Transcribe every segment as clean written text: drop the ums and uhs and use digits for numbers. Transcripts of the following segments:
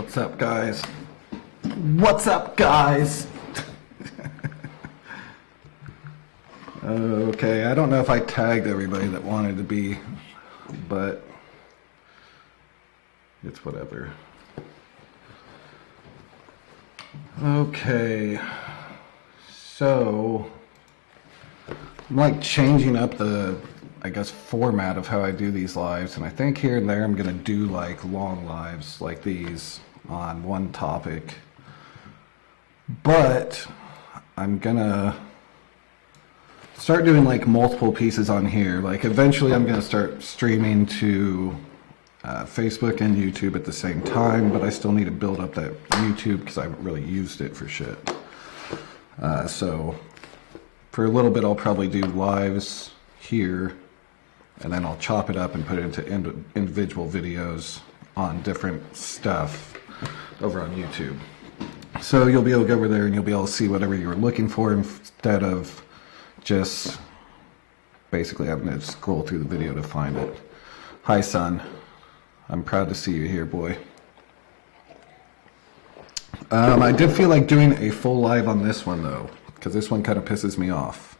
What's up, guys? What's up, guys? Okay, I don't know if I tagged everybody that wanted to be, but it's whatever. Okay, so I'm like changing up the, I guess, format of how I do these lives, and I think here and there I'm gonna do like long lives like these on one topic, but I'm gonna start doing like multiple pieces on here. Like eventually I'm gonna start streaming to Facebook and YouTube at the same time, but I still need to build up that YouTube because I haven't really used it for shit. So for a little bit I'll probably do lives here, and then I'll chop it up and put it into individual videos on different stuff over on YouTube. So you'll be able to go over there and you'll be able to see whatever you're looking for instead of just basically having to scroll through the video to find it. Hi, son. I'm proud to see you here, boy. I did feel like doing a full live on this one, though, because this one kind of pisses me off.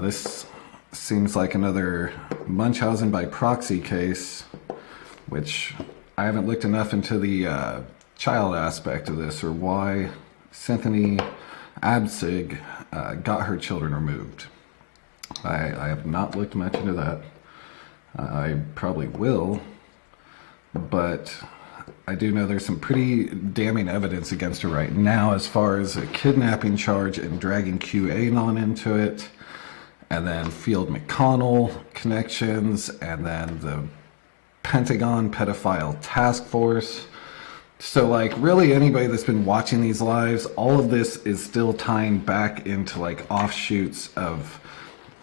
This seems like another Munchausen by proxy case, which I haven't looked enough into the child aspect of this, or why Cynthia Abcug got her children removed. I have not looked much into that. I probably will, but I do know there's some pretty damning evidence against her right now as far as a kidnapping charge and dragging QAnon into it, and then Field McConnell connections, and then the Pentagon pedophile task force. So like really anybody that's been watching these lives, all of this is still tying back into like offshoots of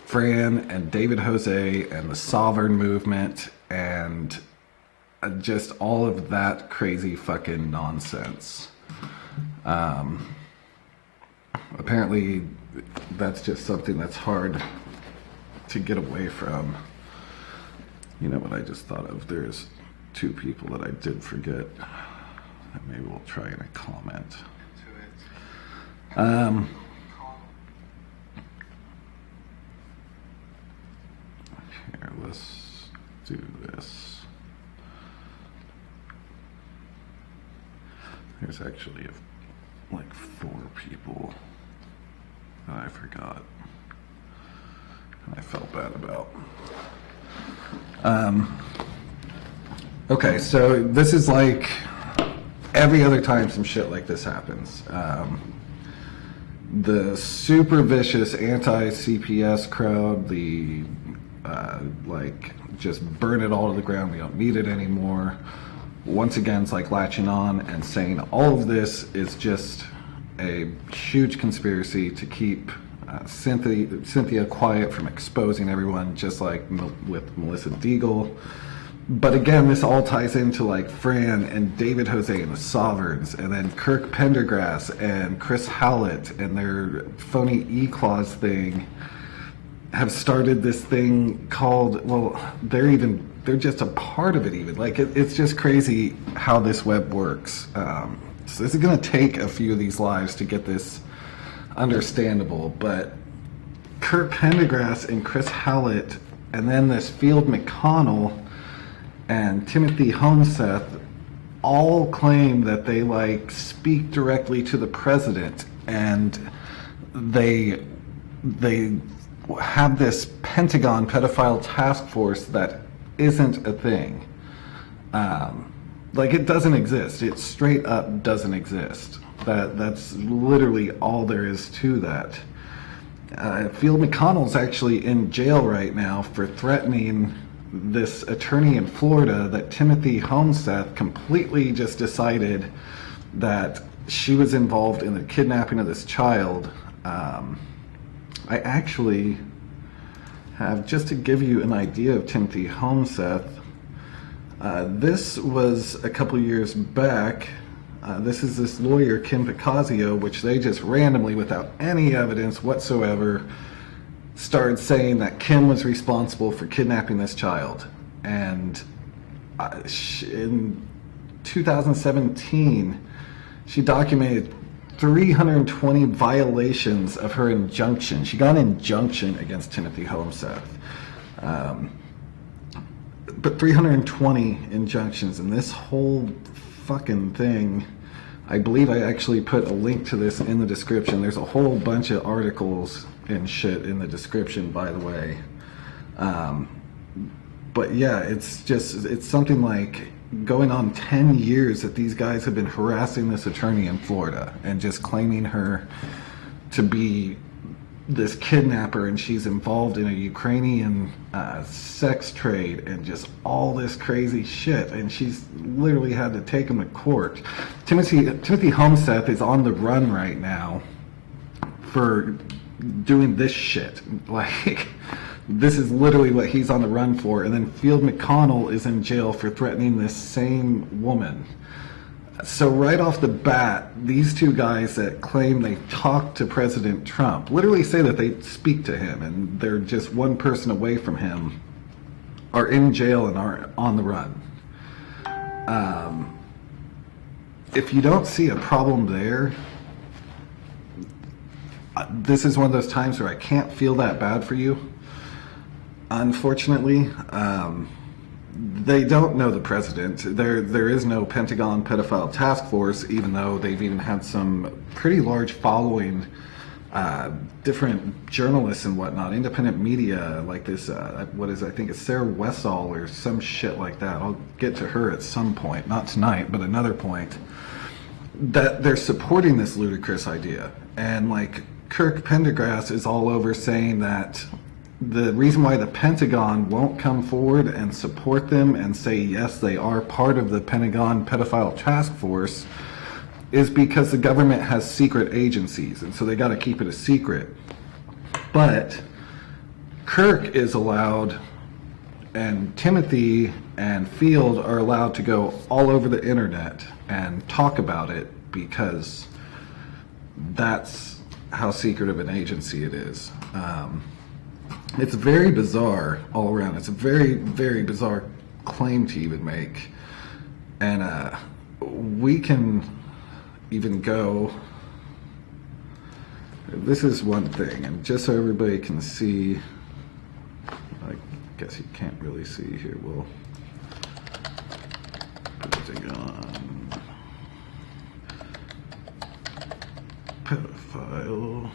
Fran and David Jose and the Sovereign movement and just all of that crazy fucking nonsense. Apparently that's just something that's hard to get away from. You know what I just thought of? There's two people that I did forget. Maybe we'll try in a comment. Here, let's do this. There's actually like 4 people that I forgot and I felt bad about. Okay, so this is like every other time some shit like this happens. The super vicious anti-CPS crowd, the like just burn it all to the ground, we don't need it anymore. Once again, it's like latching on and saying all of this is just a huge conspiracy to keep Cynthia quiet from exposing everyone, just like with Melissa Deagle. But again, this all ties into like Fran and David Jose and the Sovereigns, and then Kirk Pendergrass and Chris Howlett and their phony E-Clause thing have started this thing called, well, they're just a part of it even. Like it's just crazy how this web works. So this is gonna take a few of these lives to get this understandable, but Kirk Pendergrass and Chris Howlett, and then this Field McConnell and Timothy Homseth all claim that they like speak directly to the president, and they have this Pentagon pedophile task force that isn't a thing. Like it doesn't exist. It straight up doesn't exist. That's literally all there is to that. Field McConnell's actually in jail right now for threatening this attorney in Florida that Timothy Homseth completely just decided that she was involved in the kidnapping of this child. I actually have, just to give you an idea of Timothy Homseth, this was a couple years back. This is this lawyer, Kim Picazio, which they just randomly, without any evidence whatsoever, started saying that Kim was responsible for kidnapping this child. And 2017, she documented 320 violations of her injunction. She got an injunction against Timothy Homeseth. But 320 injunctions, and this whole fucking thing, I believe I actually put a link to this in the description. There's a whole bunch of articles and shit in the description, by the way. But yeah, it's something like going on 10 years that these guys have been harassing this attorney in Florida and just claiming her to be this kidnapper, and she's involved in a Ukrainian sex trade and just all this crazy shit, and she's literally had to take him to court. Timothy Homeseth is on the run right now for doing this shit. Like, this is literally what he's on the run for. And then Field McConnell is in jail for threatening this same woman. So right off the bat, these two guys that claim they talked to President Trump literally say that they speak to him and they're just one person away from him, are in jail and are on the run. If you don't see a problem there, this is one of those times where I can't feel that bad for you. Unfortunately, they don't know the president. There is no Pentagon pedophile task force, even though they've even had some pretty large following, different journalists and whatnot, independent media like this, I think it's Sarah Westall or some shit like that. I'll get to her at some point, not tonight, but another point, that they're supporting this ludicrous idea. And like Kirk Pendergrass is all over saying that the reason why the Pentagon won't come forward and support them and say, yes, they are part of the Pentagon pedophile task force is because the government has secret agencies, and so they got to keep it a secret. But Kirk is allowed, and Timothy and Field are allowed to go all over the internet and talk about it because that's how secret of an agency it is. It's very bizarre all around. It's a very, very bizarre claim to even make. And we can even go, this is one thing, and just so everybody can see, I guess you can't really see here, we'll put it on pedophile.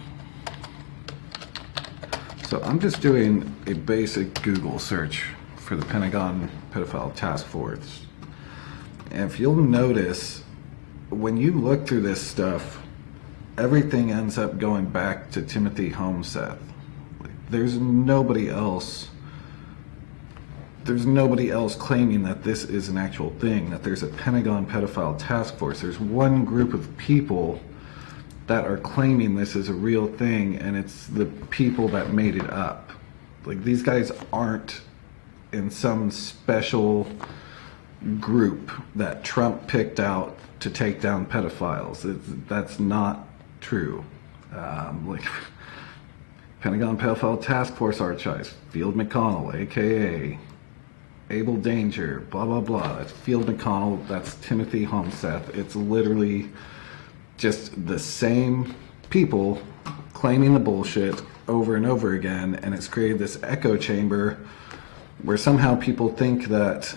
So I'm just doing a basic Google search for the Pentagon Pedophile Task Force. And if you'll notice, when you look through this stuff, everything ends up going back to Timothy Homeseth. There's nobody else claiming that this is an actual thing, that there's a Pentagon Pedophile Task Force. There's one group of people that are claiming this is a real thing, and it's the people that made it up. Like, these guys aren't in some special group that Trump picked out to take down pedophiles. That's not true. Like, Pentagon Pedophile Task Force archives, Field McConnell, aka Abel Danger, blah blah blah. That's Field McConnell, that's Timothy Homeseth. It's literally just the same people claiming the bullshit over and over again, and it's created this echo chamber where somehow people think that,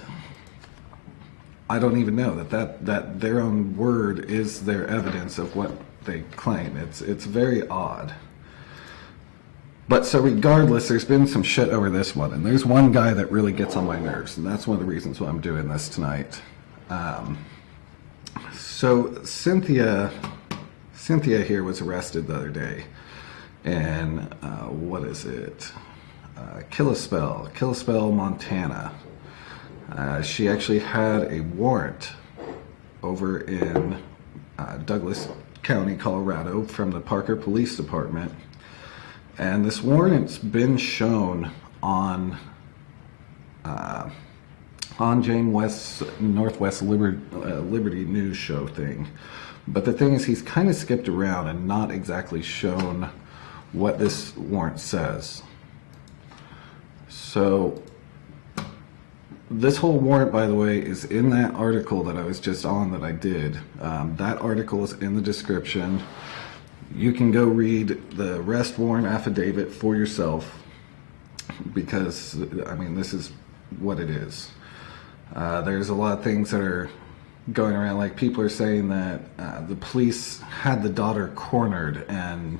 I don't even know, that their own word is their evidence of what they claim. It's very odd. But so regardless, there's been some shit over this one, and there's one guy that really gets on my nerves, and that's one of the reasons why I'm doing this tonight. So Cynthia here was arrested the other day, and what is it? Kalispell, Montana. She actually had a warrant over in Douglas County, Colorado, from the Parker Police Department, and this warrant's been shown on Jane West's Northwest Liberty News show thing. But the thing is, he's kind of skipped around and not exactly shown what this warrant says. So This whole warrant, by the way, is in that article that I was just on that I did. That article is in the description. You can go read the arrest warrant affidavit for yourself, because, I mean, this is what it is. There's a lot of things that are going around, like people are saying that the police had the daughter cornered and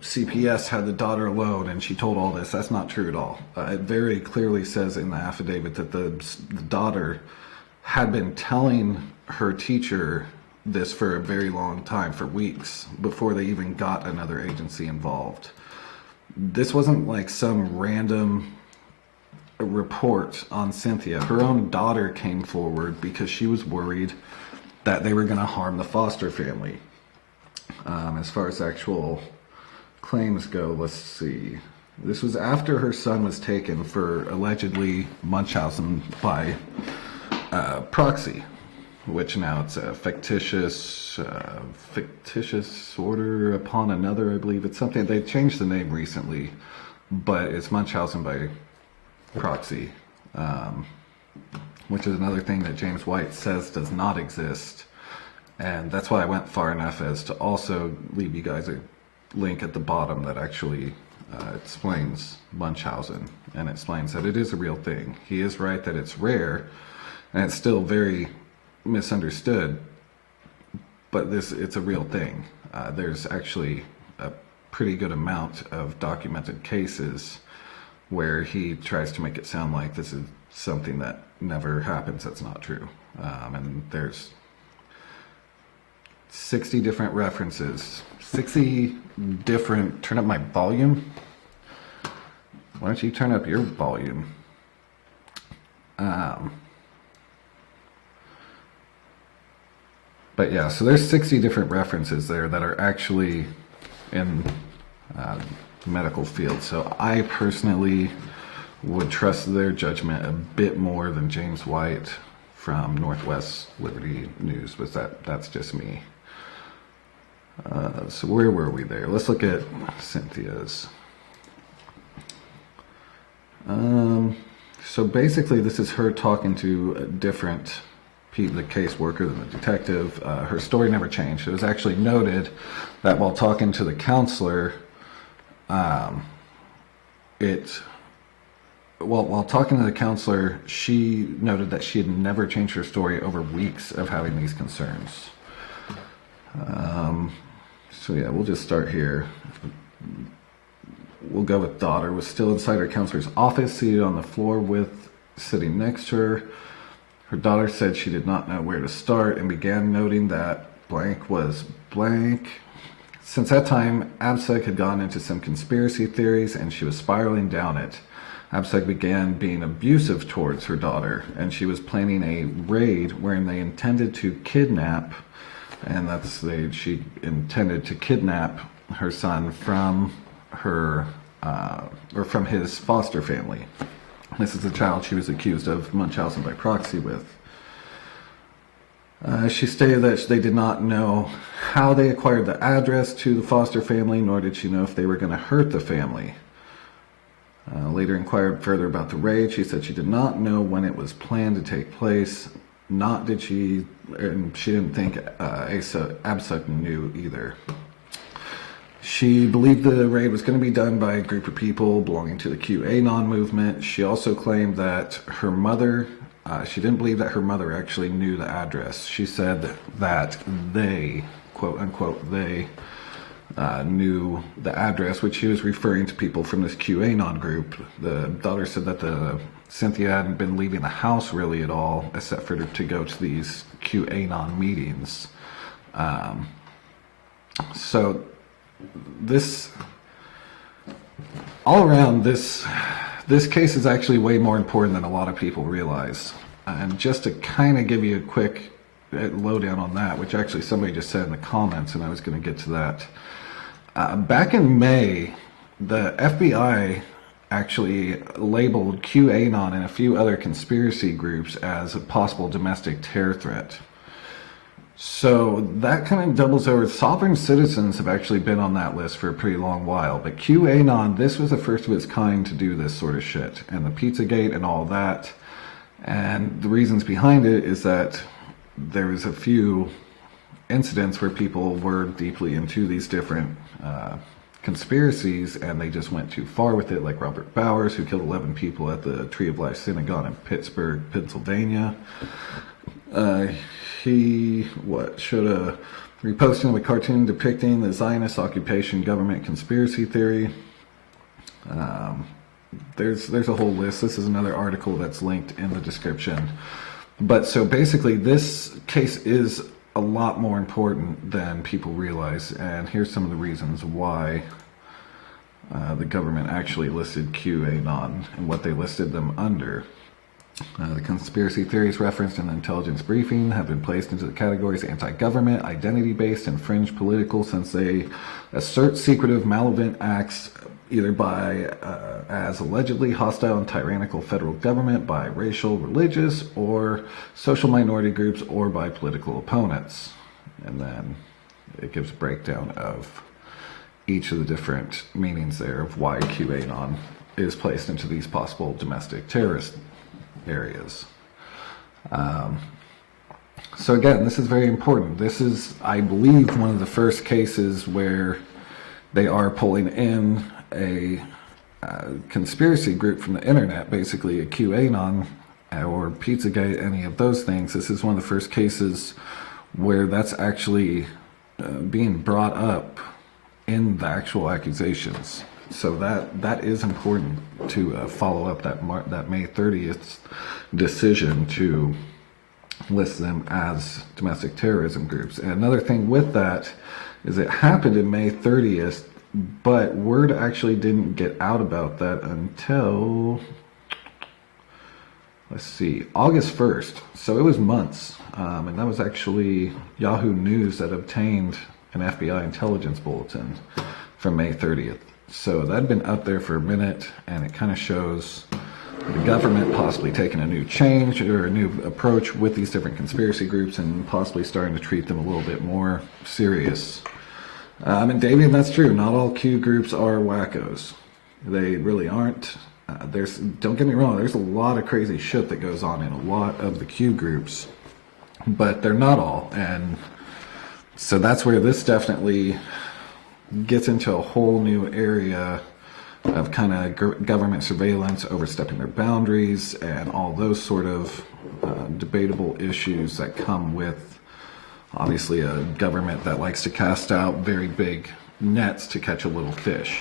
CPS had the daughter alone and she told all this. That's not true at all. It very clearly says in the affidavit that the daughter had been telling her teacher this for a very long time, for weeks, before they even got another agency involved. This wasn't like some random report on Cynthia. Her own daughter came forward because she was worried that they were going to harm the foster family. As far as actual claims go, let's see. This was after her son was taken for allegedly Munchausen by proxy, which now it's a fictitious order upon another, I believe. It's something, they changed the name recently, but it's Munchausen by proxy, which is another thing that James White says does not exist. And that's why I went far enough as to also leave you guys a link at the bottom that actually explains Munchausen and explains that it is a real thing. He is right that it's rare and it's still very misunderstood, but it's a real thing. There's actually a pretty good amount of documented cases where he tries to make it sound like this is something that never happens. That's not true. And there's 60 different references, 60 different, turn up my volume. Why don't you turn up your volume? But yeah, so there's 60 different references there that are actually in medical field. So I personally would trust their judgment a bit more than James White from Northwest Liberty News, but that's just me. So where were we there? Let's look at Cynthia's. So basically this is her talking to a different people, the caseworker than the detective. Her story never changed. It was actually noted that while talking to the counselor, while talking to the counselor, she noted that she had never changed her story over weeks of having these concerns. So yeah, we'll just start here. We'll go with daughter was still inside her counselor's office, seated on the floor sitting next to her. Her daughter said she did not know where to start and began noting that blank was blank. Since that time, Abcug had gone into some conspiracy theories and she was spiraling down it. Abcug began being abusive towards her daughter, and she was planning a raid wherein they intended to kidnap, and she intended to kidnap her son from her, or from his foster family. This is the child she was accused of Munchausen by proxy with. She stated that they did not know how they acquired the address to the foster family, nor did she know if they were going to hurt the family. Later inquired further about the raid. She said she did not know when it was planned to take place. And she didn't think Abcug knew either. She believed the raid was going to be done by a group of people belonging to the QAnon movement. She also claimed that her mother, she didn't believe that her mother actually knew the address. She said that they, quote unquote, they knew the address, which she was referring to people from this QAnon group. The daughter said that Cynthia hadn't been leaving the house really at all, except for to go to these QAnon meetings. So this, all around, this case is actually way more important than a lot of people realize. And just to kind of give you a quick lowdown on that, which actually somebody just said in the comments, and I was going to get to that. Back in May, the FBI actually labeled QAnon and a few other conspiracy groups as a possible domestic terror threat. So that kind of doubles over. Sovereign citizens have actually been on that list for a pretty long while, but QAnon, this was the first of its kind to do this sort of shit, and the Pizzagate and all that. And the reasons behind it is that there was a few incidents where people were deeply into these different conspiracies, and they just went too far with it, like Robert Bowers, who killed 11 people at the Tree of Life Synagogue in Pittsburgh, Pennsylvania. He showed a reposting of a cartoon depicting the Zionist occupation government conspiracy theory. There's a whole list. This is another article that's linked in the description. But so basically, this case is a lot more important than people realize, and here's some of the reasons why the government actually listed QAnon and what they listed them under. The conspiracy theories referenced in the intelligence briefing have been placed into the categories anti-government, identity-based, and fringe political, since they assert secretive, malevolent acts either by as allegedly hostile and tyrannical federal government, by racial, religious, or social minority groups, or by political opponents. And then it gives a breakdown of each of the different meanings there of why QAnon is placed into these possible domestic terrorist areas. So again, this is very important. This is, I believe, one of the first cases where they are pulling in a conspiracy group from the internet, basically a QAnon or Pizzagate, any of those things. This is one of the first cases where that's actually being brought up in the actual accusations. So that is important to follow up that May 30th decision to list them as domestic terrorism groups. And another thing with that is it happened in May 30th, but word actually didn't get out about that until, let's see, August 1st. So it was months. And that was actually Yahoo News that obtained an FBI intelligence bulletin from May 30th. So that had been up there for a minute, and it kind of shows the government possibly taking a new change or a new approach with these different conspiracy groups and possibly starting to treat them a little bit more serious. And David, that's true. Not all Q groups are wackos. They really aren't. Don't get me wrong, there's a lot of crazy shit that goes on in a lot of the Q groups, but they're not all. And so that's where this definitely gets into a whole new area of kind of government surveillance, overstepping their boundaries, and all those sort of debatable issues that come with, obviously, a government that likes to cast out very big nets to catch a little fish.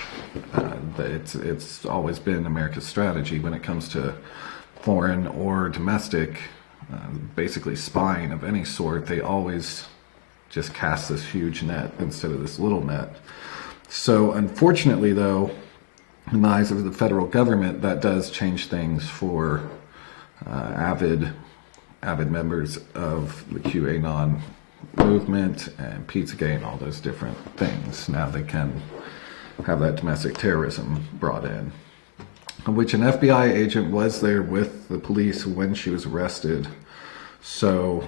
It's always been America's strategy when it comes to foreign or domestic, basically spying of any sort. They always just cast this huge net instead of this little net. So unfortunately, though, in the eyes of the federal government, that does change things for avid members of the QAnon movement and Pizzagate and all those different things. Now they can have that domestic terrorism brought in, which an FBI agent was there with the police when she was arrested. So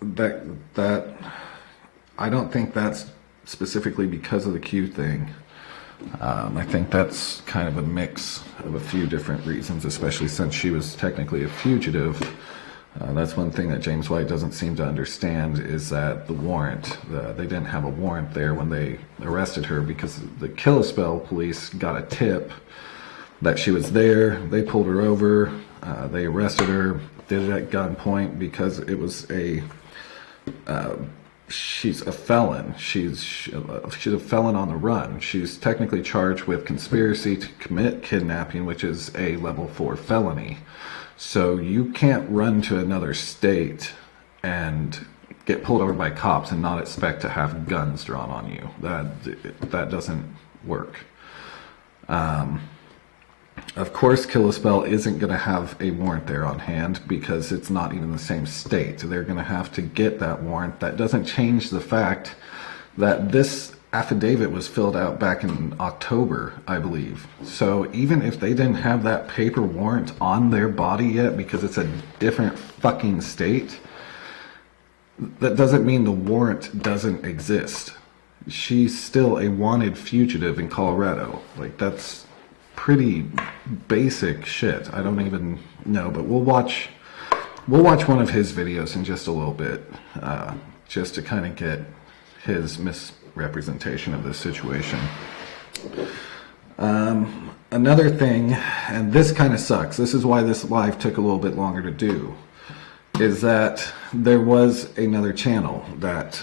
that I don't think that's specifically because of the Q thing. I think that's kind of a mix of a few different reasons, especially since she was technically a fugitive. That's one thing that James White doesn't seem to understand, is that the warrant, they didn't have a warrant there when they arrested her, because the Kalispell police got a tip that she was there. They pulled her over, they arrested her, did it at gunpoint because it was she's a felon. She's a felon on the run. She's technically charged with conspiracy to commit kidnapping, which is a level 4 felony. So you can't run to another state and get pulled over by cops and not expect to have guns drawn on you. That doesn't work. Of course, Kalispell isn't going to have a warrant there on hand because it's not even the same state. They're going to have to get that warrant. That doesn't change the fact that this affidavit was filled out back in October, I believe. So even if they didn't have that paper warrant on their body yet because it's a different fucking state, that doesn't mean the warrant doesn't exist. She's still a wanted fugitive in Colorado. Like, that's pretty basic shit. I don't even know, but we'll watch one of his videos in just a little bit, just to kind of get his misrepresentation of this situation. Another thing, and this kind of sucks, this is why this live took a little bit longer to do, is that there was another channel that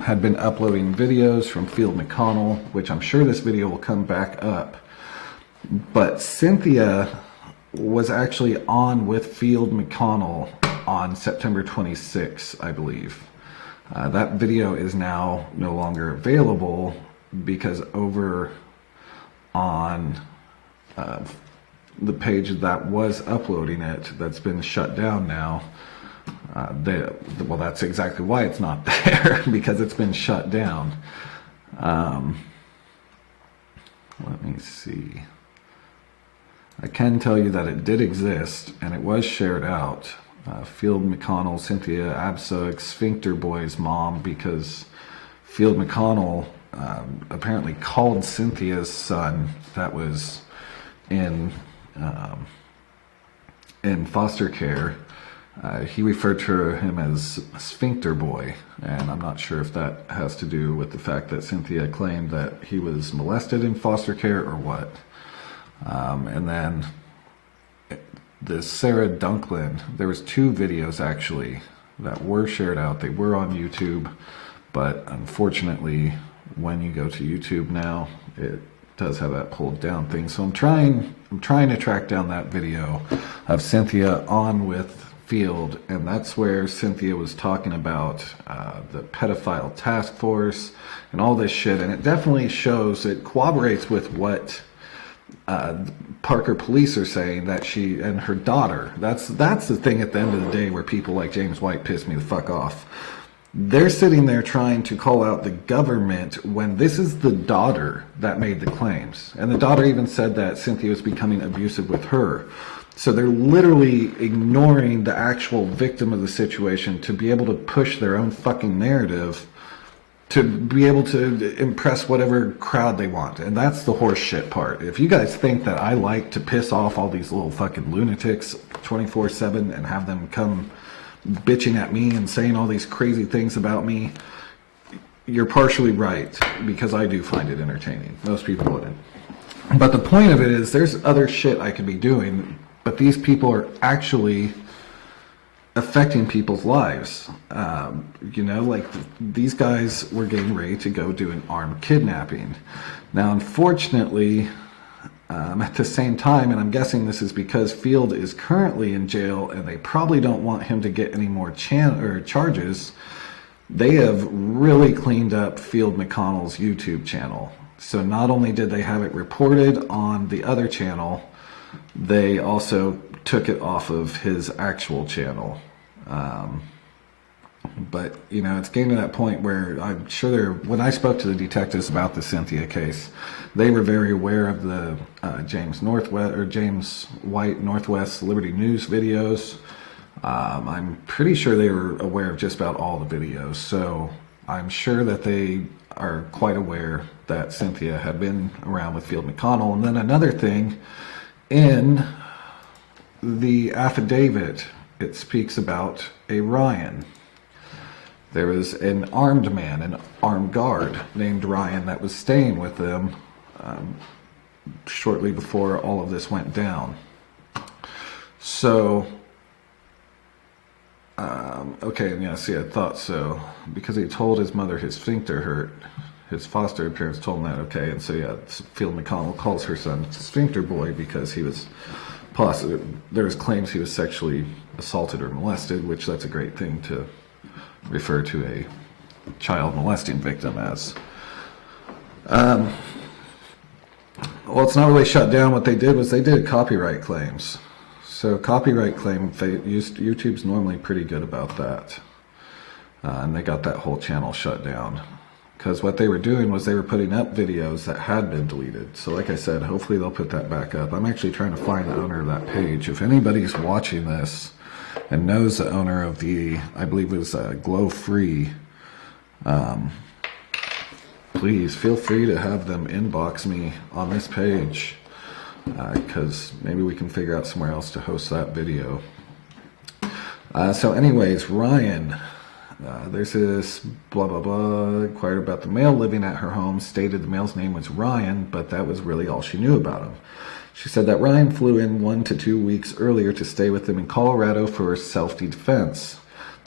had been uploading videos from Field McConnell, which I'm sure this video will come back up. But Cynthia was actually on with Field McConnell on September 26th, I believe. That video is now no longer available because over on the page that was uploading it, that's been shut down now. Well, that's exactly why it's not there, because it's been shut down. Let me see. I can tell you that it did exist, and it was shared out. Field McConnell, Cynthia Abcug, Sphincter Boy's mom, because Field McConnell apparently called Cynthia's son that was in foster care. He referred to him as Sphincter Boy, and I'm not sure if that has to do with the fact that Cynthia claimed that he was molested in foster care or what. And then this Sarah Dunklin, there was 2 videos actually that were shared out. They were on YouTube, but unfortunately when you go to YouTube now, it does have that pulled down thing. So I'm trying to track down that video of Cynthia on with Field, and that's where Cynthia was talking about the pedophile task force and all this shit, and it definitely shows, it corroborates with what Parker police are saying, that she and her daughter, that's the thing at the end of the day where people like James White piss me the fuck off. They're sitting there trying to call out the government when this is the daughter that made the claims. And the daughter even said that Cynthia was becoming abusive with her. So they're literally ignoring the actual victim of the situation to be able to push their own fucking narrative, to be able to impress whatever crowd they want. And that's the horse shit part. If you guys think that I like to piss off all these little fucking lunatics 24/7 and have them come bitching at me and saying all these crazy things about me, you're partially right, because I do find it entertaining. Most people wouldn't. But the point of it is, there's other shit I could be doing, but these people are actually affecting people's lives. You know, like these guys were getting ready to go do an armed kidnapping. Now, unfortunately, at the same time, and I'm guessing this is because Field is currently in jail and they probably don't want him to get any more charges, they have really cleaned up Field McConnell's YouTube channel. So not only did they have it reported on the other channel, they also took it off of his actual channel. But, you know, it's getting to that point where I'm sure when I spoke to the detectives about the Cynthia case, they were very aware of the James White Northwest Liberty News videos. I'm pretty sure they were aware of just about all the videos. So I'm sure that they are quite aware that Cynthia had been around with Field McConnell. And then another thing, in the affidavit, it speaks about a Ryan. There was an armed man, an armed guard named Ryan that was staying with them shortly before all of this went down. So, okay, yeah, see, I thought so. Because he told his mother his sphincter hurt, his foster parents told him that, okay, and so yeah, Field McConnell calls her son Sphincter Boy because he was positive. There was claims he was sexually assaulted or molested, which that's a great thing to refer to a child molesting victim as. Well, it's not really shut down. What they did was they did copyright claims. So copyright claim, YouTube's normally pretty good about that. And they got that whole channel shut down. Because what they were doing was they were putting up videos that had been deleted. So like I said, hopefully they'll put that back up. I'm actually trying to find the owner of that page. If anybody's watching this and knows the owner of the, I believe it was Glow Free, please feel free to have them inbox me on this page, because maybe we can figure out somewhere else to host that video. So anyways, Ryan, there's this blah blah blah, inquired about the male living at her home, stated the male's name was Ryan, but that was really all she knew about him. She said that Ryan flew in 1 to 2 weeks earlier to stay with them in Colorado for self-defense.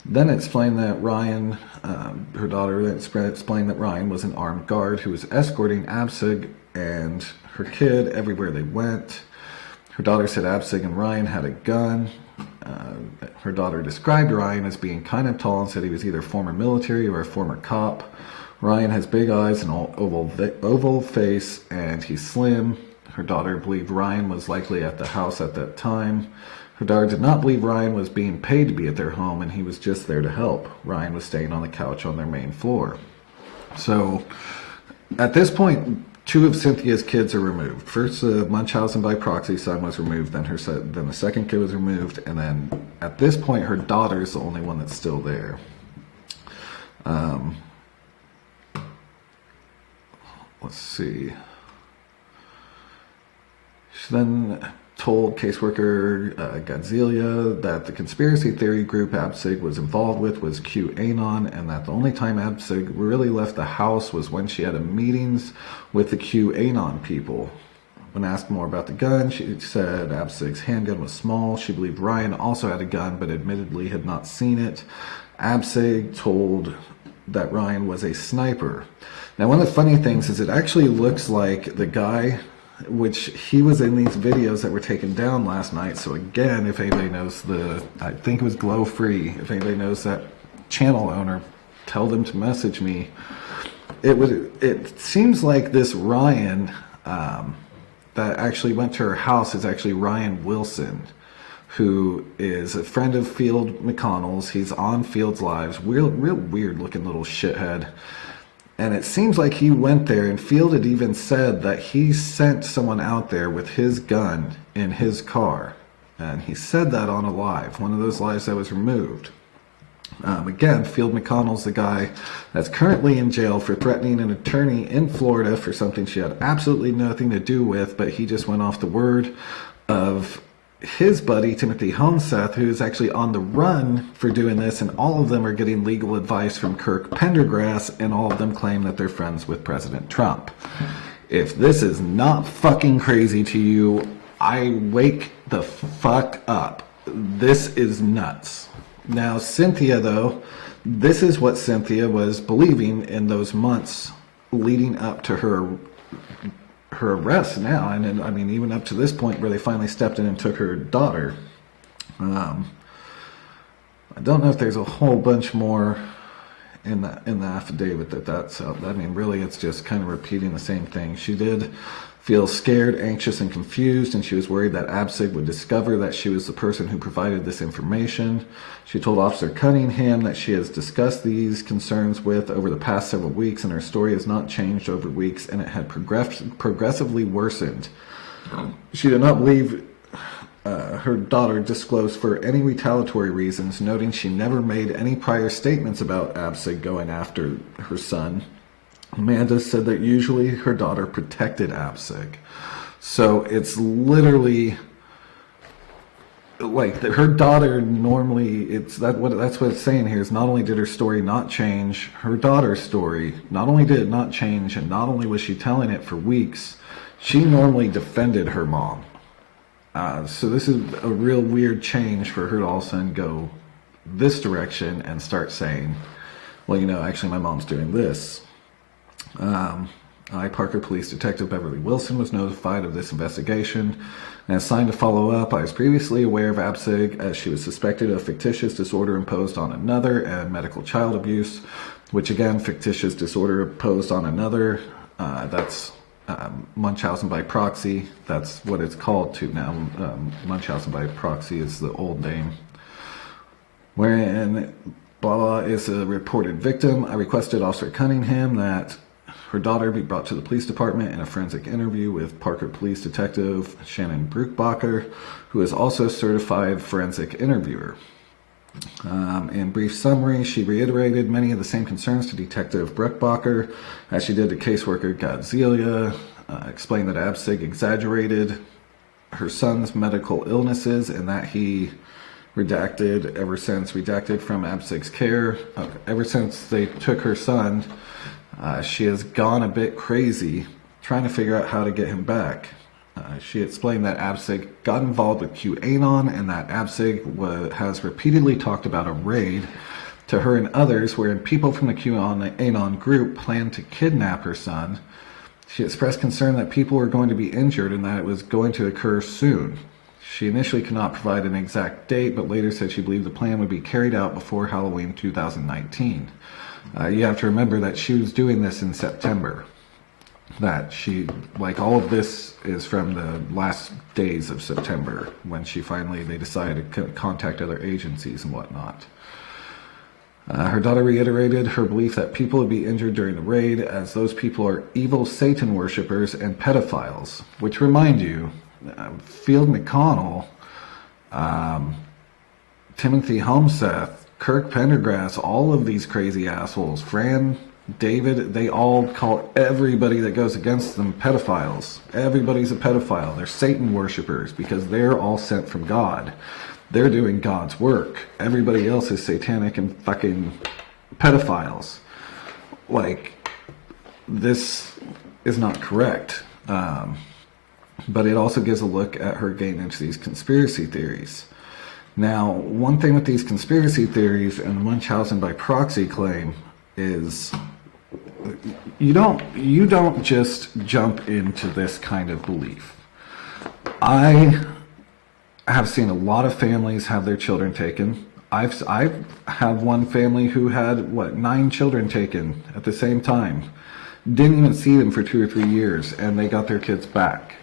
Then explained that Ryan, her daughter explained that Ryan was an armed guard who was escorting Abcug and her kid everywhere they went. Her daughter said Abcug and Ryan had a gun. Her daughter described Ryan as being kind of tall and said he was either former military or a former cop. Ryan has big eyes and oval face, and he's slim. Her daughter believed Ryan was likely at the house at that time. Her daughter did not believe Ryan was being paid to be at their home, and he was just there to help. Ryan was staying on the couch on their main floor. So, at this point, 2 of Cynthia's kids are removed. First, the Munchausen by proxy son was removed, then the second kid was removed, and then at this point, her daughter is the only one that's still there. Let's see. She then told caseworker Godzilla that the conspiracy theory group Abcug was involved with was QAnon, and that the only time Abcug really left the house was when she had meetings with the QAnon people. When asked more about the gun, she said Abcug's handgun was small. She believed Ryan also had a gun, but admittedly had not seen it. Abcug told that Ryan was a sniper. Now, one of the funny things is it actually looks like the guy, which he was in these videos that were taken down last night. So again, if anybody knows I think it was Glow Free, if anybody knows that channel owner, tell them to message me. It seems like this Ryan that actually went to her house is actually Ryan Wilson, who is a friend of Field McConnell's. He's on Field's Lives, real weird looking little shithead. And it seems like he went there, and Field had even said that he sent someone out there with his gun in his car. And he said that on a live, one of those lives that was removed. Again, Field McConnell's the guy that's currently in jail for threatening an attorney in Florida for something she had absolutely nothing to do with, but he just went off the word of his buddy, Timothy Homeseth, who's actually on the run for doing this, and all of them are getting legal advice from Kirk Pendergrass, and all of them claim that they're friends with President Trump. If this is not fucking crazy to you, I wake the fuck up. This is nuts. Now, Cynthia, though, this is what Cynthia was believing in those months leading up to her arrest now, and I mean even up to this point where they finally stepped in and took her daughter. I don't know if there's a whole bunch more in the affidavit that's out. I mean, really, it's just kind of repeating the same thing. She did feel scared, anxious, and confused, and she was worried that Abcug would discover that she was the person who provided this information. She told Officer Cunningham that she has discussed these concerns with over the past several weeks, and her story has not changed over weeks, and it had progressively worsened. She did not believe her daughter disclosed for any retaliatory reasons, noting she never made any prior statements about Abcug going after her son. Amanda said that usually her daughter protected Abcug. So it's literally like her daughter normally, that's what it's saying here, is not only did her story not change, her daughter's story, not only did it not change, and not only was she telling it for weeks, she normally defended her mom. So this is a real weird change for her to all of a sudden go this direction and start saying, well, you know, actually my mom's doing this. Parker Police Detective Beverly Wilson was notified of this investigation and assigned to follow up. I was previously aware of Abcug as she was suspected of fictitious disorder imposed on another and medical child abuse, which again, fictitious disorder imposed on another, that's Munchausen by proxy. That's what it's called to now. Munchausen by proxy is the old name. Wherein blah blah is a reported victim. I requested Officer Cunningham that her daughter be brought to the police department in a forensic interview with Parker Police Detective Shannon Bruckbacher, who is also a certified forensic interviewer. In brief summary, she reiterated many of the same concerns to Detective Bruckbacher as she did to caseworker Godzelia, explained that Abcug exaggerated her son's medical illnesses and that he redacted from Abcug's care. Ever since they took her son, she has gone a bit crazy trying to figure out how to get him back. She explained that Abcug got involved with QAnon and that Abcug has repeatedly talked about a raid to her and others wherein people from the QAnon group planned to kidnap her son. She expressed concern that people were going to be injured and that it was going to occur soon. She initially could not provide an exact date, but later said she believed the plan would be carried out before Halloween 2019. You have to remember that she was doing this in September. That she, like, all of this is from the last days of September when they decided to contact other agencies and whatnot. Her daughter reiterated her belief that people would be injured during the raid as those people are evil Satan worshippers and pedophiles, which remind you, Field McConnell, Timothy Homseth, Kirk Pendergrass, all of these crazy assholes, Fran, David, they all call everybody that goes against them pedophiles. Everybody's a pedophile. They're Satan worshippers because they're all sent from God. They're doing God's work. Everybody else is satanic and fucking pedophiles. Like, this is not correct. But it also gives a look at her getting into these conspiracy theories. Now, one thing with these conspiracy theories and the Munchausen by proxy claim is you don't just jump into this kind of belief. I have seen a lot of families have their children taken. I have one family who had 9 children taken at the same time. Didn't even see them for 2 or 3 years, and they got their kids back.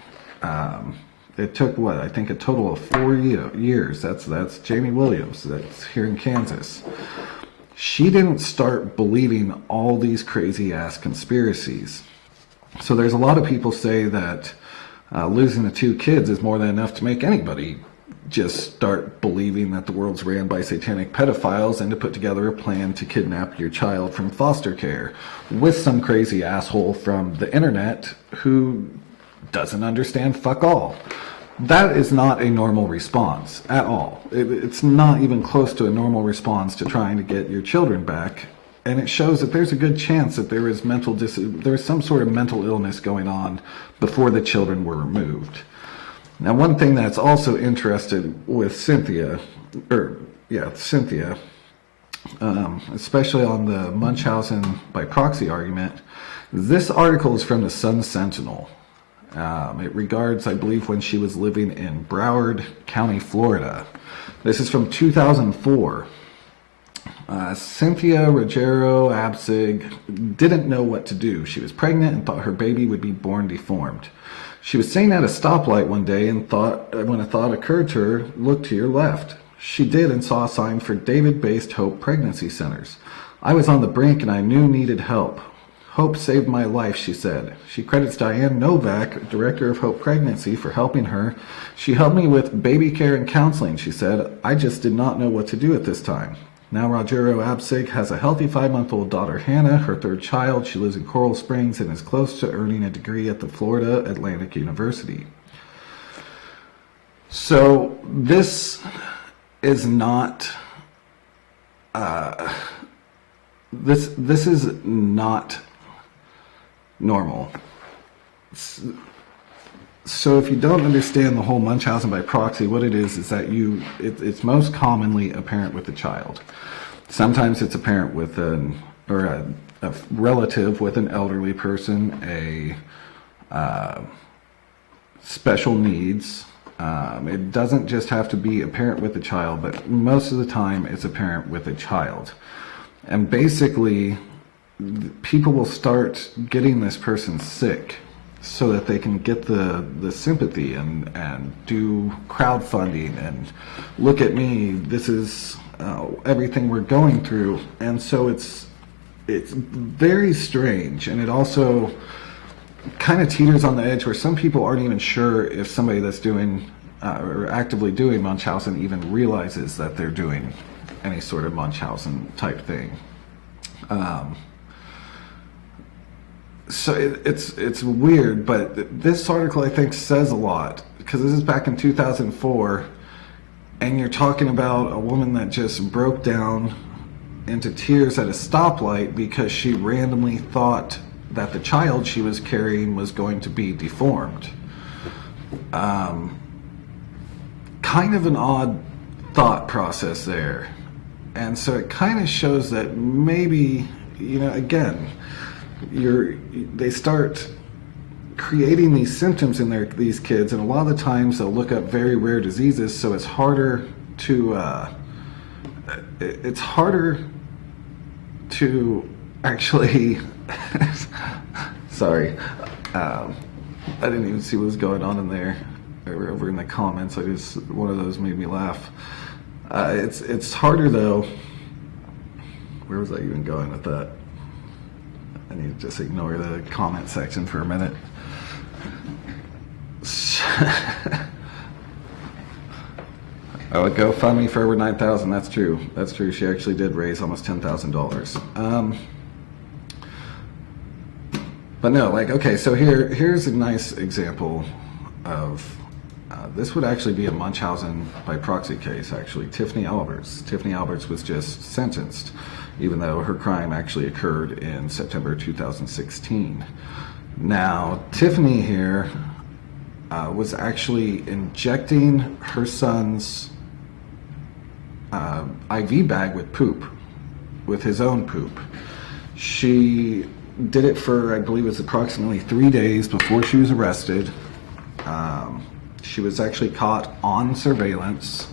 It took I think a total of 4 years. That's Jamie Williams. That's here in Kansas. She didn't start believing all these crazy ass conspiracies. So there's a lot of people say that losing the 2 kids is more than enough to make anybody just start believing that the world's ran by satanic pedophiles and to put together a plan to kidnap your child from foster care with some crazy asshole from the internet who doesn't understand fuck all. That is not a normal response at all. It's not even close to a normal response to trying to get your children back. And it shows that there's a good chance that there is some sort of mental illness going on before the children were removed. Now, one thing that's also interesting with Cynthia, especially on the Munchausen by proxy argument, this article is from the Sun Sentinel. It regards, I believe, when she was living in Broward County, Florida. This is from 2004. Cynthia Abcug didn't know what to do. She was pregnant and thought her baby would be born deformed. She was sitting at a stoplight one day and when a thought occurred to her, look to your left. She did and saw a sign for David-based Hope Pregnancy Centers. I was on the brink and I knew needed help. Hope saved my life, she said. She credits Diane Novak, director of Hope Pregnancy, for helping her. She helped me with baby care and counseling, she said. I just did not know what to do at this time. Now Rogero Abcug has a healthy 5-month-old daughter, Hannah, her 3rd child. She lives in Coral Springs and is close to earning a degree at the Florida Atlantic University. So this is not... This is not normal. So if you don't understand the whole Munchausen by proxy, what it is that it's most commonly apparent with the child. Sometimes it's apparent with a relative with an elderly person, special needs. It doesn't just have to be apparent with the child, but most of the time it's apparent with a child. And basically, people will start getting this person sick so that they can get the sympathy and do crowdfunding and look at me, this is everything we're going through. And so it's very strange, and it also kind of teeters on the edge where some people aren't even sure if somebody that's doing or actively doing Munchausen even realizes that they're doing any sort of Munchausen type thing. So it's weird, but this article I think says a lot, because this is back in 2004, and you're talking about a woman that just broke down into tears at a stoplight because she randomly thought that the child she was carrying was going to be deformed. Kind of an odd thought process there. And so it kind of shows that maybe, again, they start creating these symptoms in these kids, and a lot of the times they'll look up very rare diseases, so it's harder to actually sorry, I didn't even see what was going on in there or over in the comments. One of those made me laugh. It's harder though. Where was I even going with that? I need to just ignore the comment section for a minute. Oh, a GoFundMe for over 9,000. That's true. That's true. She actually did raise almost $10,000. But no, okay. So here's a nice example of this would actually be a Munchausen by proxy case. Actually, Tiffany Alberts. Tiffany Alberts was just sentenced, even though her crime actually occurred in September 2016. Now, Tiffany here was actually injecting her son's IV bag with poop, with his own poop. She did it for, I believe it was approximately 3 days before she was arrested. She was actually caught on surveillance.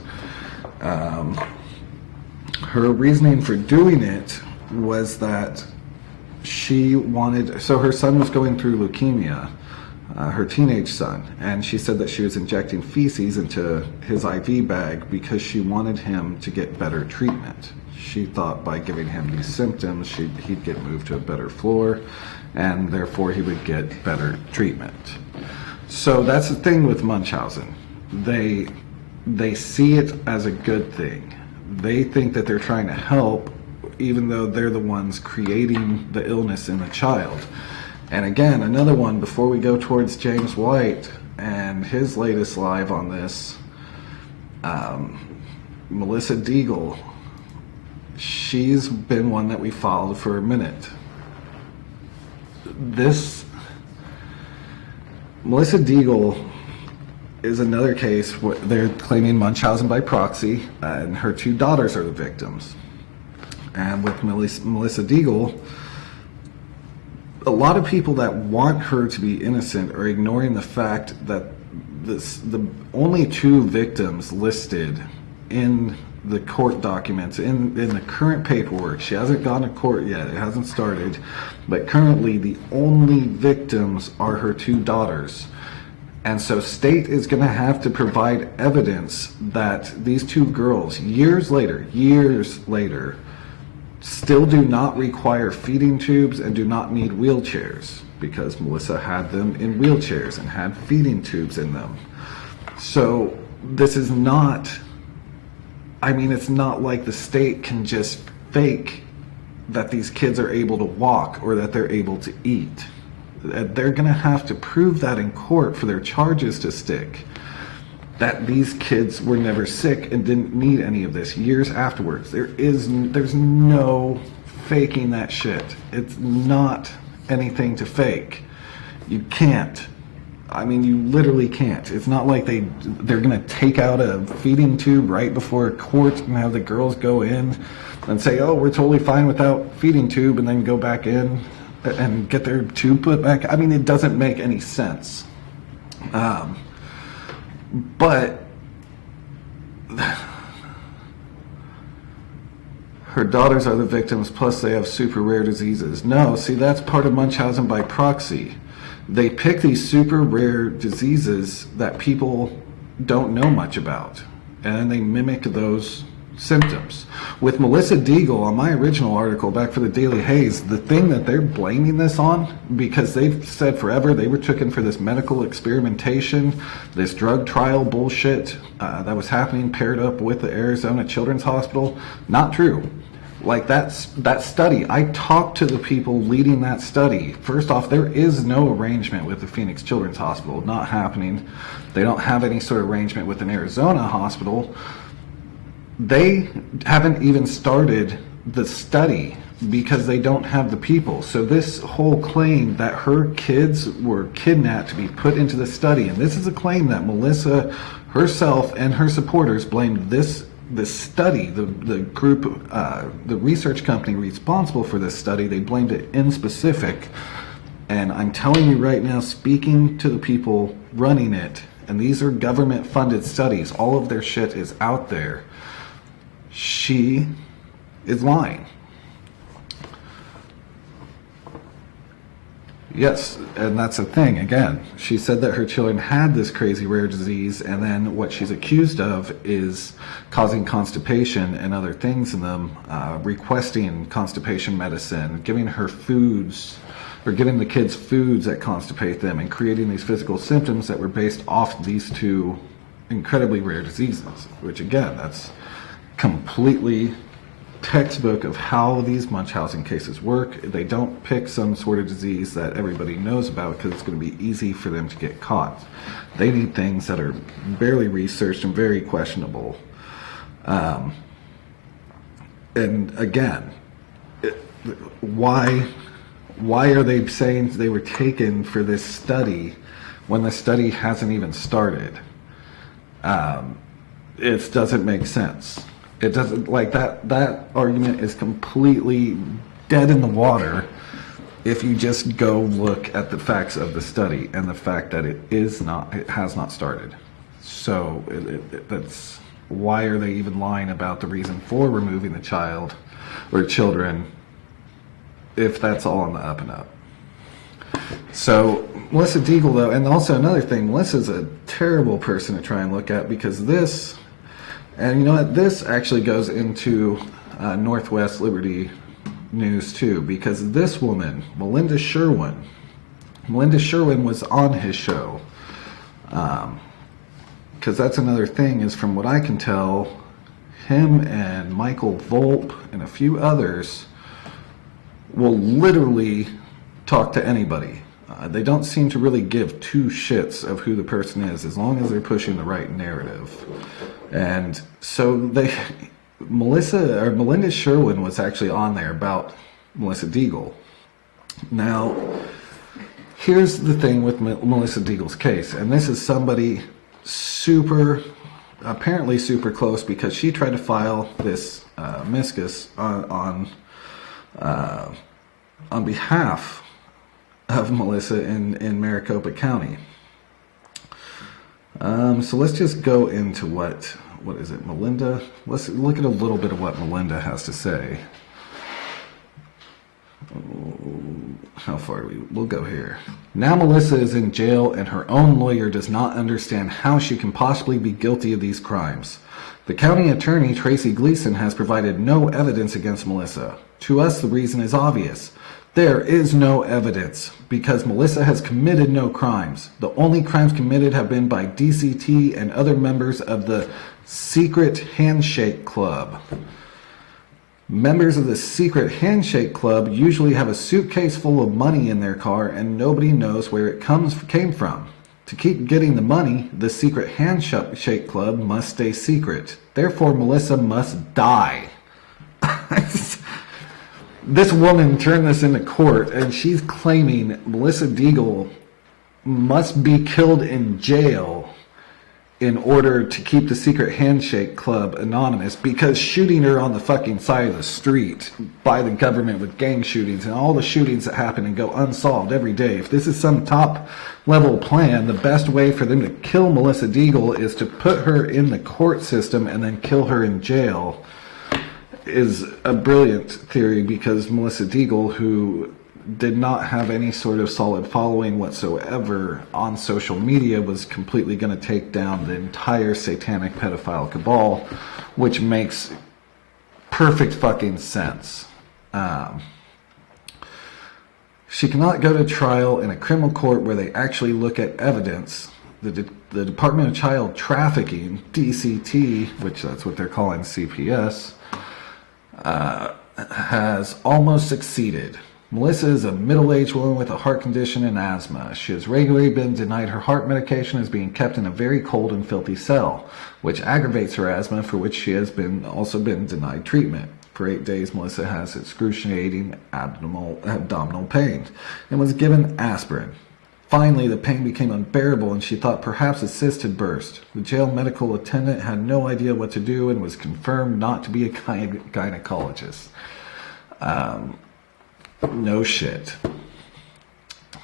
Her reasoning for doing it was that she wanted, so her son was going through leukemia, her teenage son, and she said that she was injecting feces into his IV bag because she wanted him to get better treatment. She thought by giving him these symptoms, he'd get moved to a better floor, and therefore he would get better treatment. So that's the thing with Munchausen. They see it as a good thing. They think that they're trying to help, even though they're the ones creating the illness in the child. And again, another one, before we go towards James White and his latest live on this, Melissa Deagle, she's been one that we followed for a minute. Melissa Deagle is another case where they're claiming Munchausen by proxy, and her 2 daughters are the victims. And with Melissa Deagle, a lot of people that want her to be innocent are ignoring the fact that the only 2 victims listed in the court documents, in the current paperwork, she hasn't gone to court yet, it hasn't started, but currently the only victims are her 2 daughters. And so state is going to have to provide evidence that these 2 girls, years later, still do not require feeding tubes and do not need wheelchairs, because Melissa had them in wheelchairs and had feeding tubes in them. So this is not, it's not like the state can just fake that these kids are able to walk or that they're able to eat. They're going to have to prove that in court for their charges to stick, that these kids were never sick and didn't need any of this years afterwards. There's no faking that shit. It's not anything to fake. You can't. You literally can't. It's not like they're going to take out a feeding tube right before a court and have the girls go in and say, oh, we're totally fine without feeding tube, and then go back in and get their tube put back. It doesn't make any sense. But her daughters are the victims, plus they have super rare diseases. No, see, that's part of Munchausen by proxy. They pick these super rare diseases that people don't know much about, and they mimic those symptoms. With Melissa Deagle, on my original article back for the Daily Haze, the thing that they're blaming this on, because they've said forever they were taken for this medical experimentation, this drug trial bullshit that was happening paired up with the Arizona Children's Hospital. Not true. Like that study, I talked to the people leading that study. First off, there is no arrangement with the Phoenix Children's Hospital. Not happening. They don't have any sort of arrangement with an Arizona hospital. They haven't even started the study because they don't have the people. So this whole claim that her kids were kidnapped to be put into the study, and this is a claim that Melissa herself and her supporters blamed this study, the group, the research company responsible for this study, they blamed it in specific. And I'm telling you right now, speaking to the people running it, and these are government funded studies, all of their shit is out there. She is lying. Yes, and that's the thing. Again, she said that her children had this crazy rare disease, and then what she's accused of is causing constipation and other things in them, requesting constipation medicine, giving her foods, or giving the kids foods that constipate them, and creating these physical symptoms that were based off these two incredibly rare diseases, which again, that's completely textbook of how these Munchausen cases work. They don't pick some sort of disease that everybody knows about because it's going to be easy for them to get caught. They need things that are barely researched and very questionable. And again, why are they saying they were taken for this study when the study hasn't even started? It doesn't make sense. It doesn't, like, that argument is completely dead in the water if you just go look at the facts of the study and the fact that it has not started. So that's why are they even lying about the reason for removing the child or children if that's all on the up and up. So Melissa Deagle, though, and also another thing, Melissa's a terrible person to try and look at, because this, and you know what, this actually goes into Northwest Liberty News too, because this woman, Melinda Sherwin was on his show, because that's another thing, is from what I can tell, him and Michael Volpe and a few others will literally talk to anybody. They don't seem to really give two shits of who the person is, as long as they're pushing the right narrative. And so Melinda Sherwin was actually on there about Melissa Deagle. Now, here's the thing with Melissa Deagle's case, and this is somebody apparently super close, because she tried to file this miscus on behalf of Melissa in Maricopa County. So let's just go into what is it, Melinda? Let's look at a little bit of what Melinda has to say. How far we'll go here. Now Melissa is in jail, and her own lawyer does not understand how she can possibly be guilty of these crimes. The county attorney, Tracy Gleason, has provided no evidence against Melissa. To us, the reason is obvious. There is no evidence, because Melissa has committed no crimes. The only crimes committed have been by DCT and other members of the Secret Handshake Club. Members of the Secret Handshake Club usually have a suitcase full of money in their car, and nobody knows where it came from. To keep getting the money, the Secret Handshake Club must stay secret. Therefore, Melissa must die. This woman turned this into court, and she's claiming Melissa Deagle must be killed in jail in order to keep the Secret Handshake Club anonymous, because shooting her on the fucking side of the street by the government with gang shootings and all the shootings that happen and go unsolved every day, if this is some top level plan, the best way for them to kill Melissa Deagle is to put her in the court system and then kill her in jail, is a brilliant theory, because Melissa Deagle, who did not have any sort of solid following whatsoever on social media, was completely going to take down the entire satanic pedophile cabal, which makes perfect fucking sense. She cannot go to trial in a criminal court where they actually look at evidence. The Department of Child Trafficking, DCT, which that's what they're calling CPS, has almost succeeded. Melissa is a middle-aged woman with a heart condition and asthma. She has regularly been denied her heart medication and is being kept in a very cold and filthy cell, which aggravates her asthma, for which she has also been denied treatment. For 8 days, Melissa has excruciating abdominal pain and was given aspirin. Finally, the pain became unbearable and she thought perhaps a cyst had burst. The jail medical attendant had no idea what to do and was confirmed not to be a gynecologist. No shit.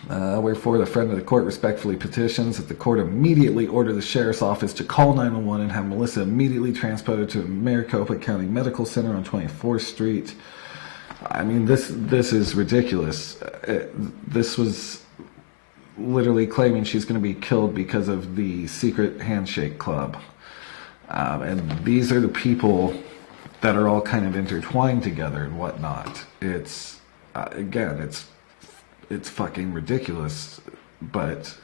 Wherefore, the friend of the court respectfully petitions that the court immediately order the sheriff's office to call 911 and have Melissa immediately transported to Maricopa County Medical Center on 24th Street. I mean, this is ridiculous. This was literally claiming she's going to be killed because of the secret handshake club. And these are the people that are all kind of intertwined together and whatnot. It's, again, it's fucking ridiculous, but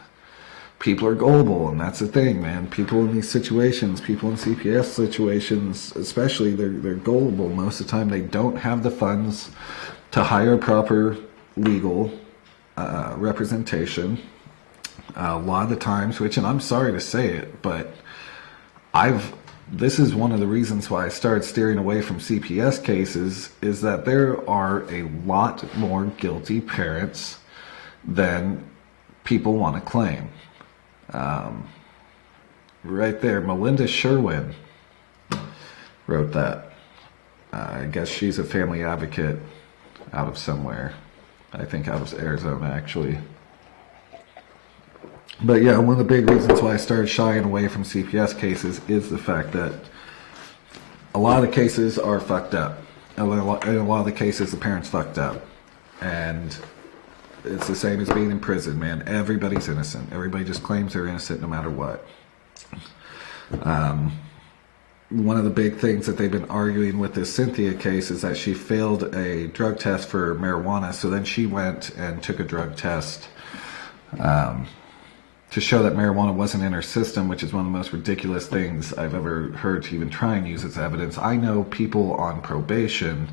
people are gullible, and that's the thing, man. People in these situations, people in CPS situations especially, they're gullible. Most of the time they don't have the funds to hire proper legal representation. A lot of the times, which, and I'm sorry to say it, but this is one of the reasons why I started steering away from CPS cases, is that there are a lot more guilty parents than people want to claim. Right there, Melinda Sherwin wrote that. I guess she's a family advocate out of somewhere. I think out of Arizona, actually. But yeah, one of the big reasons why I started shying away from CPS cases is the fact that a lot of the cases are fucked up. In a lot of the cases, the parents fucked up. And it's the same as being in prison, man. Everybody's innocent. Everybody just claims they're innocent no matter what. One of the big things that they've been arguing with this Cynthia case is that she failed a drug test for marijuana, so then she went and took a drug test to show that marijuana wasn't in her system, which is one of the most ridiculous things I've ever heard to even try and use as evidence. I know people on probation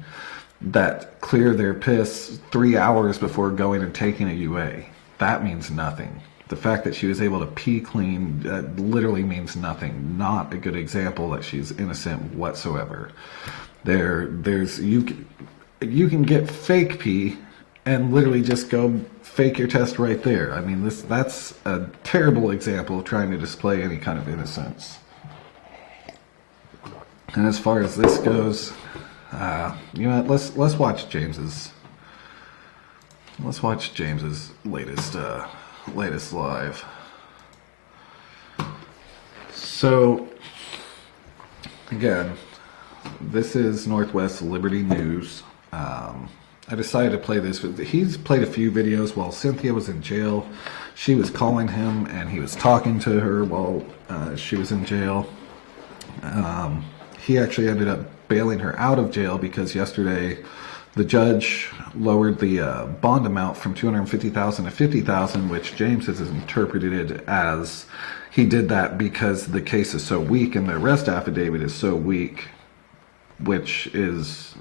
that clear their piss 3 hours before going and taking a UA. That means nothing. The fact that she was able to pee clean literally means nothing. Not a good example that she's innocent whatsoever. You can get fake pee and literally just go fake your test right there. I mean, that's a terrible example of trying to display any kind of innocence. And as far as this goes, you know what, let's watch James's latest live. So again, this is Northwest Liberty News. I decided to play this. He's played a few videos while Cynthia was in jail. She was calling him and he was talking to her while she was in jail. He actually ended up bailing her out of jail because yesterday the judge lowered the bond amount from $250,000 to $50,000, which James has interpreted it as he did that because the case is so weak and the arrest affidavit is so weak, which is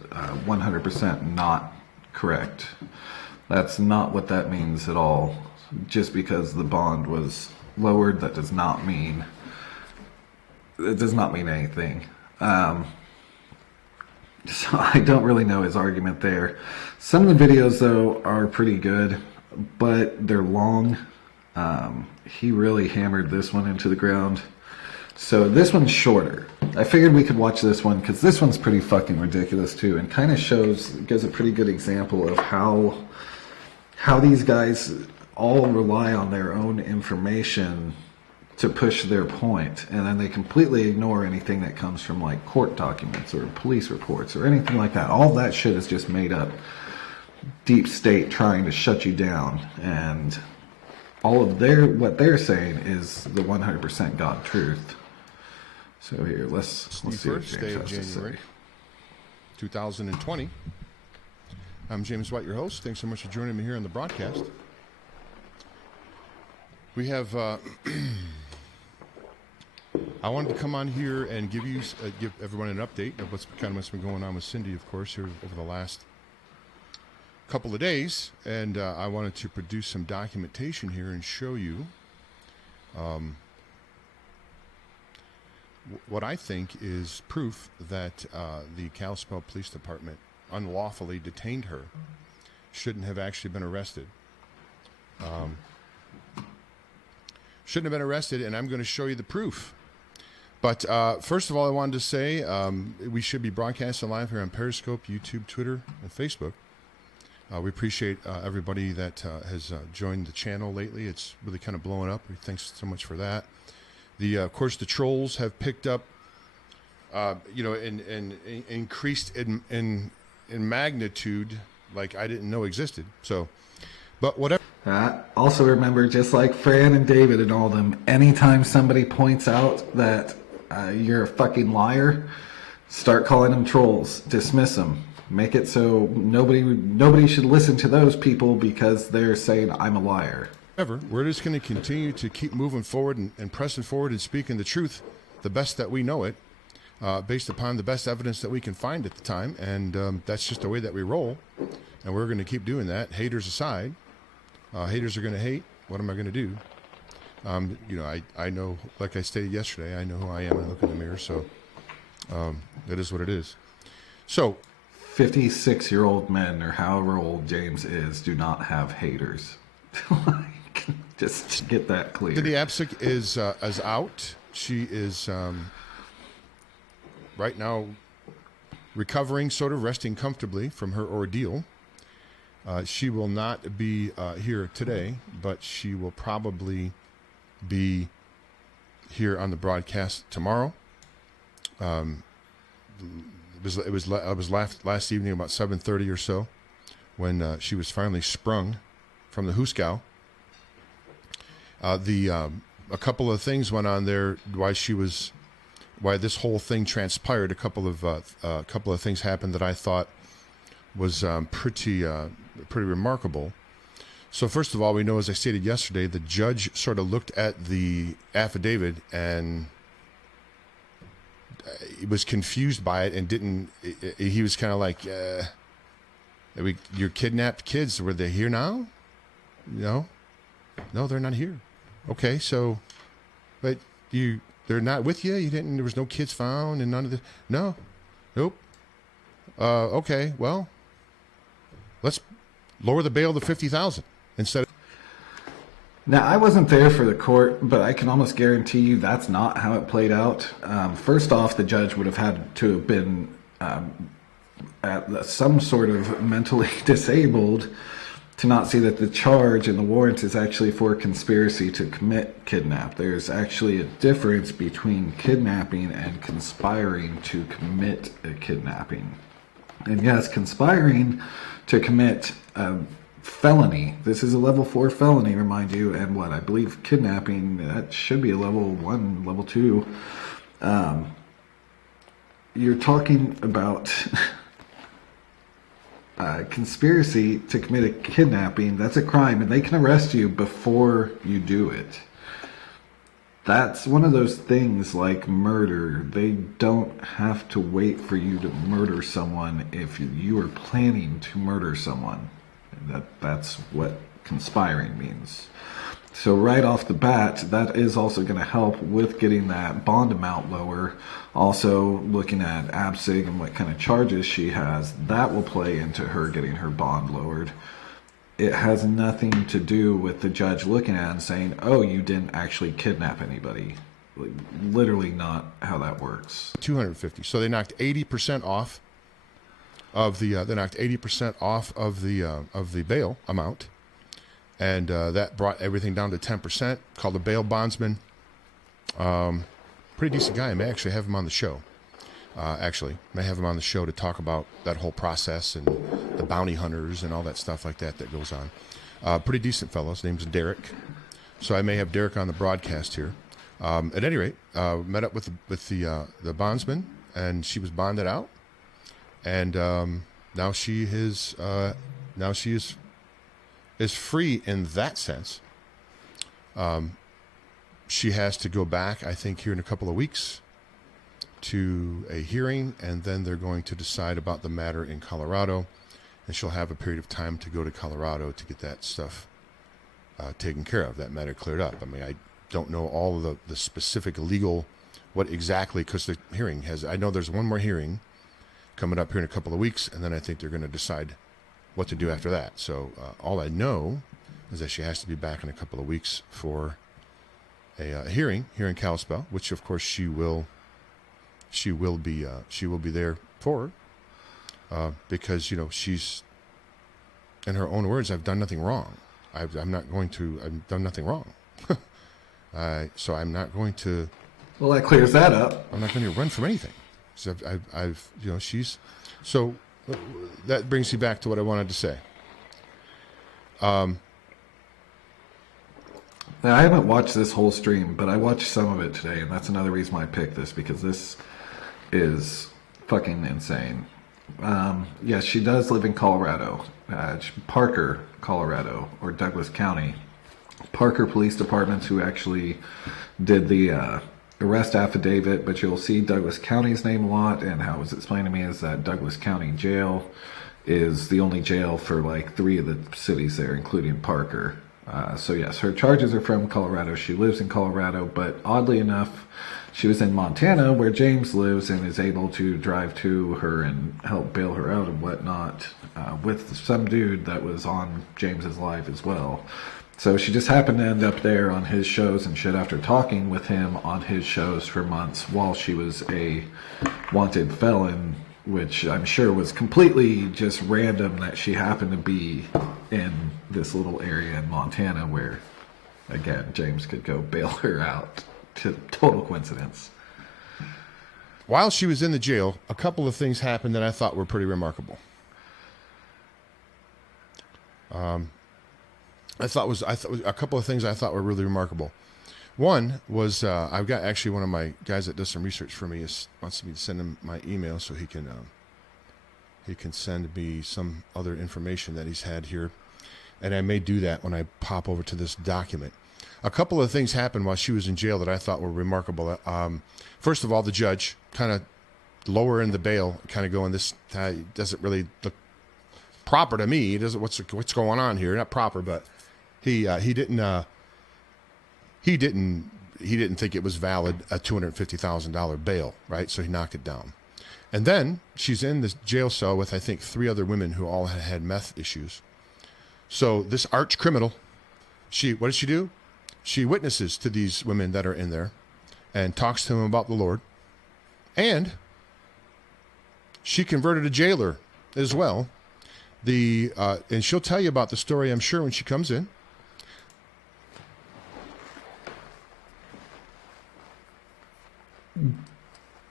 100% not correct. That's not what that means at all. Just because the bond was lowered, that does not mean anything. So I don't really know his argument there. Some of the videos, though, are pretty good, but they're long. He really hammered this one into the ground. So this one's shorter. I figured we could watch this one because this one's pretty fucking ridiculous too, and kind of gives a pretty good example of how these guys all rely on their own information to push their point, and then they completely ignore anything that comes from like court documents or police reports or anything like that. All that shit is just made up deep state trying to shut you down, and all of what they're saying is the 100% God truth. So here, let's see what James has to say. 2020. I'm James White, your host. Thanks so much for joining me here on the broadcast. We have, I wanted to come on here and give everyone an update of what's been going on with Cindy, of course, here over the last couple of days. And I wanted to produce some documentation here and show you what I think is proof that the Kalispell Police Department unlawfully detained her, shouldn't have actually been arrested. Shouldn't have been arrested, and I'm going to show you the proof. But first of all, I wanted to say we should be broadcasting live here on Periscope, YouTube, Twitter, and Facebook. We appreciate everybody that has joined the channel lately. It's really kind of blowing up. Thanks so much for that. Of course, the trolls have picked up, increased in magnitude like I didn't know existed. So, but whatever. Also remember, just like Fran and David and all of them, anytime somebody points out that you're a fucking liar, start calling them trolls. Dismiss them. Make it so nobody should listen to those people because they're saying I'm a liar. However, we're just going to continue to keep moving forward and pressing forward and speaking the truth the best that we know it, based upon the best evidence that we can find at the time. And that's just the way that we roll. And we're going to keep doing that, haters aside. Haters are going to hate. What am I going to do? I know, like I stated yesterday, I know who I am. I look in the mirror, so it is what it is. So, 56-year-old men, or however old James is, do not have haters. Just get that clear. Cynthia Abcug is out. She is right now recovering, sort of resting comfortably from her ordeal. She will not be here today, but she will probably be here on the broadcast tomorrow. It was last evening about 7:30 or so when she was finally sprung from the Hooskow. A couple of things went on there why this whole thing transpired. A couple of things happened that I thought was pretty remarkable. So first of all, we know, as I stated yesterday, the judge sort of looked at the affidavit and he was confused by it and didn't. He was kind of like, "Your kidnapped kids, were they here now?" No, they're not here. Okay, so, but they're not with you. You didn't. There was no kids found, and none of the. No, nope. Okay, well, let's lower the bail to $50,000 instead of. Now, I wasn't there for the court, but I can almost guarantee you that's not how it played out. First off, the judge would have had to have been at some sort of mentally disabled to not see that the charge and the warrant is actually for conspiracy to commit kidnap. There's actually a difference between kidnapping and conspiring to commit a kidnapping. And yes, conspiring to commit a felony. This is a level 4 felony, remind you, and what I believe kidnapping, that should be a level 1, level 2. You're talking about conspiracy to commit a kidnapping. That's a crime, and they can arrest you before you do it. That's one of those things like murder. They don't have to wait for you to murder someone if you are planning to murder someone. That's what conspiring means. So right off the bat, that is also going to help with getting that bond amount lower. Also looking at Abcug and what kind of charges she has, that will play into her getting her bond lowered. It has nothing to do with the judge looking at it and saying, oh, you didn't actually kidnap anybody. Like, literally not how that works. $250. So they knocked 80% off of the the bail amount, and that brought everything down to 10%. Called a bail bondsman. Pretty decent guy. I may actually have him on the show. May have him on the show to talk about that whole process and the bounty hunters and all that stuff like that goes on. Pretty decent fellow. His name's Derek. So I may have Derek on the broadcast here. At any rate, met up with the bondsman, and she was bonded out. and now she is free in that sense. She has to go back, I think, here in a couple of weeks to a hearing, and then they're going to decide about the matter in Colorado, and she'll have a period of time to go to Colorado to get that stuff taken care of, that matter cleared up. I mean, I don't know all of the specific legal, what exactly, because the hearing has, I know there's one more hearing coming up here in a couple of weeks, and then I think they're going to decide what to do after that. So all I know is that she has to be back in a couple of weeks for a hearing here in Kalispell, which of course she will be there for, because, you know, she's, in her own words, I've done nothing wrong. I've done nothing wrong. So I'm not going to. Well, that clears that up. I'm not going to run from anything. So I've you know, she's, so that brings you back to what I wanted to say. Now, I haven't watched this whole stream, but I watched some of it today, and that's another reason why I picked this, because this is fucking insane. Yes, she does live in Colorado, Parker, Colorado, or Douglas County. Parker Police Department, who actually did the arrest affidavit, but you'll see Douglas County's name a lot, and how it was explained to me is that Douglas County Jail is the only jail for like 3 of the cities there, including Parker. So yes, her charges are from Colorado. She lives in Colorado, but oddly enough, she was in Montana, where James lives, and is able to drive to her and help bail her out and whatnot, with some dude that was on James's live as well. So she just happened to end up there on his shows and shit after talking with him on his shows for months while she was a wanted felon, which I'm sure was completely just random that she happened to be in this little area in Montana where, again, James could go bail her out. Total coincidence. While she was in the jail, a couple of things happened that I thought were pretty remarkable. I thought a couple of things I thought were really remarkable. One was, I've got actually one of my guys that does some research for me wants me to send him my email so he can send me some other information that he's had here, and I may do that when I pop over to this document. A couple of things happened while she was in jail that I thought were remarkable. First of all, the judge kind of lowering the bail, kind of going, this doesn't really look proper to me. It doesn't. What's going on here? Not proper, but he didn't think it was valid, a $250,000 bail, right? So he knocked it down. And then she's in this jail cell with, I think, 3 other women who all had meth issues. So this arch criminal, what does she do? She witnesses to these women that are in there and talks to them about the Lord. And she converted a jailer as well. And she'll tell you about the story, I'm sure, when she comes in.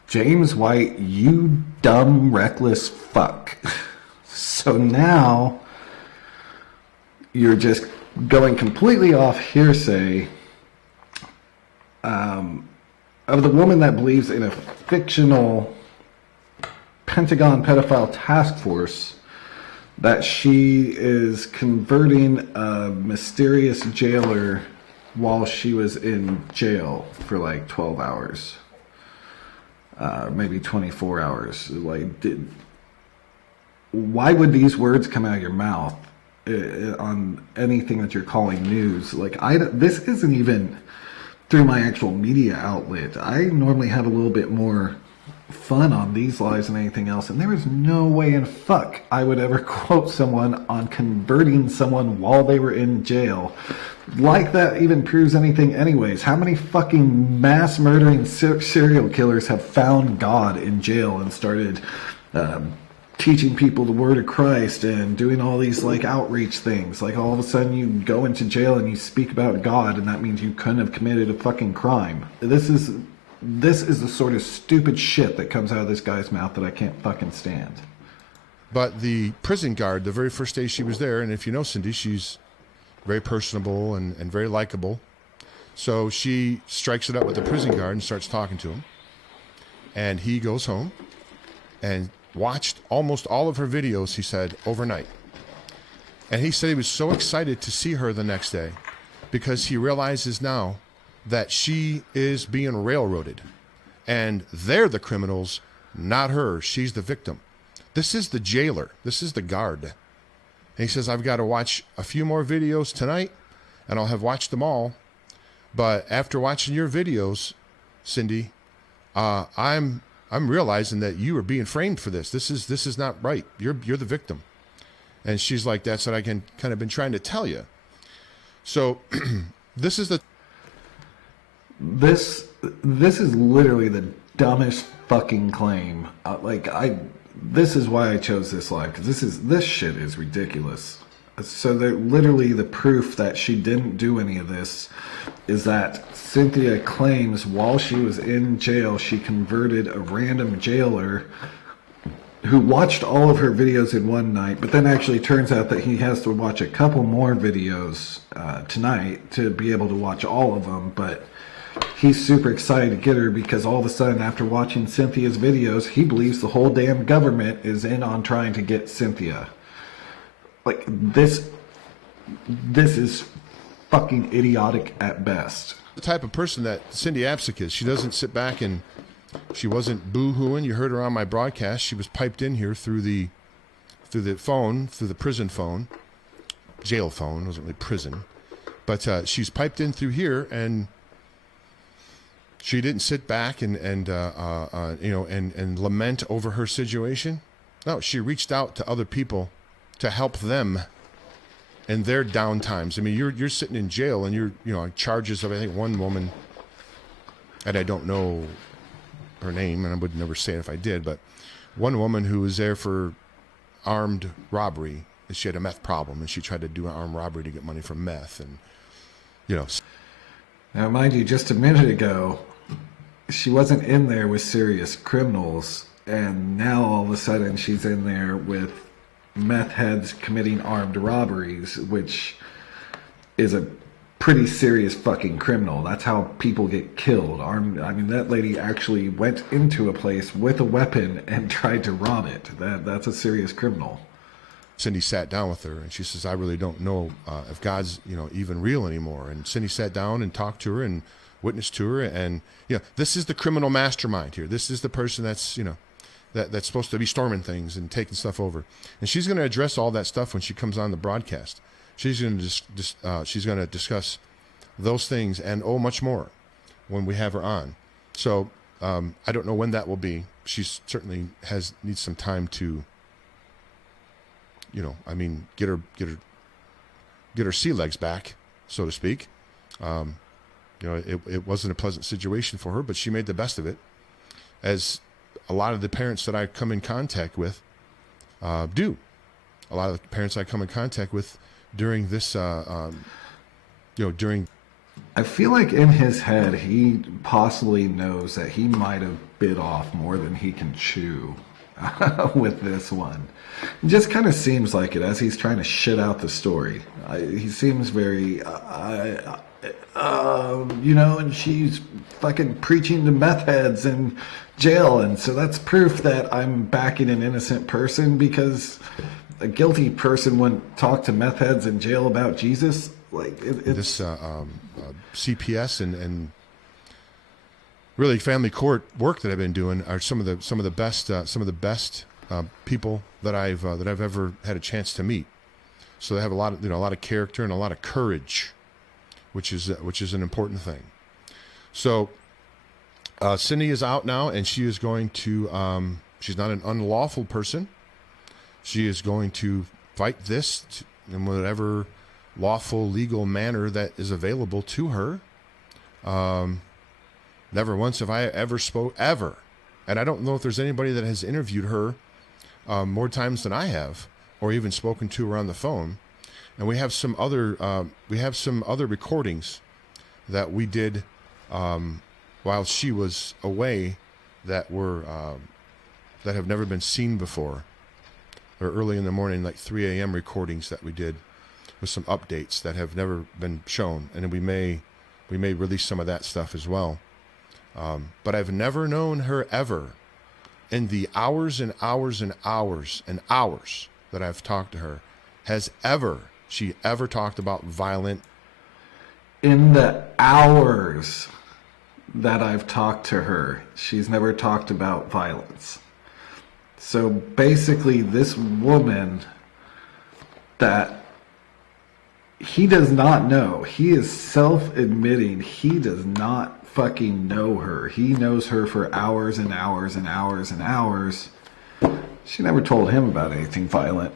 James White, you dumb, reckless fuck. So now you're just going completely off hearsay of the woman that believes in a fictional Pentagon pedophile task force, that she is converting a mysterious jailer while she was in jail for like 12 hours. Maybe 24 hours. Why would these words come out of your mouth on anything that you're calling news? This isn't even through my actual media outlet. I normally have a little bit more fun on these lives than anything else, and there is no way in fuck I would ever quote someone on converting someone while they were in jail. Like that even proves anything anyways. How many fucking mass murdering serial killers have found God in jail and started teaching people the word of Christ and doing all these outreach things? All of a sudden you go into jail and you speak about God, and that means you couldn't have committed a fucking crime. This is the sort of stupid shit that comes out of this guy's mouth that I can't fucking stand. But the prison guard, the very first day she was there, and if you know Cindy, she's very personable and very likable. So she strikes it up with the prison guard and starts talking to him. And he goes home. And watched almost all of her videos, he said, overnight. And he said he was so excited to see her the next day because he realizes now that she is being railroaded. And they're the criminals, not her. She's the victim. This is the jailer. This is the guard. And he says, I've got to watch a few more videos tonight, and I'll have watched them all. But after watching your videos, Cindy, I'm realizing that you are being framed for this. This is not right. You're the victim. And she's like, that's what I kind of been trying to tell you. So this is literally the dumbest fucking claim. This is why I chose this live, because this shit is ridiculous. So literally the proof that she didn't do any of this is that Cynthia claims while she was in jail, she converted a random jailer who watched all of her videos in one night, but then actually turns out that he has to watch a couple more videos tonight to be able to watch all of them. But he's super excited to get her because all of a sudden, after watching Cynthia's videos, he believes the whole damn government is in on trying to get Cynthia. Like, this is fucking idiotic at best. The type of person that Cynthia Abcug is. She doesn't sit back and she wasn't boo-hooing. You heard her on my broadcast. She was piped in here through the phone, through the prison phone, jail phone. It wasn't really prison, but she's piped in through here, and she didn't sit back and lament over her situation. No, she reached out to other people to help them in their down times. I mean, you're sitting in jail and you're on charges of, I think, one woman, and I don't know her name, and I would never say it if I did, but one woman who was there for armed robbery. She had a meth problem, and she tried to do an armed robbery to get money from meth, and Now, mind you, just a minute ago, she wasn't in there with serious criminals, and now all of a sudden she's in there with meth heads committing armed robberies, which is a pretty serious fucking criminal. That's how people get killed. That lady actually went into a place with a weapon and tried to rob it. That's a serious criminal. Cindy sat down with her, and she says, I really don't know if God's even real anymore. And Cindy sat down and talked to her and witnessed to her, and this is the criminal mastermind here. This is the person that's that's supposed to be storming things and taking stuff over. And she's going to address all that stuff when she comes on the broadcast. She's going to discuss those things and much more when we have her on. So I don't know when that will be. She certainly needs some time to get her sea legs back, so to speak. It wasn't a pleasant situation for her, but she made the best of it, as a lot of the parents that I come in contact with do. A lot of the parents I come in contact with during this, during. I feel like in his head, he possibly knows that he might have bit off more than he can chew with this one. It just kind of seems like it as he's trying to shit out the story. He seems very, and she's fucking preaching to meth heads in jail, and so that's proof that I'm backing an innocent person because a guilty person wouldn't talk to meth heads in jail about Jesus. Like this CPS and really family court work that I've been doing are some of the best people that I've ever had a chance to meet. So they have a lot of character and a lot of courage, which is an important thing. So Cindy is out now, and she is going to. She's not an unlawful person. She is going to fight this in whatever lawful, legal manner that is available to her. Never once have I ever and I don't know if there's anybody that has interviewed her more times than I have, or even spoken to her on the phone. And we have some other recordings that we did while she was away that have never been seen before, or early in the morning, like 3 a.m. recordings that we did with some updates that have never been shown, and we may release some of that stuff as well. But I've never known her ever in the hours and hours and hours and hours that I've talked to her, has she ever talked about violent? In the hours that I've talked to her, she's never talked about violence. So basically, this woman that he does not know, he is self-admitting he does not fucking know her. He knows her for hours and hours and hours and hours. She never told him about anything violent.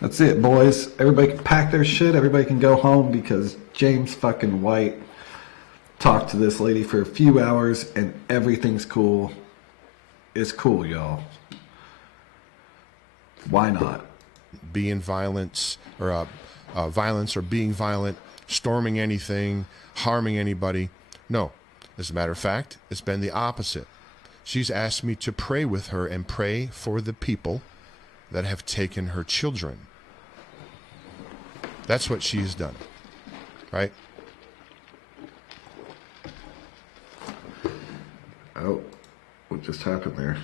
That's it, boys. Everybody can pack their shit. Everybody can go home because James fucking White talked to this lady for a few hours and everything's cool. It's cool, y'all. Why not? Being violence or being violent, storming anything, harming anybody. No. As a matter of fact, it's been the opposite. She's asked me to pray with her and pray for the people that have taken her children. That's what she's done. Right? Oh, what just happened there?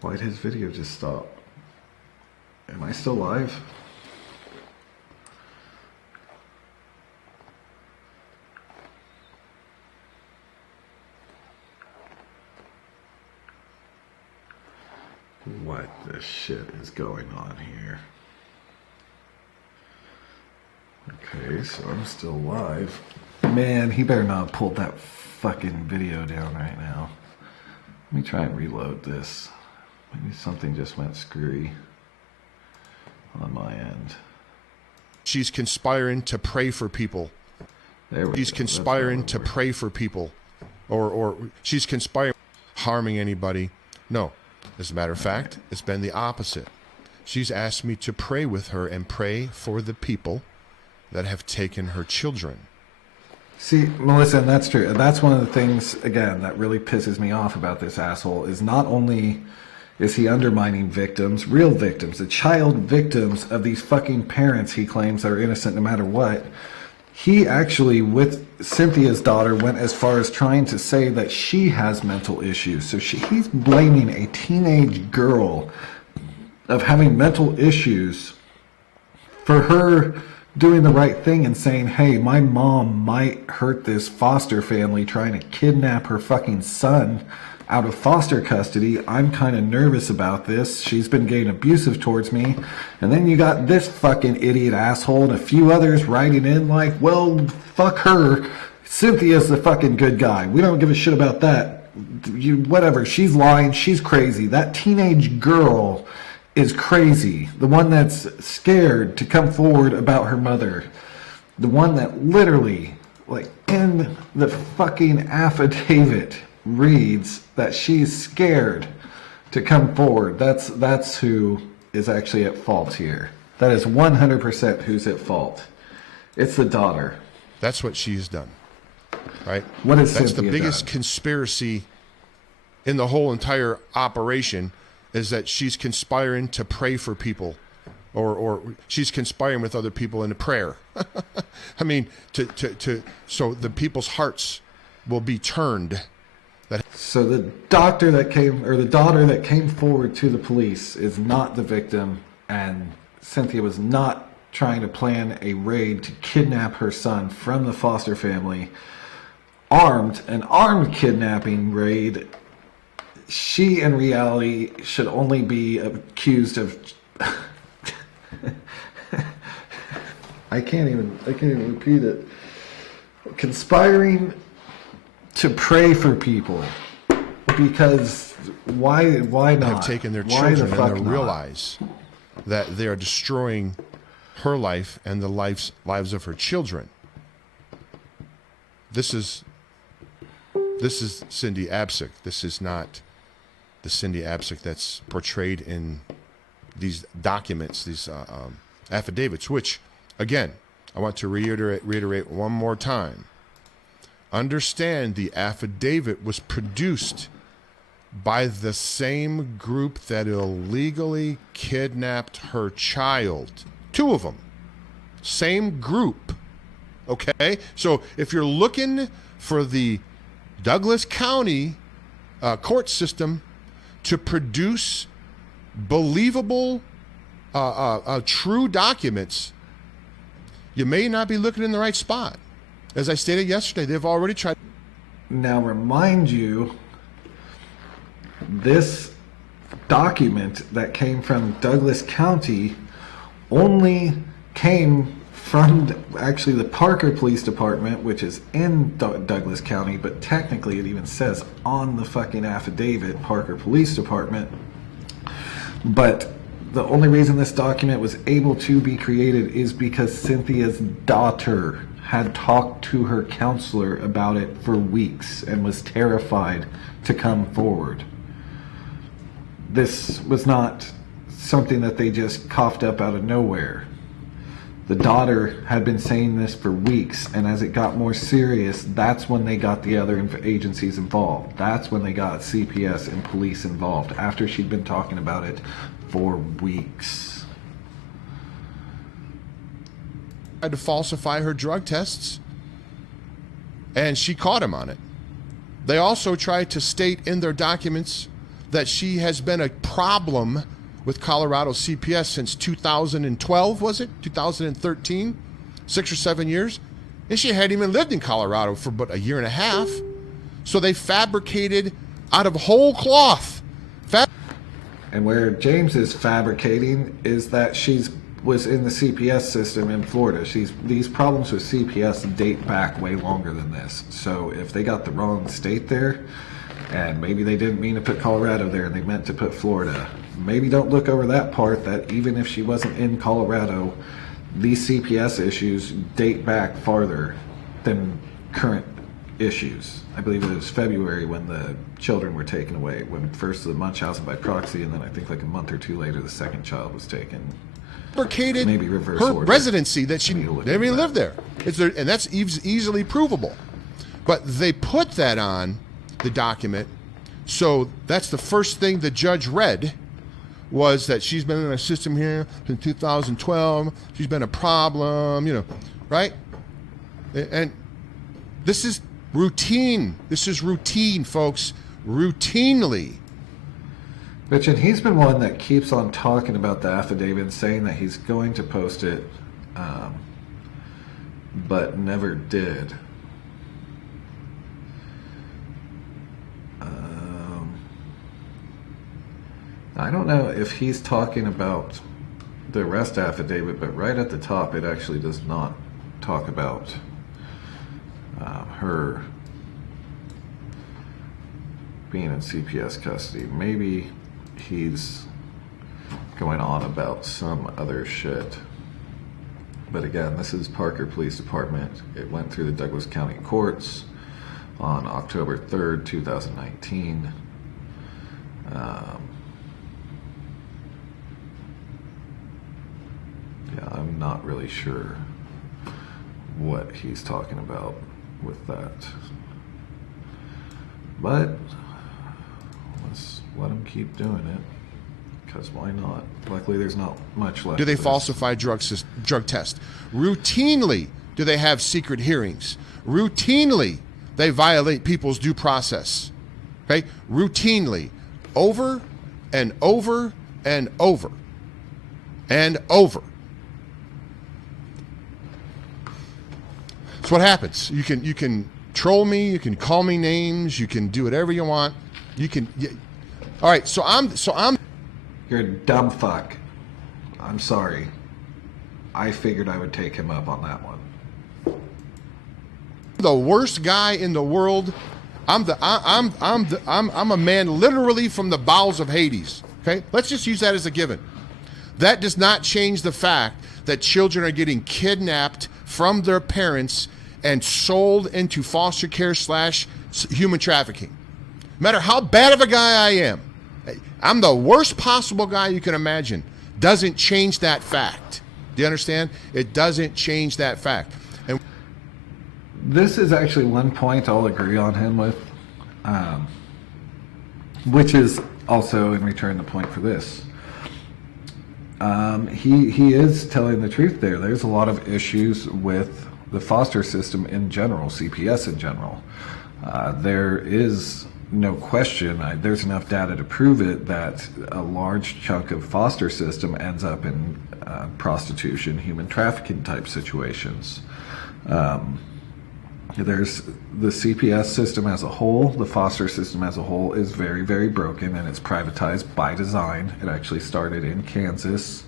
Why'd his video just stop? Am I still live? What the shit is going on here? Okay, so I'm still live. Man, he better not have pulled that fucking video down right now. Let me try and reload this. Maybe something just went screwy on my end. She's conspiring to pray for people. She's conspiring to pray for people. Or she's conspiring harming anybody. No. As a matter of fact, it's been the opposite. She's asked me to pray with her and pray for the people that have taken her children. See, Melissa, and that's true. That's one of the things, again, that really pisses me off about this asshole is not only is he undermining victims, real victims, the child victims of these fucking parents he claims are innocent no matter what. He actually, with Cynthia's daughter, went as far as trying to say that she has mental issues. So he's blaming a teenage girl of having mental issues for her doing the right thing and saying, hey, my mom might hurt this foster family trying to kidnap her fucking son out of foster custody. I'm kind of nervous about this. She's been getting abusive towards me. And then you got this fucking idiot asshole and a few others writing in like, well, fuck her. Cynthia's the fucking good guy. We don't give a shit about that. Whatever. She's lying. She's crazy. That teenage girl is crazy. The one that's scared to come forward about her mother. The one that literally, like in the fucking affidavit, reads that she's scared to come forward. That's who is actually at fault here. That is 100% who's at fault. It's the daughter. That's what she's done. Right? What is That's Cynthia the biggest done? conspiracy in the whole entire operation, is that she's conspiring to pray for people, or she's conspiring with other people in a prayer. I mean, so the people's hearts will be turned. So the doctor that came, or the daughter that came forward to the police is not the victim, and Cynthia was not trying to plan a raid to kidnap her son from the foster family. An armed kidnapping raid. She, in reality, should only be accused of... I can't even repeat it. Conspiring to pray for people, because why not? Have taken their Why children the and fuck they not? realize that they are destroying her life and the lives of her children. This is Cynthia Abcug. This is not the Cynthia Abcug that's portrayed in these documents, these affidavits, which, again, I want to reiterate one more time. Understand, the affidavit was produced by the same group that illegally kidnapped her child. Two of them. Same group. Okay? So if you're looking for the Douglas County court system to produce believable, true documents, you may not be looking in the right spot. As I stated yesterday, they've already tried. Now, remind you, this document that came from Douglas County only came from actually the Parker Police Department, which is in Douglas County, but technically it even says on the fucking affidavit, Parker Police Department. But the only reason this document was able to be created is because Cynthia's daughter had talked to her counselor about it for weeks and was terrified to come forward. This was not something that they just coughed up out of nowhere. The daughter had been saying this for weeks, and as it got more serious, that's when they got the other agencies involved. That's when they got CPS and police involved, after she'd been talking about it for weeks. Tried to falsify her drug tests, and she caught him on it. They also tried to state in their documents that she has been a problem with Colorado CPS since 2012, was it? 2013? 6 or 7 years? And she hadn't even lived in Colorado for but a year and a half. So they fabricated out of whole cloth. And where James is fabricating is that she's was in the CPS system in Florida. These problems with CPS date back way longer than this. So if they got the wrong state there, and maybe they didn't mean to put Colorado there and they meant to put Florida, maybe don't look over that part, that even if she wasn't in Colorado, these CPS issues date back farther than current issues. I believe it was February when the children were taken away, when first the Munchausen by proxy, and then I think like a month or two later the second child was taken. Fabricated maybe reverse her order. residency that she never even lived there. And that's easily provable. But they put that on the document, so that's the first thing the judge read, was that she's been in a system here since 2012. She's been a problem, right? And this is routine. This is routine, folks. Routinely. Bitch, and he's been one that keeps on talking about the affidavit, saying that he's going to post it, but never did. I don't know if he's talking about the arrest affidavit, but right at the top it actually does not talk about her being in CPS custody. Maybe he's going on about some other shit. But again, this is Parker Police Department. It went through the Douglas County courts on October 3rd, 2019. Yeah, I'm not really sure what he's talking about with that. But let's let him keep doing it, because why not? Luckily, there's not much left. Do they falsify drug tests? Routinely, do they have secret hearings? Routinely, they violate people's due process. Okay? Routinely, over and over and over and over. That's what happens. You can troll me, you can call me names, you can do whatever you want. All right, so I'm You're a dumb fuck. I'm sorry. I figured I would take him up on that one. the worst guy in the world. I'm a man literally from the bowels of Hades. Okay? Let's just use that as a given. That does not change the fact that children are getting kidnapped from their parents and sold into foster care / human trafficking. No matter how bad of a guy I am, I'm the worst possible guy you can imagine. Doesn't change that fact. Do you understand? It doesn't change that fact. And this is actually one point I'll agree on him with, which is also in return the point for this. He is telling the truth there. There's a lot of issues with the foster system in general, CPS in general. There is no question, there's enough data to prove it, that a large chunk of foster system ends up in prostitution, human trafficking type situations. There's the CPS system as a whole, the foster system as a whole is very, very broken, and it's privatized by design. It actually started in Kansas.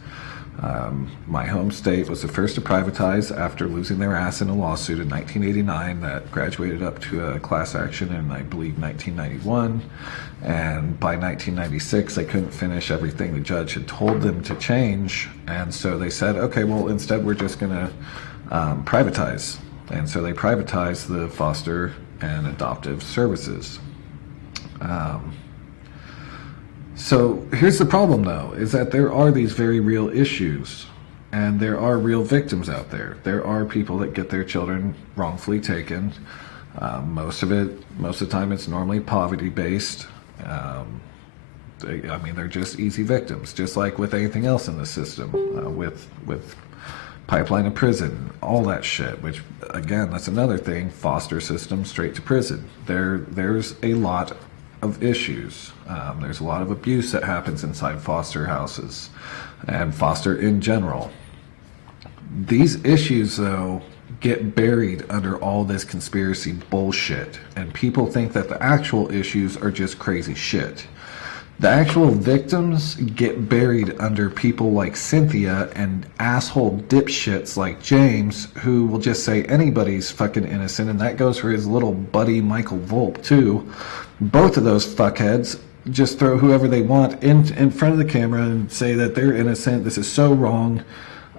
My home state was the first to privatize after losing their ass in a lawsuit in 1989 that graduated up to a class action in, I believe, 1991. And by 1996, they couldn't finish everything the judge had told them to change. And so they said, okay, well, instead we're just going to privatize. And so they privatized the foster and adoptive services. So here's the problem, though, is that there are these very real issues, and there are real victims out there. There are people that get their children wrongfully taken. Most of the time, it's normally poverty-based. They're just easy victims, just like with anything else in the system, with pipeline to prison, all that shit, which, again, that's another thing, foster system straight to prison. There's a lot of issues. There's a lot of abuse that happens inside foster houses and foster in general. These issues, though, get buried under all this conspiracy bullshit, and people think that the actual issues are just crazy shit. The actual victims get buried under people like Cynthia and asshole dipshits like James, who will just say anybody's fucking innocent, and that goes for his little buddy Michael Volpe too. Both of those fuckheads just throw whoever they want in front of the camera and say that they're innocent. This is so wrong.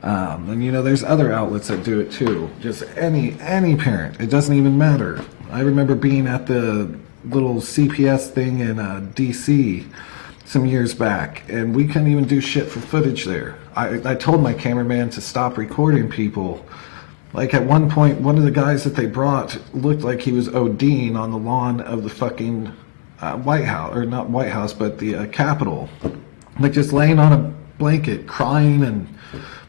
And there's other outlets that do it too. Just any parent. It doesn't even matter. I remember being at the little CPS thing in DC some years back, and we couldn't even do shit for footage there. I told my cameraman to stop recording people. Like, at one point, one of the guys that they brought looked like he was ODing on the lawn of the fucking White House, or not White House, but the Capitol. Like, just laying on a blanket, crying and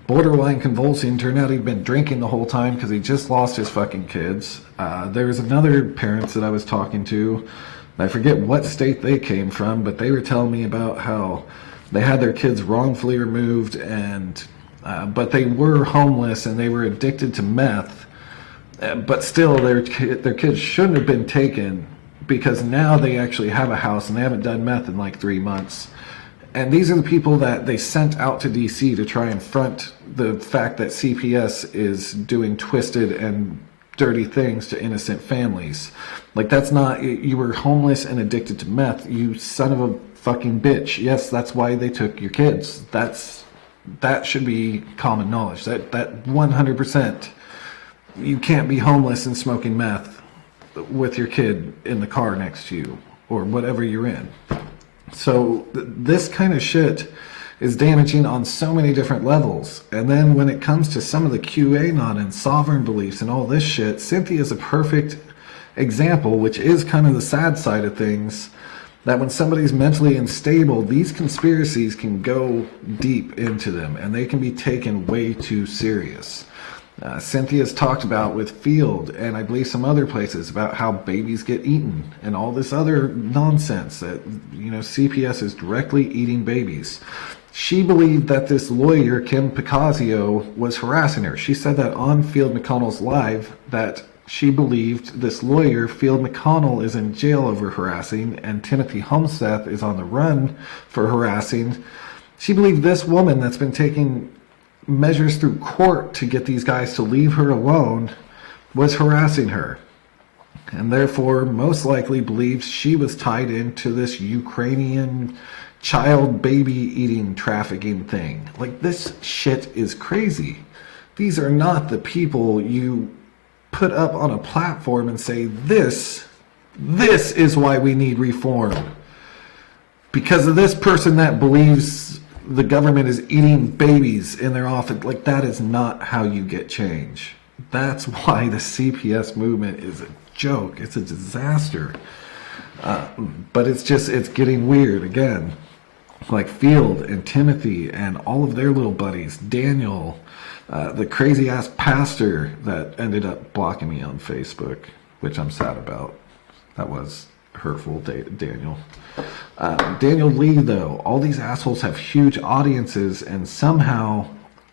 borderline convulsing. Turned out he'd been drinking the whole time because he just lost his fucking kids. There was another parents that I was talking to. I forget what state they came from, but they were telling me about how they had their kids wrongfully removed, and but they were homeless and they were addicted to meth. But still, their kids shouldn't have been taken, because now they actually have a house and they haven't done meth in like 3 months. And these are the people that they sent out to DC to try and front the fact that CPS is doing twisted and dirty things to innocent families. Like, that's not, you were homeless and addicted to meth, you son of a fucking bitch. Yes, that's why they took your kids. That should be common knowledge. That 100%. You can't be homeless and smoking meth with your kid in the car next to you, or whatever you're in. So this kind of shit is damaging on so many different levels. And then when it comes to some of the QAnon and sovereign beliefs and all this shit, Cynthia is a perfect example, which is kind of the sad side of things, that when somebody's mentally unstable, these conspiracies can go deep into them and they can be taken way too serious. Cynthia's talked about with Field, and I believe some other places, about how babies get eaten and all this other nonsense that, CPS is directly eating babies. She believed that this lawyer, Kim Picasio, was harassing her. She said that on Field McConnell's Live, that she believed this lawyer, Field McConnell, is in jail over harassing, and Timothy Homseth is on the run for harassing. She believed this woman that's been taking measures through court to get these guys to leave her alone was harassing her, and therefore most likely believes she was tied into this Ukrainian child baby eating trafficking thing. Like, this shit is crazy. These are not the people you put up on a platform and say, this is why we need reform, because of this person that believes the government is eating babies in their office. Like, that is not how you get change. That's why the CPS movement is a joke. It's a disaster. But it's getting weird again. like Field and Timothy and all of their little buddies, Daniel, the crazy ass pastor that ended up blocking me on Facebook, which I'm sad about. That was hurtful, Daniel. Daniel Lee, though, all these assholes have huge audiences, and somehow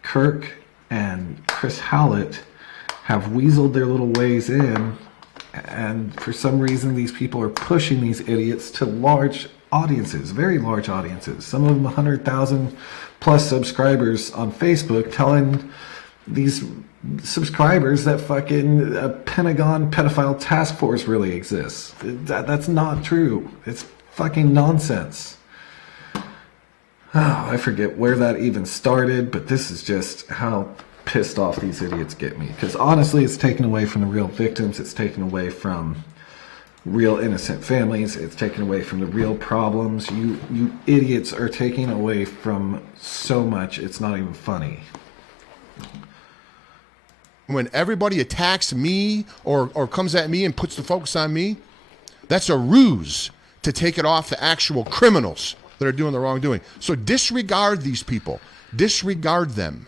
Kirk and Chris Hallett have weaseled their little ways in, and for some reason these people are pushing these idiots to large audiences, very large audiences, some of them 100,000 plus subscribers on Facebook, telling these subscribers that fucking a Pentagon pedophile task force really exists. That's not true. It's fucking nonsense. Oh, I forget where that even started, but this is just how pissed off these idiots get me. Because honestly, it's taken away from the real victims. It's taken away from real innocent families. It's taken away from the real problems. You idiots are taking away from so much, it's not even funny. When everybody attacks me or comes at me and puts the focus on me, that's a ruse to take it off the actual criminals that are doing the wrongdoing. So disregard these people. Disregard them.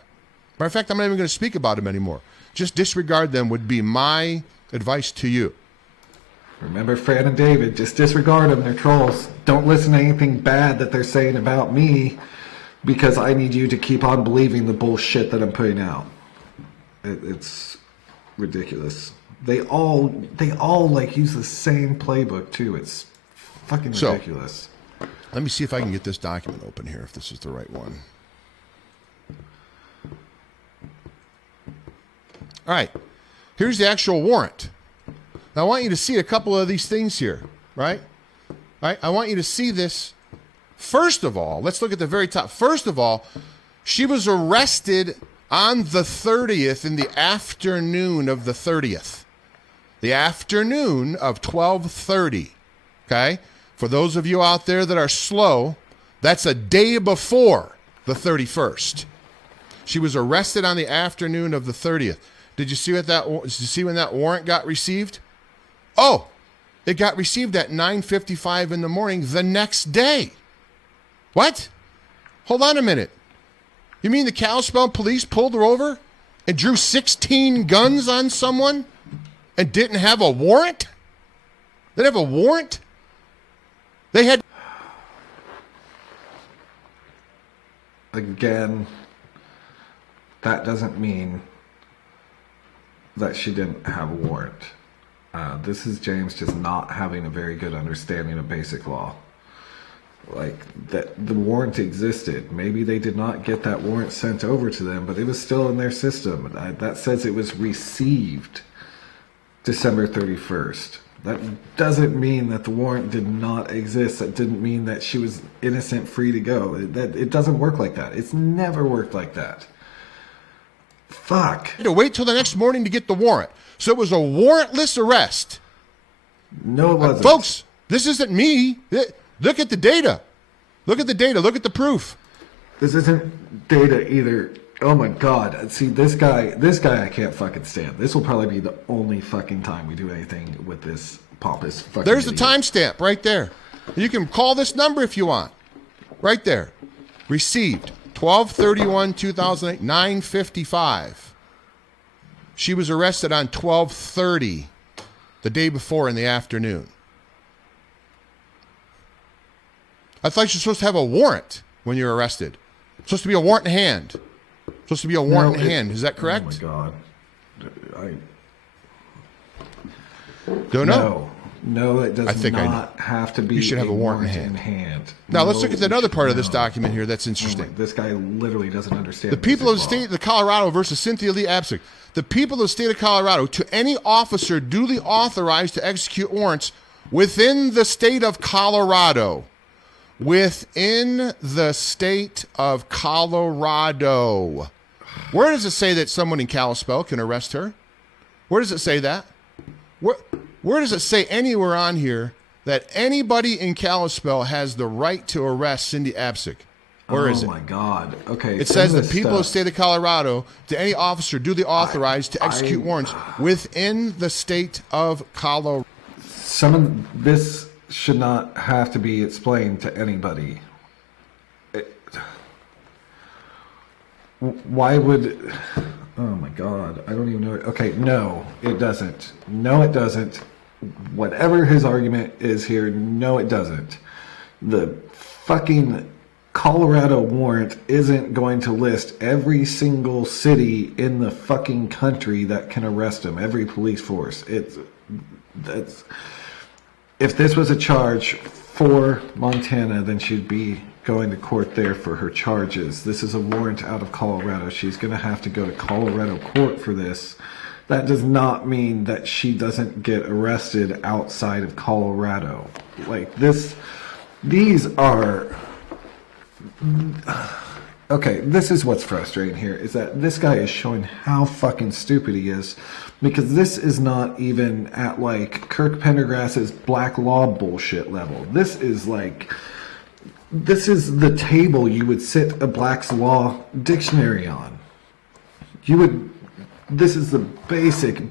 Matter of fact, I'm not even going to speak about them anymore. Just disregard them would be my advice to you. Remember Fran and David, just disregard them. They're trolls. Don't listen to anything bad that they're saying about me, because I need you to keep on believing the bullshit that I'm putting out. It's ridiculous. They all like use the same playbook too. It's fucking ridiculous. So, let me see if I can get this document open here, if this is the right one. All right, here's the actual warrant. Now, I want you to see a couple of these things here, right? All right, I want you to see this. First of all, let's look at the very top. First of all, she was arrested on the 30th in the afternoon of the 30th. The afternoon of 12:30, okay? For those of you out there that are slow, that's a day before the 31st. She was arrested on the afternoon of the 30th. Did you see when that warrant got received? Oh, it got received at 9:55 in the morning the next day. What? Hold on a minute. You mean the Kalispell police pulled her over and drew 16 guns on someone and didn't have a warrant? They didn't have a warrant? They had... Again, that doesn't mean that she didn't have a warrant. This is James just not having a very good understanding of basic law. Like, that the warrant existed. Maybe they did not get that warrant sent over to them, but it was still in their system. That says it was received December 31st. That doesn't mean that the warrant did not exist. That didn't mean that she was innocent, free to go. It doesn't work like that. It's never worked like that. Fuck. To wait till the next morning to get the warrant. So it was a warrantless arrest. No, it wasn't. Folks, this isn't me. Look at the data. Look at the data. Look at the proof. This isn't data either. Oh my God. See, this guy I can't fucking stand. This will probably be the only fucking time we do anything with this pompous fucking There's idiot. the timestamp right there. You can call this number if you want. Right there. Received 12/31/2008, 9:55. She was arrested on 12:30, the day before in the afternoon. I thought you're supposed to have a warrant when you're arrested. It's supposed to be a warrant in hand. Supposed to be a warrant in hand. Is that correct? Oh my God. Don't know. No, it does not have to be. You should have a warrant in hand. Now, let's look at another part of this document here that's interesting. This guy literally doesn't understand. The people of the state of Colorado versus Cynthia Abcug. The people of the state of Colorado, to any officer duly authorized to execute warrants within the state of Colorado. Within the state of Colorado. Where does it say that someone in Kalispell can arrest her? Where does it say that? Where does it say anywhere on here that anybody in Kalispell has the right to arrest Cynthia Abcug? Where is it? Oh my God. Okay. It says the people of the state of Colorado, to any officer duly authorized to execute warrants within the state of Colorado. Some of this should not have to be explained to anybody. Why would... Oh my God, I don't even know. Okay, no, it doesn't. No, it doesn't. Whatever his argument is here, no, it doesn't. The fucking Colorado warrant isn't going to list every single city in the fucking country that can arrest him, every police force. That's... If this was a charge for Montana, then she'd be going to court there for her charges. This is a warrant out of Colorado. She's going to have to go to Colorado court for this. That does not mean that she doesn't get arrested outside of Colorado. Like this, these are... Okay, this is what's frustrating here, is that this guy is showing how fucking stupid he is, because this is not even at like Kirk Pendergrass's black law bullshit level. This is like, this is the table you would sit a Black's Law dictionary on. You would, this is the basic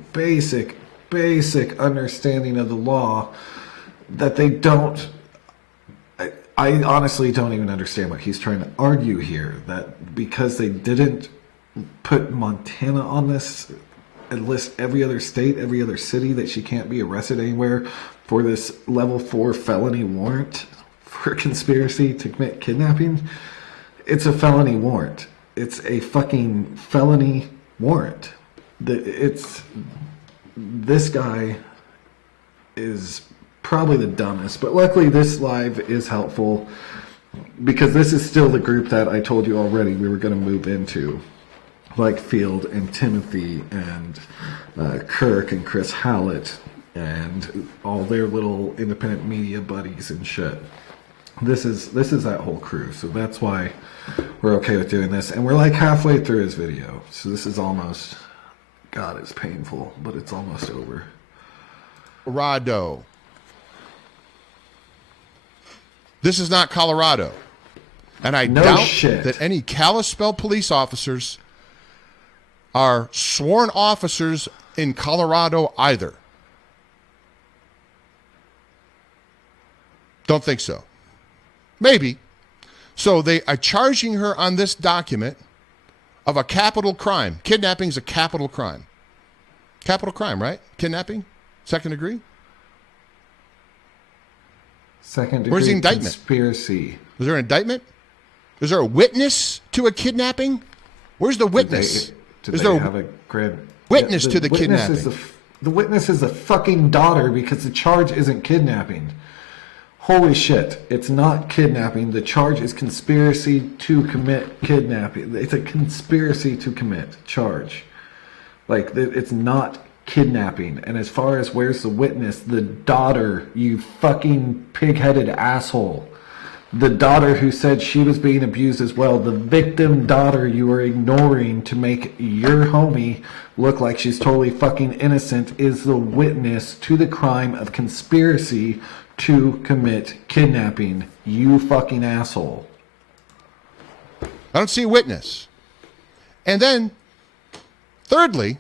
understanding of the law that they don't... I honestly don't even understand what he's trying to argue here. That because they didn't put Montana on this and list every other state, every other city, that she can't be arrested anywhere for this level 4 felony warrant for conspiracy to commit kidnapping. It's a felony warrant. It's a fucking felony warrant. This guy is probably the dumbest, but luckily this live is helpful because this is still the group that I told you already we were going to move into, like Field and Timothy and Kirk and Chris Hallett and all their little independent media buddies and shit. This is that whole crew, so that's why we're okay with doing this, and we're like halfway through his video, so this is almost, God, it's painful, but it's almost over. Colorado. This is not Colorado. And I doubt that any Kalispell police officers are sworn officers in Colorado either. Don't think so. Maybe. So they are charging her on this document of a capital crime. Kidnapping is a capital crime. Capital crime, right? Kidnapping? Second degree? Second degree. Where's the indictment? Conspiracy. Was there an indictment? Is there a witness to a kidnapping? Where's the witness? Did they have a grand witness to the kidnapping? The witness is the fucking daughter, because the charge isn't kidnapping. Holy shit. It's not kidnapping. The charge is conspiracy to commit kidnapping. It's a conspiracy to commit charge. Like, it's not kidnapping. And as far as where's the witness, the daughter, you fucking pig-headed asshole. The daughter who said she was being abused as well. The victim daughter you are ignoring to make your homie look like she's totally fucking innocent is the witness to the crime of conspiracy to commit kidnapping. You fucking asshole. I don't see a witness. And then, thirdly,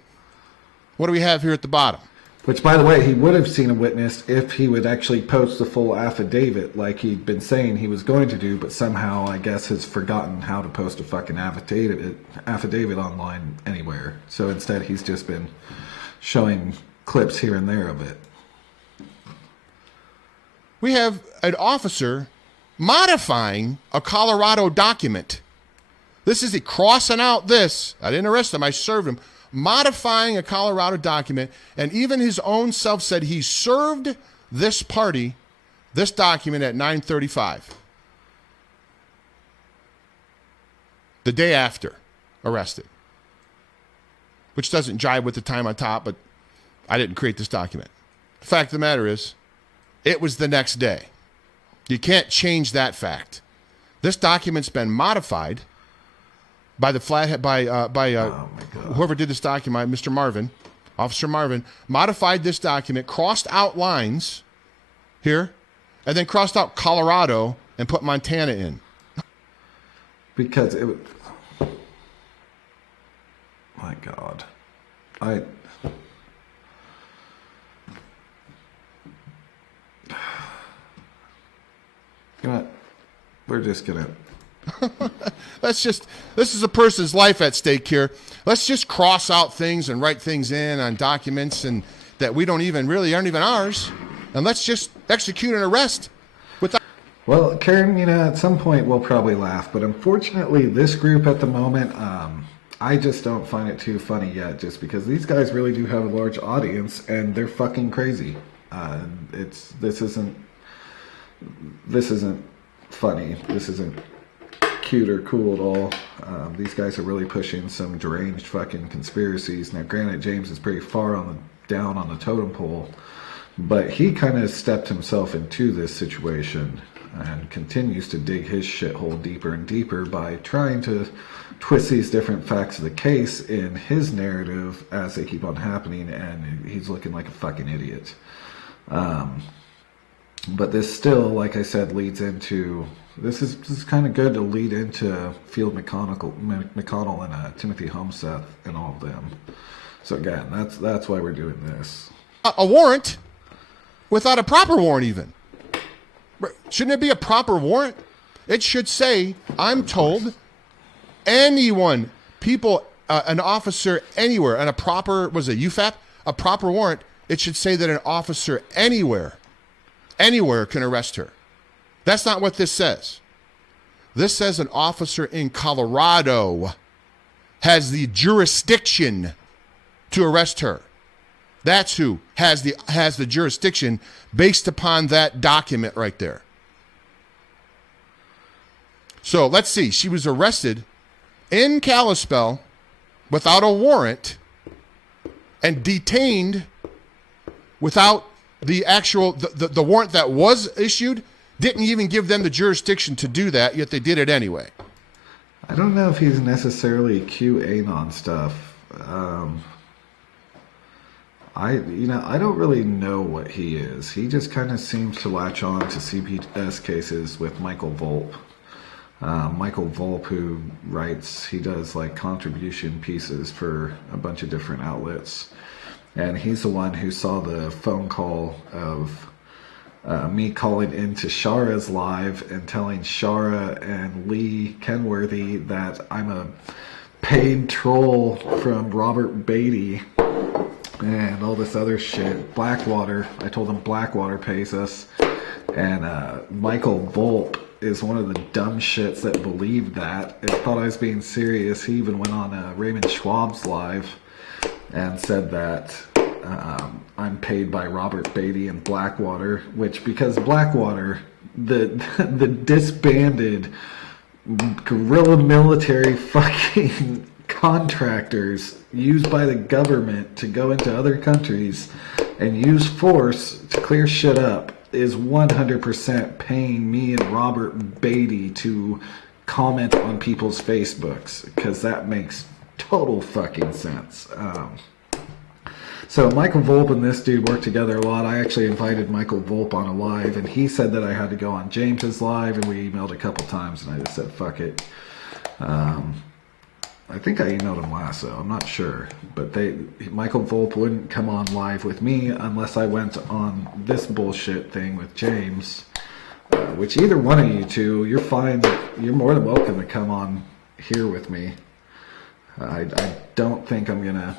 what do we have here at the bottom? Which, by the way, he would have seen a witness if he would actually post the full affidavit like he'd been saying he was going to do, but somehow, I guess, has forgotten how to post a fucking affidavit online anywhere. So instead, he's just been showing clips here and there of it. We have an officer modifying a Colorado document. This is crossing out this. I didn't arrest him. I served him. Modifying a Colorado document, and even his own self said he served this party this document at 9:35, the day after arrested, which doesn't jive with the time on top, but I didn't create this document. The fact of the matter is, it was the next day. You can't change that fact. This document's been modified by the flathead, whoever did this document, Mr. Marvin, Officer Marvin, modified this document, crossed out lines here, and then crossed out Colorado and put Montana in. Because it was... My God. You know what? We're just going to... this is a person's life at stake here. Let's just cross out things and write things in on documents and that we don't even really aren't even ours. And let's just execute an arrest without. Well, Karen, at some point we'll probably laugh, but unfortunately this group at the moment, I just don't find it too funny yet, just because these guys really do have a large audience and they're fucking crazy. This isn't funny. This isn't cute or cool at all. These guys are really pushing some deranged fucking conspiracies. Now, granted, James is pretty far down on the totem pole, but he kind of stepped himself into this situation and continues to dig his shithole deeper and deeper by trying to twist these different facts of the case in his narrative as they keep on happening, and he's looking like a fucking idiot. But this still, like I said, leads into this is kind of good to lead into Field McConnell and Timothy Homeseth and all of them. So again, that's why we're doing this. A warrant without a proper warrant, even. Shouldn't it be a proper warrant? It should say, I'm told, anyone, people, an officer anywhere, and a proper, was it UFAP? A proper warrant, it should say that an officer anywhere can arrest her. That's not what this says. This says an officer in Colorado has the jurisdiction to arrest her. That's who has the jurisdiction based upon that document right there. So let's see. She was arrested in Kalispell without a warrant and detained without the actual the warrant that was issued didn't even give them the jurisdiction to do that, yet they did it anyway. I don't know if he's necessarily QAnon stuff. I don't really know what he is. He just kind of seems to latch on to CPS cases with Michael Volpe. Michael Volpe, who he does like contribution pieces for a bunch of different outlets. And he's the one who saw the phone call of me calling into Shara's live and telling Shara and Lee Kenworthy that I'm a paid troll from Robert Beatty and all this other shit. Blackwater. I told him Blackwater pays us. And Michael Volpe is one of the dumb shits that believed that and thought I was being serious. He even went on Raymond Schwab's live and said that I'm paid by Robert Beatty and Blackwater, which, because Blackwater, the disbanded guerrilla military fucking contractors used by the government to go into other countries and use force to clear shit up, is 100% paying me and Robert Beatty to comment on people's Facebooks, because that makes total fucking sense. So Michael Volpe and this dude work together a lot. I actually invited Michael Volpe on a live, and he said that I had to go on James's live, and we emailed a couple times, and I just said, fuck it. I think I emailed him last, though. I'm not sure. But Michael Volpe wouldn't come on live with me unless I went on this bullshit thing with James, which either one of you two, you're fine. You're more than welcome to come on here with me. I don't think I'm going to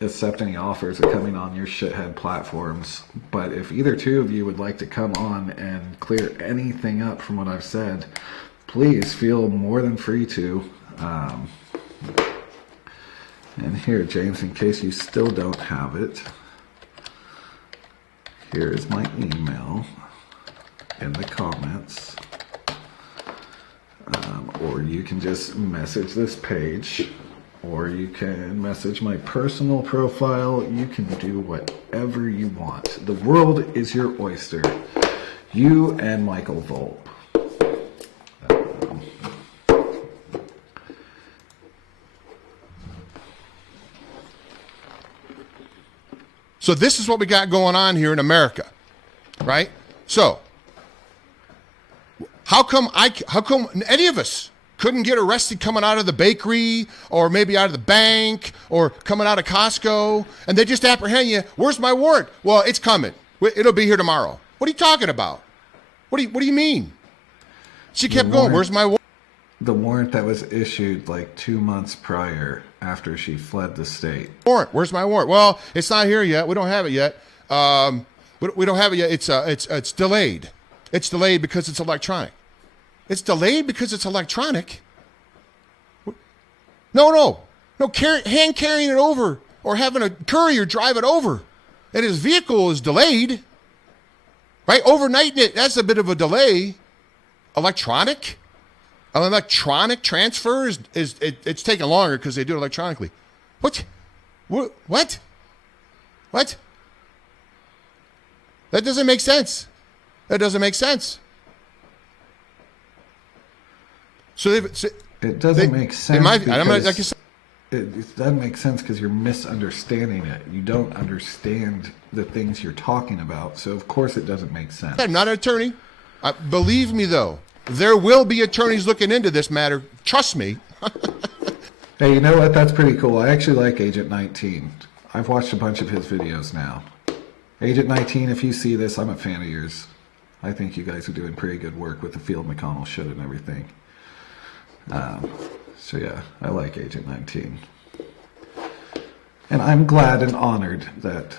accept any offers of coming on your shithead platforms. But if either two of you would like to come on and clear anything up from what I've said, please feel more than free to. And here, James, in case you still don't have it, here is my email in the comments. Or you can just message this page, or you can message my personal profile. You can do whatever you want. The world is your oyster. You and Michael Volpe. So this is what we got going on here in America, right? So how come any of us couldn't get arrested coming out of the bakery or maybe out of the bank or coming out of Costco, and they just apprehend you? Where's my warrant? Well, it's coming. It'll be here tomorrow. What are you talking about? What do you mean? She kept going. Where's my warrant? the warrant that was issued like 2 months prior after she fled the state. Warrant. Where's my warrant? Well, it's not here yet. We don't have it yet. We don't have it yet. It's delayed. It's delayed because it's electronic. It's delayed because it's electronic. No. Hand carrying it over or having a courier drive it over, and his vehicle is delayed. Right, overnighting it. That's a bit of a delay. Electronic. An electronic transfer it's taking longer because they do it electronically. What? That doesn't make sense. That doesn't make sense. It doesn't make sense. It doesn't make sense because you're misunderstanding it. You don't understand the things you're talking about. So of course it doesn't make sense. I'm not an attorney. Believe me, though. There will be attorneys looking into this matter. Trust me. Hey, you know what? That's pretty cool. I actually like Agent 19. I've watched a bunch of his videos now. Agent 19, if you see this, I'm a fan of yours. I think you guys are doing pretty good work with the field McConnell shit and everything. So yeah, I like Agent 19. And I'm glad and honored that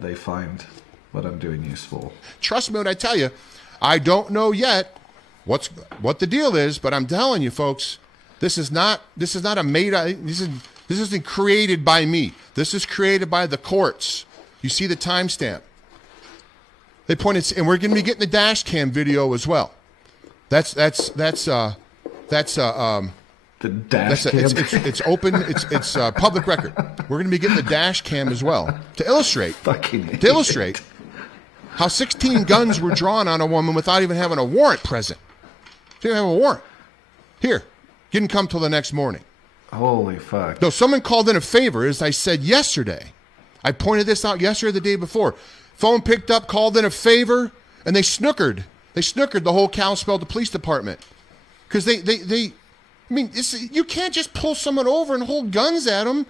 they find what I'm doing useful. Trust me when I tell you, I don't know yet what the deal is, but I'm telling you, folks, this is not a made. This isn't created by me. This is created by the courts. You see the timestamp. They pointed, and we're going to be getting the dash cam video as well. That's The dash cam. It's open. It's public record. We're going to be getting the dash cam as well to illustrate how 16 guns were drawn on a woman without even having a warrant present. She didn't have a warrant. Here, didn't come till the next morning. Holy fuck. No, someone called in a favor, as I said yesterday. I pointed this out yesterday, the day before. Phone picked up, called in a favor, and they snookered. They snookered the whole Kalispell Police Department. Because you can't just pull someone over and hold guns at them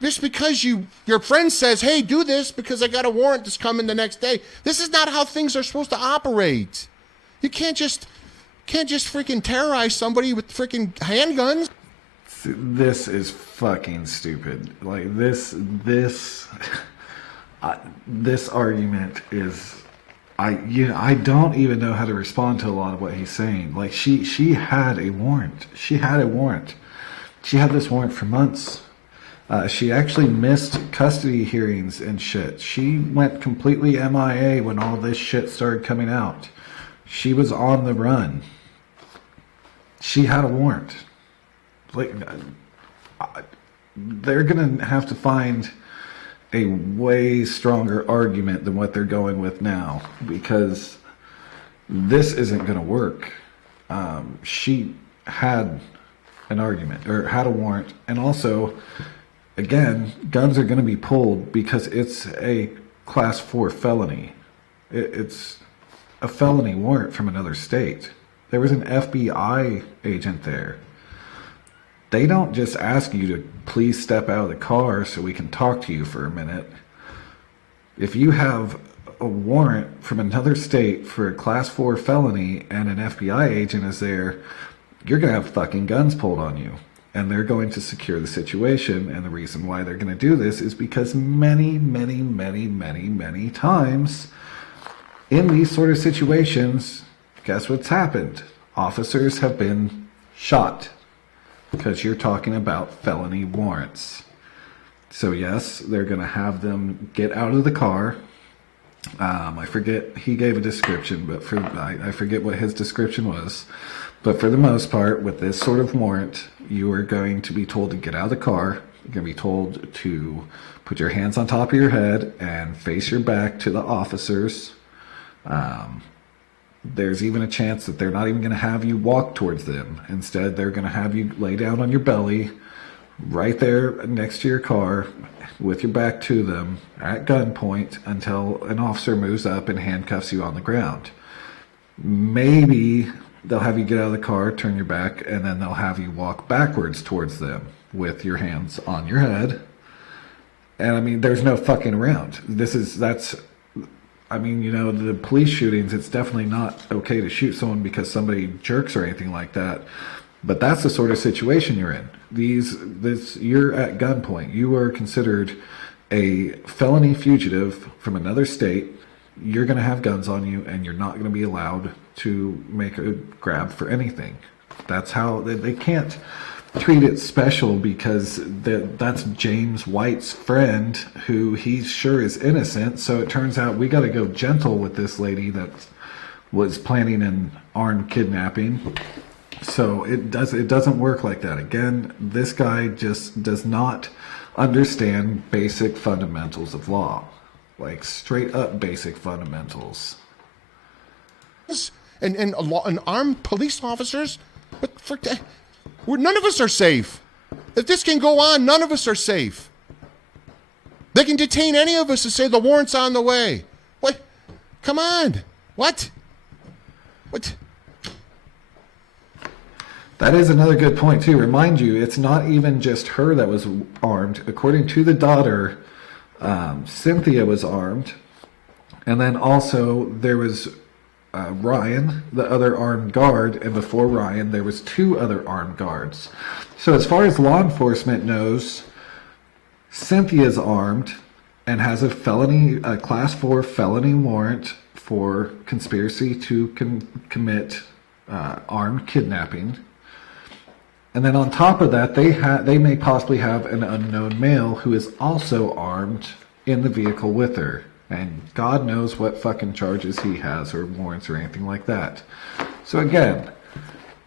just because your friend says, hey, do this because I got a warrant that's coming the next day. This is not how things are supposed to operate. You can't just freaking terrorize somebody with freaking handguns. This is fucking stupid. Like this argument is, I don't even know how to respond to a lot of what he's saying. Like she had a warrant. She had this warrant for months. She actually missed custody hearings and shit. She went completely MIA when all this shit started coming out. She was on the run. She had a warrant. Like, they're gonna have to find a way stronger argument than what they're going with now, because this isn't gonna work. She had an argument, or had a warrant, and also, again, guns are gonna be pulled because it's a class 4 felony. It's a felony warrant from another state. There was an FBI agent there. They don't just ask you to please step out of the car so we can talk to you for a minute. If you have a warrant from another state for a class 4 felony and an FBI agent is there, you're going to have fucking guns pulled on you. And they're going to secure the situation. And the reason why they're going to do this is because many times in these sort of situations, guess what's happened? Officers have been shot. Because you're talking about felony warrants. So yes, they're going to have them get out of the car. I forget, he gave a description, but I forget what his description was. But for the most part, with this sort of warrant, you are going to be told to get out of the car. You're going to be told to put your hands on top of your head and face your back to the officers. There's even a chance that they're not even going to have you walk towards them. Instead, they're going to have you lay down on your belly right there next to your car with your back to them at gunpoint until an officer moves up and handcuffs you on the ground. Maybe they'll have you get out of the car, turn your back, and then they'll have you walk backwards towards them with your hands on your head. And I mean, there's no fucking around. I mean, you know, the police shootings, it's definitely not okay to shoot someone because somebody jerks or anything like that. But that's the sort of situation you're in. You're at gunpoint. You are considered a felony fugitive from another state. You're going to have guns on you, and you're not going to be allowed to make a grab for anything. That's how they can't treat it special because that's James White's friend who he's sure is innocent. So it turns out we got to go gentle with this lady that was planning an armed kidnapping. So it doesn't work like that. Again, this guy just does not understand basic fundamentals of law, like straight up basic fundamentals. And armed police officers, but none of us are safe. If this can go on, none of us are safe. They can detain any of us and say the warrant's on the way. What? Come on. What? That is another good point, too. Remind you, it's not even just her that was armed. According to the daughter, Cynthia was armed. And then also there was Ryan, the other armed guard. And before Ryan, there was 2 other armed guards. So as far as law enforcement knows, Cynthia's armed and has a class 4 felony warrant for conspiracy to commit armed kidnapping. And then on top of that, they may possibly have an unknown male who is also armed in the vehicle with her. And God knows what fucking charges he has or warrants or anything like that. So again,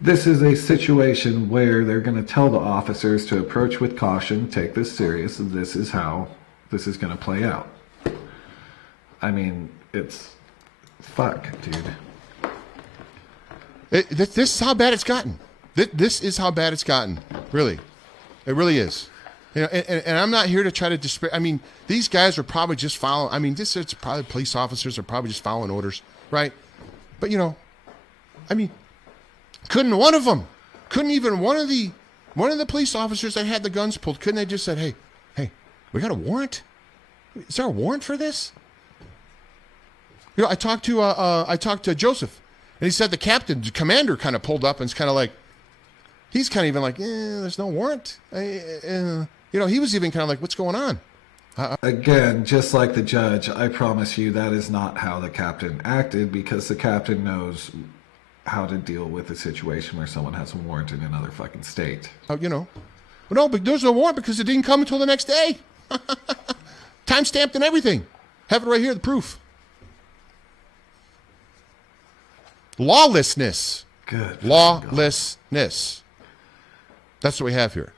this is a situation where they're going to tell the officers to approach with caution, take this serious, and this is how this is going to play out. I mean, it's fuck, dude. This is how bad it's gotten. This is how bad it's gotten. Really. It really is. You know, and I'm not here to try to disparage. I mean, these guys are probably just following. I mean, it's probably police officers are probably just following orders, right? But, you know, I mean, couldn't even one of the police officers that had the guns pulled, couldn't they just said, hey, we got a warrant? Is there a warrant for this? You know, I talked to Joseph, and he said the commander kind of pulled up and it's kind of like, he's kind of even like, there's no warrant. You know, he was even kind of like, what's going on? Again, just like the judge, I promise you that is not how the captain acted, because the captain knows how to deal with a situation where someone has a warrant in another fucking state. You know, no, but there's no warrant because it didn't come until the next day. Time stamped and everything. Have it right here, the proof. Lawlessness. Good. Lawlessness. That's what we have here.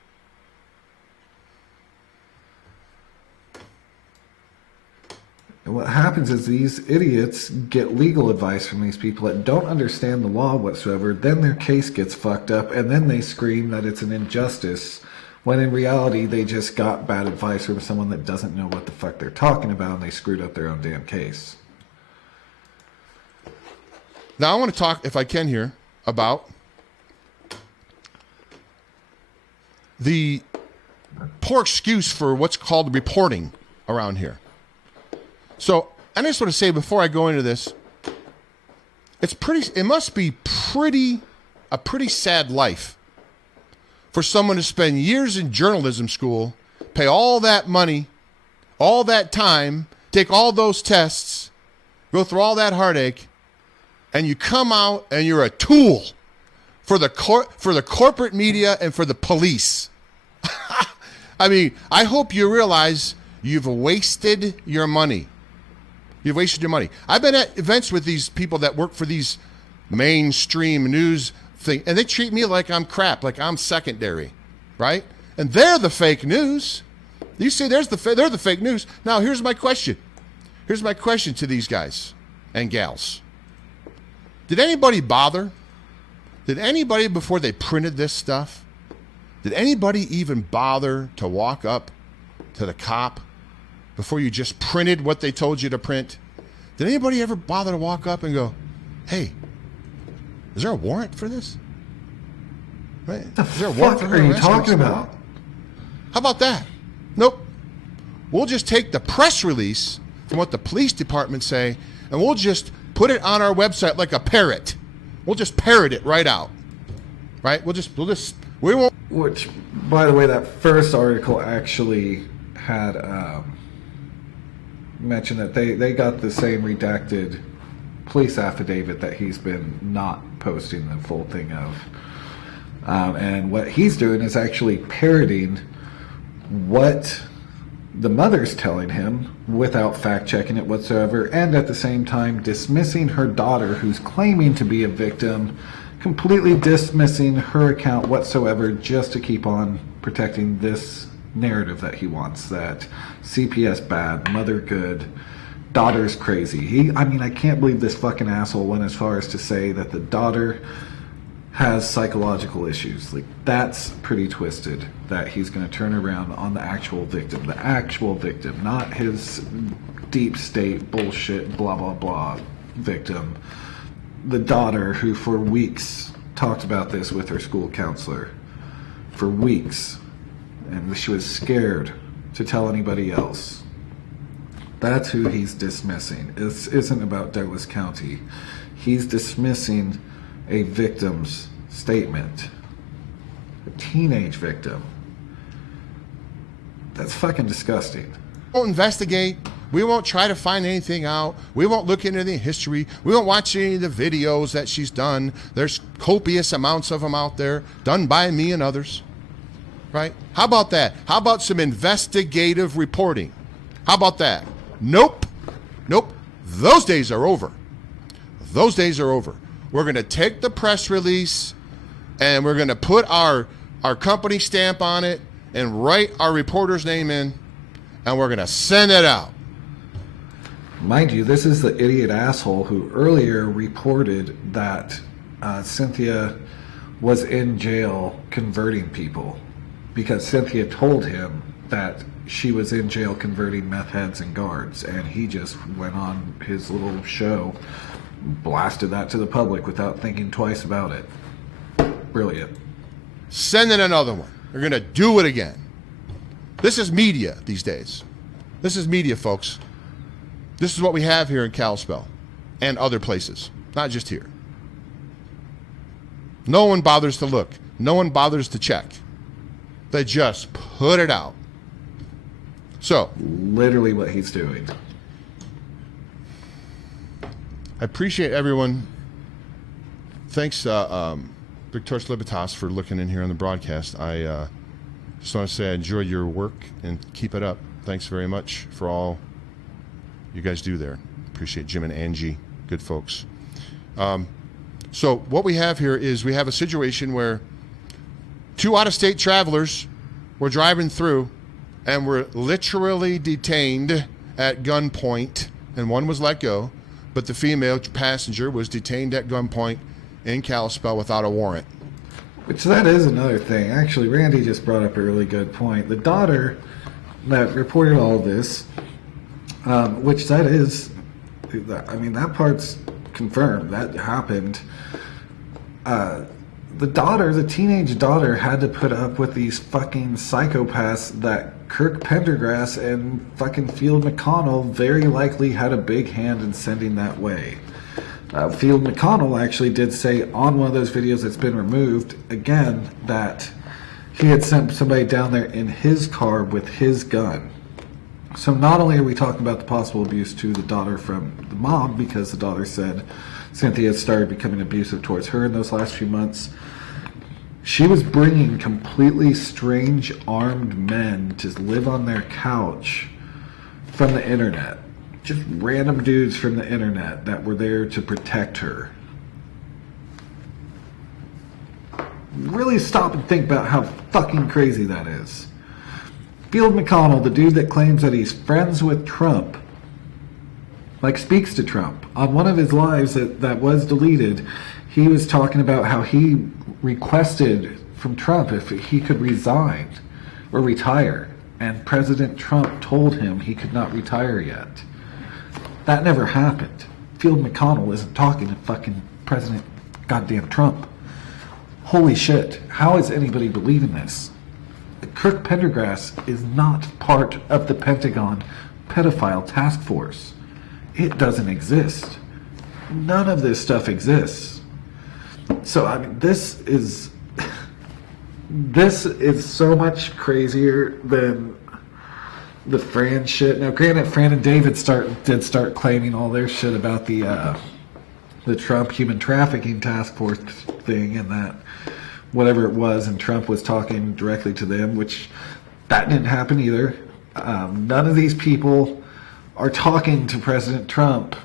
And what happens is these idiots get legal advice from these people that don't understand the law whatsoever. Then their case gets fucked up, and then they scream that it's an injustice, when in reality they just got bad advice from someone that doesn't know what the fuck they're talking about, and they screwed up their own damn case. Now I want to talk, if I can here, about the poor excuse for what's called reporting around here. So I just want to say before I go into this, it must be a pretty sad life for someone to spend years in journalism school, pay all that money, all that time, take all those tests, go through all that heartache, and you come out and you're a tool for the corporate media and for the police. I mean, I hope you realize you've wasted your money. You've wasted your money. I've been at events with these people that work for these mainstream news things, and they treat me like I'm crap, like I'm secondary, right? And they're the fake news. You see, they're the fake news. Now, here's my question. Here's my question to these guys and gals. Did anybody bother? Did anybody, before they printed this stuff, did anybody even bother to walk up to the cop before you just printed what they told you to print? Did anybody ever bother to walk up and go, hey, is there a warrant for this? Right? Is there a warrant for what are you talking about? How about that? Nope. We'll just take the press release from what the police department say. and we'll just put it on our website like a parrot. We'll just parrot it right out. Right? We won't. Which, by the way, that first article actually had mentioned that they got the same redacted police affidavit that he's been not posting the full thing of. And what he's doing is actually parroting what the mother's telling him without fact-checking it whatsoever, and at the same time dismissing her daughter, who's claiming to be a victim, completely dismissing her account whatsoever just to keep on protecting this narrative that he wants, that CPS bad, mother good, daughter's crazy. I can't believe this fucking asshole went as far as to say that the daughter has psychological issues. Like, that's pretty twisted, that he's going to turn around on the actual victim, not his deep state bullshit blah blah blah victim, the daughter who for weeks talked about this with her school counselor for weeks, and she was scared to tell anybody else. That's who he's dismissing. This isn't about Douglas County. He's dismissing a victim's statement, a teenage victim. That's fucking disgusting. We won't investigate. We won't try to find anything out. We won't look into the history. We won't watch any of the videos that she's done. There's copious amounts of them out there, done by me and others. Right? How about that? How about some investigative reporting? How about that? Nope. Those days are over. We're going to take the press release and we're going to put our company stamp on it and write our reporter's name in, and we're going to send it out. Mind you, this is the idiot asshole who earlier reported that Cynthia was in jail converting people, because Cynthia told him that she was in jail converting meth heads and guards, and he just went on his little show, blasted that to the public without thinking twice about it. Brilliant. Send in another one. They're going to do it again. This is media these days. This is media, folks. This is what we have here in Kalispell and other places, not just here. No one bothers to look. No one bothers to check. They just put it out. So, literally what he's doing. I appreciate everyone. Thanks, Victorious Libertas, for looking in here on the broadcast. I just want to say I enjoy your work and keep it up. Thanks very much for all you guys do there. Appreciate Jim and Angie, good folks. So what we have here is we have a situation where two out-of-state travelers were driving through and were literally detained at gunpoint, and one was let go, but the female passenger was detained at gunpoint in Kalispell without a warrant. Which, that is another thing. Actually, Randy just brought up a really good point. The daughter that reported all this, which that is, that part's confirmed. That happened. The teenage daughter, had to put up with these fucking psychopaths that Kirk Pendergrass and fucking Field McConnell very likely had a big hand in sending that way. Field McConnell actually did say on one of those videos that's been removed, again, that he had sent somebody down there in his car with his gun. So not only are we talking about the possible abuse to the daughter from the mom, because the daughter said Cynthia had started becoming abusive towards her in those last few months, she was bringing completely strange armed men to live on their couch from the internet. Just random dudes from the internet that were there to protect her. Really stop and think about how fucking crazy that is. Field McConnell, the dude that claims that he's friends with Trump, speaks to Trump. On one of his lives that was deleted, he was talking about how he requested from Trump if he could resign or retire, and President Trump told him he could not retire yet. That never happened. Field McConnell isn't talking to fucking President goddamn Trump. Holy shit, how is anybody believing this? Kirk Pendergrass is not part of the Pentagon pedophile task force. It doesn't exist. None of this stuff exists. So, I mean, this is so much crazier than the Fran shit. Now, granted, Fran and David did start claiming all their shit about the Trump human trafficking task force thing, and that whatever it was, and Trump was talking directly to them, which that didn't happen either. None of these people are talking to President Trump.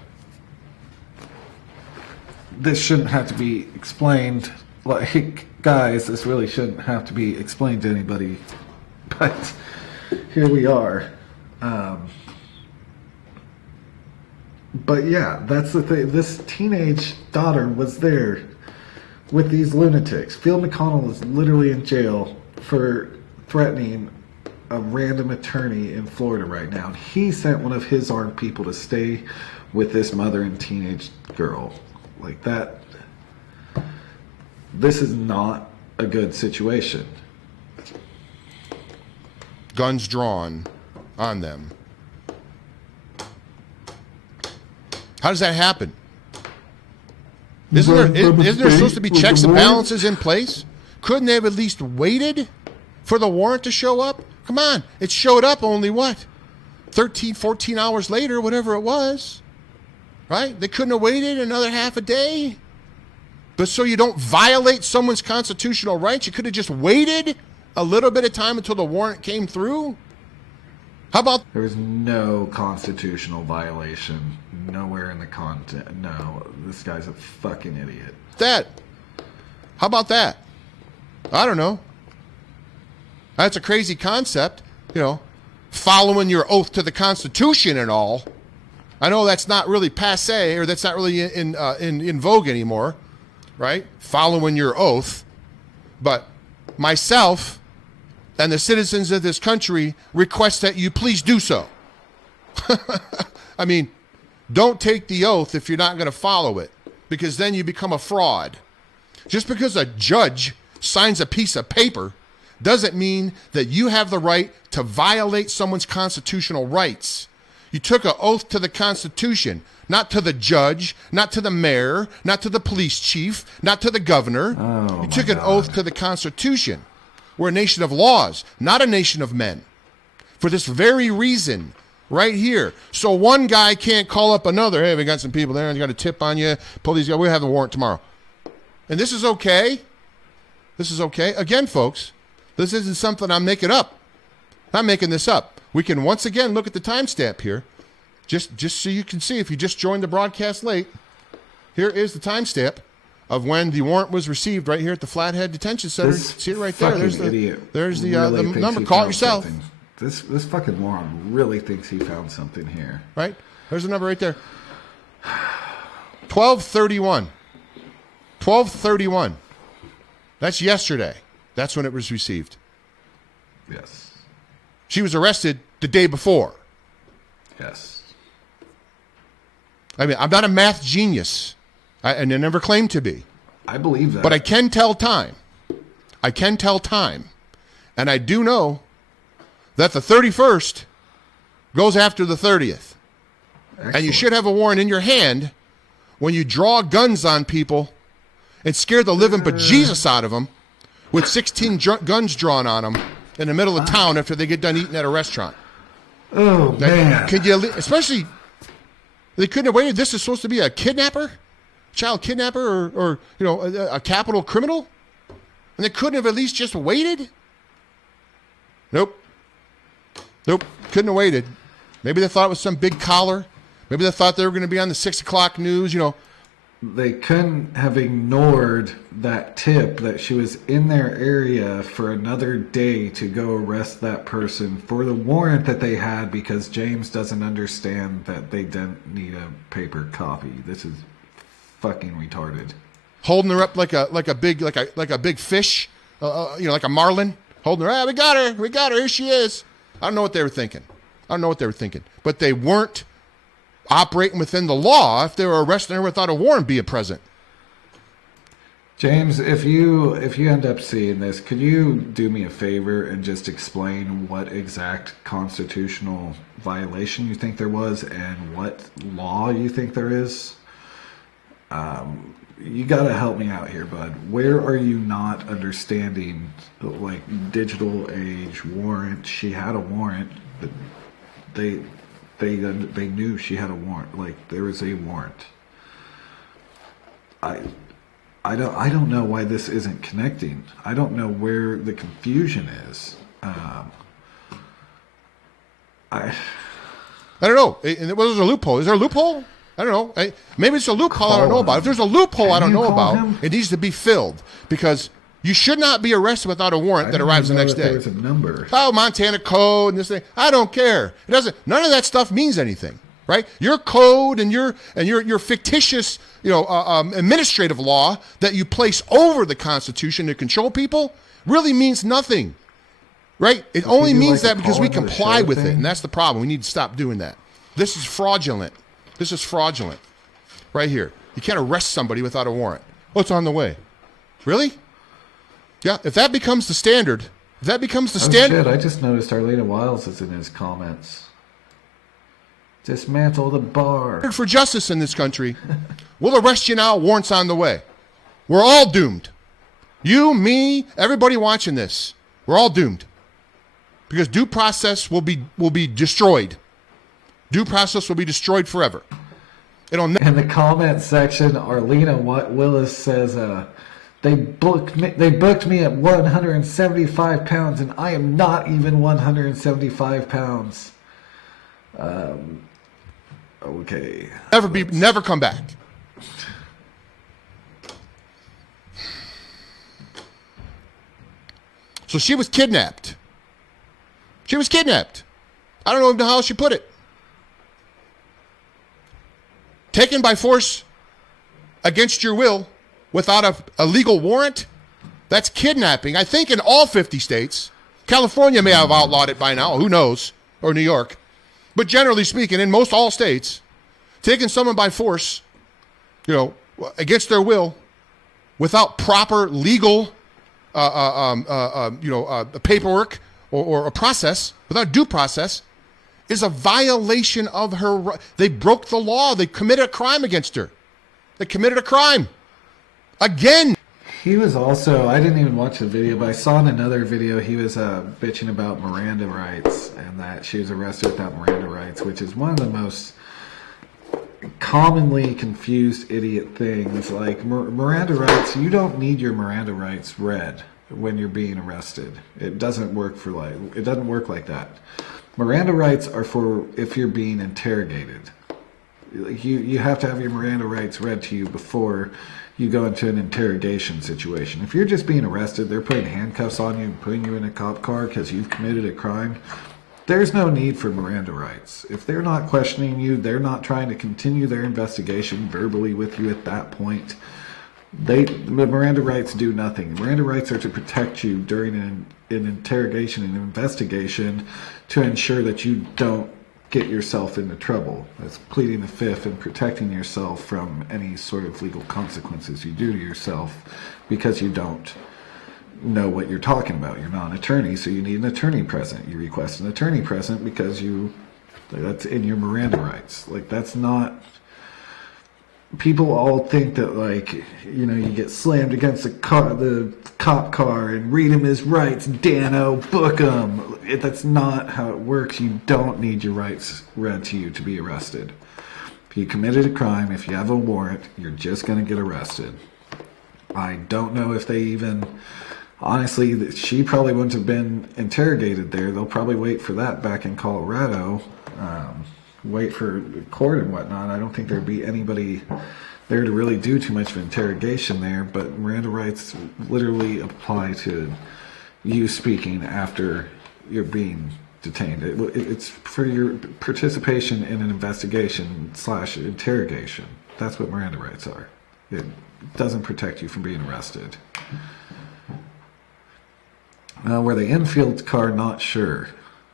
This shouldn't have to be explained. Like, guys, this really shouldn't have to be explained to anybody. But here we are. But yeah, that's the thing. This teenage daughter was there with these lunatics. Phil McConnell is literally in jail for threatening a random attorney in Florida right now. And he sent one of his armed people to stay with this mother and teenage girl. Like that. This is not a good situation. Guns drawn on them. How does that happen? Isn't there supposed to be checks and balances in place? Couldn't they have at least waited for the warrant to show up? Come on, it showed up only what? 13, 14 hours later, whatever it was. Right? They couldn't have waited another half a day? But so you don't violate someone's constitutional rights, you could have just waited a little bit of time until the warrant came through? How about... There was no constitutional violation. Nowhere in the content. No, this guy's a fucking idiot. That. How about that? I don't know. That's a crazy concept, you know, following your oath to the Constitution and all. I know that's not really passé, or that's not really in vogue anymore, right? Following your oath. But myself and the citizens of this country request that you please do so. I mean, don't take the oath if you're not going to follow it, because then you become a fraud. Just because a judge signs a piece of paper doesn't mean that you have the right to violate someone's constitutional rights. You took an oath to the Constitution, not to the judge, not to the mayor, not to the police chief, not to the governor. You took an oath to the Constitution. We're a nation of laws, not a nation of men. For this very reason, right here. So one guy can't call up another. Hey, we got some people there, and got a tip on you. Pull these guys. We'll have a warrant tomorrow. And this is okay. This is okay. Again, folks, this isn't something I'm making up. I'm making this up. We can once again look at the timestamp here, just so you can see if you just joined the broadcast late. Here is the timestamp of when the warrant was received right here at the Flathead Detention Center. See it right there. There's the number. Call it yourself. Something. This fucking moron really thinks he found something here. Right? There's the number right there. 12:31. 12:31. That's yesterday. That's when it was received. Yes. She was arrested the day before. Yes. I mean, I'm not a math genius, and I never claimed to be. I believe that. But I can tell time. I can tell time. And I do know that the 31st goes after the 30th. Excellent. And you should have a warrant in your hand when you draw guns on people and scare the living bejesus out of them with 16 guns drawn on them in the middle of town after they get done eating at a restaurant. Oh, man. Could you, especially, they couldn't have waited. This is supposed to be a kidnapper, child kidnapper, or you know, a capital criminal, and they couldn't have at least just waited. Nope. Couldn't have waited. Maybe they thought it was some big collar. Maybe they thought they were going to be on the 6 o'clock news. You know, they couldn't have ignored that tip that she was in their area for another day to go arrest that person for the warrant that they had, because James doesn't understand that they didn't need a paper copy. This is fucking retarded. Holding her up like a big fish, you know, like a marlin. Holding her. Ah, we got her. Here she is. I don't know what they were thinking. But they weren't operating within the law if they were arresting her without a warrant being present. James, if you end up seeing this, could you do me a favor and just explain what exact constitutional violation you think there was and what law you think there is? You gotta help me out here, bud. Where are you not understanding, like, digital age warrant? She had a warrant, but they knew she had a warrant. Like, there was a warrant. I don't know why this isn't connecting. I don't know where the confusion is. I don't know. Well, there's a loophole. Is there a loophole? I don't know. Maybe it's a loophole I don't know about. If there's a loophole I don't know about, it needs to be filled, because you should not be arrested without a warrant that arrives the next day. There's a number. Oh, Montana code and this thing. I don't care. It doesn't. None of that stuff means anything, right? Your code and your fictitious, administrative law that you place over the Constitution to control people really means nothing, right? It only means that because we comply with it, and that's the problem. We need to stop doing that. This is fraudulent. This is fraudulent, right here. You can't arrest somebody without a warrant. Oh, it's on the way. Really? Yeah. If that becomes the standard, Shit, I just noticed Arlena Wiles is in his comments. Dismantle the bar. For justice in this country. We'll arrest you now. Warrants on the way. We're all doomed. You, me, everybody watching this. We're all doomed. Because due process will be destroyed. Due process will be destroyed forever. In the comment section, Arlena Willis says, they booked me at 175 pounds, and I am not even 175 pounds. Okay. Never come back. So she was kidnapped. She was kidnapped. I don't know how she put it. Taken by force against your will without a legal warrant. That's kidnapping. I think in all 50 states. California may have outlawed it by now. Who knows? Or New York. But generally speaking, in most all states, taking someone by force, against their will, without proper legal, paperwork or a process, without due process, is a violation of her. They broke the law. They committed a crime against her. They committed a crime. Again. He was also, I didn't even watch the video, but I saw in another video he was bitching about Miranda rights and that she was arrested without Miranda rights, which is one of the most commonly confused idiot things. Like, Miranda rights, you don't need your Miranda rights read when you're being arrested. It doesn't work like that. Miranda rights are for if you're being interrogated. You have to have your Miranda rights read to you before you go into an interrogation situation. If you're just being arrested, they're putting handcuffs on you and putting you in a cop car because you've committed a crime, there's no need for Miranda rights. If they're not questioning you, they're not trying to continue their investigation verbally with you at that point, the Miranda rights do nothing. Miranda rights are to protect you during an interrogation and investigation to ensure that you don't get yourself into trouble. That's pleading the fifth and protecting yourself from any sort of legal consequences you do to yourself because you don't know what you're talking about. You're not an attorney, so you need an attorney present. You request an attorney present because that's in your Miranda rights. Like, that's not... People all think that, like, you get slammed against the cop car and read him his rights, Dano, book him. That's not how it works. You don't need your rights read to you to be arrested. If you committed a crime, if you have a warrant, you're just going to get arrested. I don't know if they even... Honestly, she probably wouldn't have been interrogated there. They'll probably wait for that back in Colorado. Wait for court and whatnot. I don't think there'd be anybody there to really do too much of interrogation there, but Miranda rights literally apply to you speaking after you're being detained. It's for your participation in an investigation / interrogation. That's what Miranda rights are. It doesn't protect you from being arrested. Were the infield car? Not sure.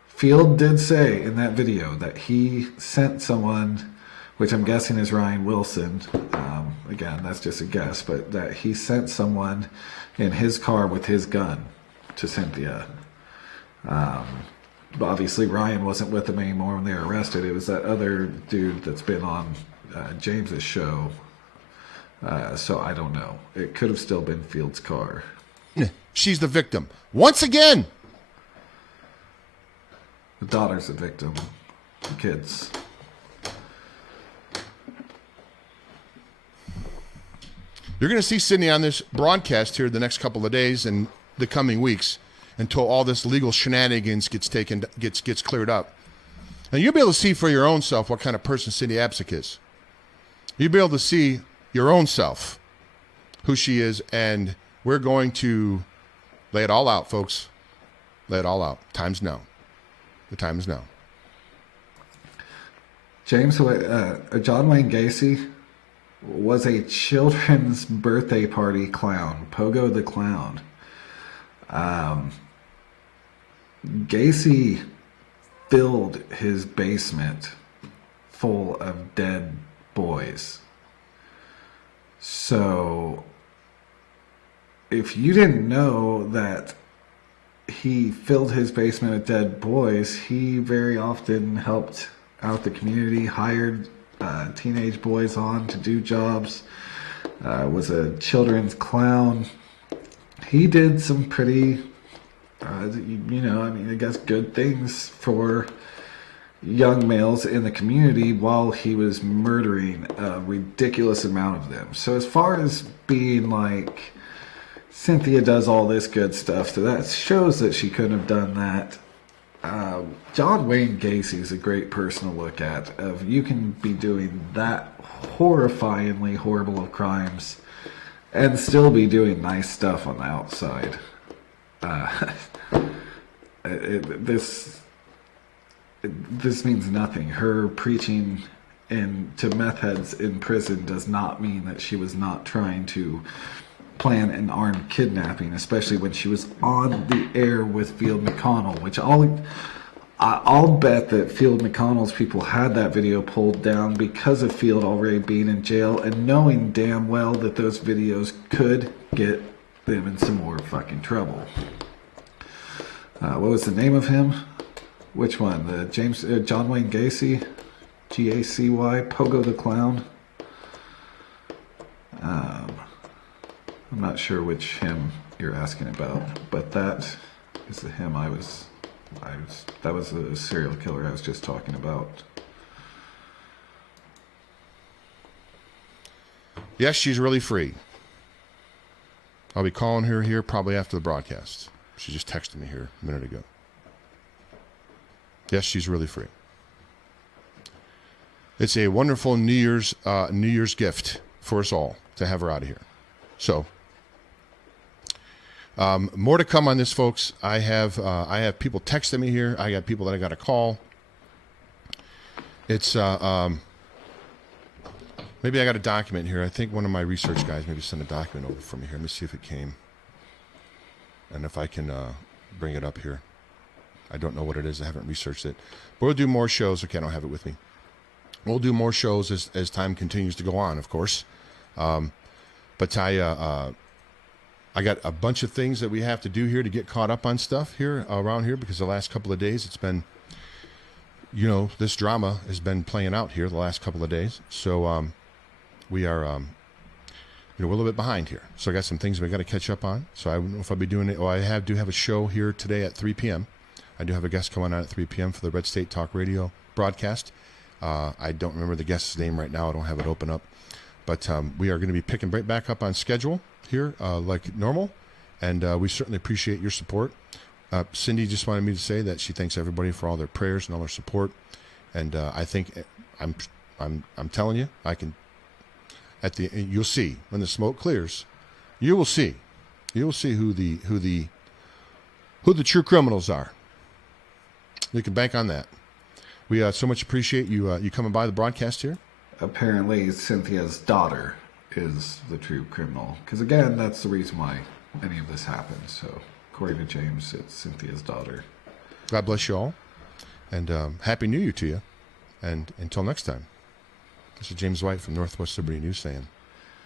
Field did say in that video that he sent someone which I'm guessing is Ryan Wilson. Again, that's just a guess, but that he sent someone in his car with his gun to Cynthia. Obviously, Ryan wasn't with them anymore when they were arrested. It was that other dude that's been on James's show. So I don't know. It could have still been Field's car. She's the victim. Once again! The daughter's the victim. The kids. You're going to see Sydney on this broadcast here the next couple of days and the coming weeks until all this legal shenanigans gets cleared up. And you'll be able to see for your own self what kind of person Cynthia Abcug is. You'll be able to see your own self, who she is, and we're going to lay it all out, folks. Lay it all out. Time's now. The time is now. John Wayne Gacy was a children's birthday party clown, Pogo the Clown. Gacy filled his basement full of dead boys. So, if you didn't know that he filled his basement with dead boys, he very often helped out the community, hired teenage boys on to do jobs, was a children's clown. He did some pretty, I guess good things for young males in the community while he was murdering a ridiculous amount of them. So as far as being like, Cynthia does all this good stuff, so that shows that she couldn't have done that. John Wayne Gacy is a great person to look at. You can be doing that horrifyingly horrible of crimes and still be doing nice stuff on the outside. This means nothing. Her preaching to meth heads in prison does not mean that she was not trying to plan an armed kidnapping, especially when she was on the air with Field McConnell, which I'll bet that Field McConnell's people had that video pulled down because of Field already being in jail and knowing damn well that those videos could get them in some more fucking trouble. What was the name of him? Which one? The John Wayne Gacy? Gacy? Pogo the Clown? I'm not sure which him you're asking about, but that is the him that was the serial killer I was just talking about. Yes, she's really free. I'll be calling her here probably after the broadcast. She just texted me here a minute ago. Yes, she's really free. It's a wonderful New Year's gift for us all to have her out of here. So, more to come on this, folks. I have people texting me here. I got people that I got to call. It's maybe I got a document here. I think one of my research guys maybe sent a document over for me here. Let me see if it came, and if I can bring it up here. I don't know what it is. I haven't researched it. But we'll do more shows. Okay, I don't have it with me. We'll do more shows as time continues to go on, of course. But I got a bunch of things that we have to do here to get caught up on stuff here around here, because the last couple of days it's been, this drama has been playing out here the last couple of days. So we are, we're a little bit behind here. So I got some things we got to catch up on. So I don't know if I'll be doing it. Oh, I do have a show here today at 3 p.m. I do have a guest coming on at 3 p.m. for the Red State Talk Radio broadcast. I don't remember the guest's name right now. I don't have it open up. But we are going to be picking right back up on schedule here like normal. And we certainly appreciate your support. Cindy just wanted me to say that she thanks everybody for all their prayers and all their support. And I think I'm telling you, I can. You'll see when the smoke clears. You will see who the true criminals are. You can bank on that. We so much appreciate you coming by the broadcast here. Apparently, Cynthia's daughter is the true criminal. Because again, that's the reason why any of this happened. So, according to James, it's Cynthia's daughter. God bless you all, and Happy New Year to you. And until next time, This is James White from Northwest Liberty News saying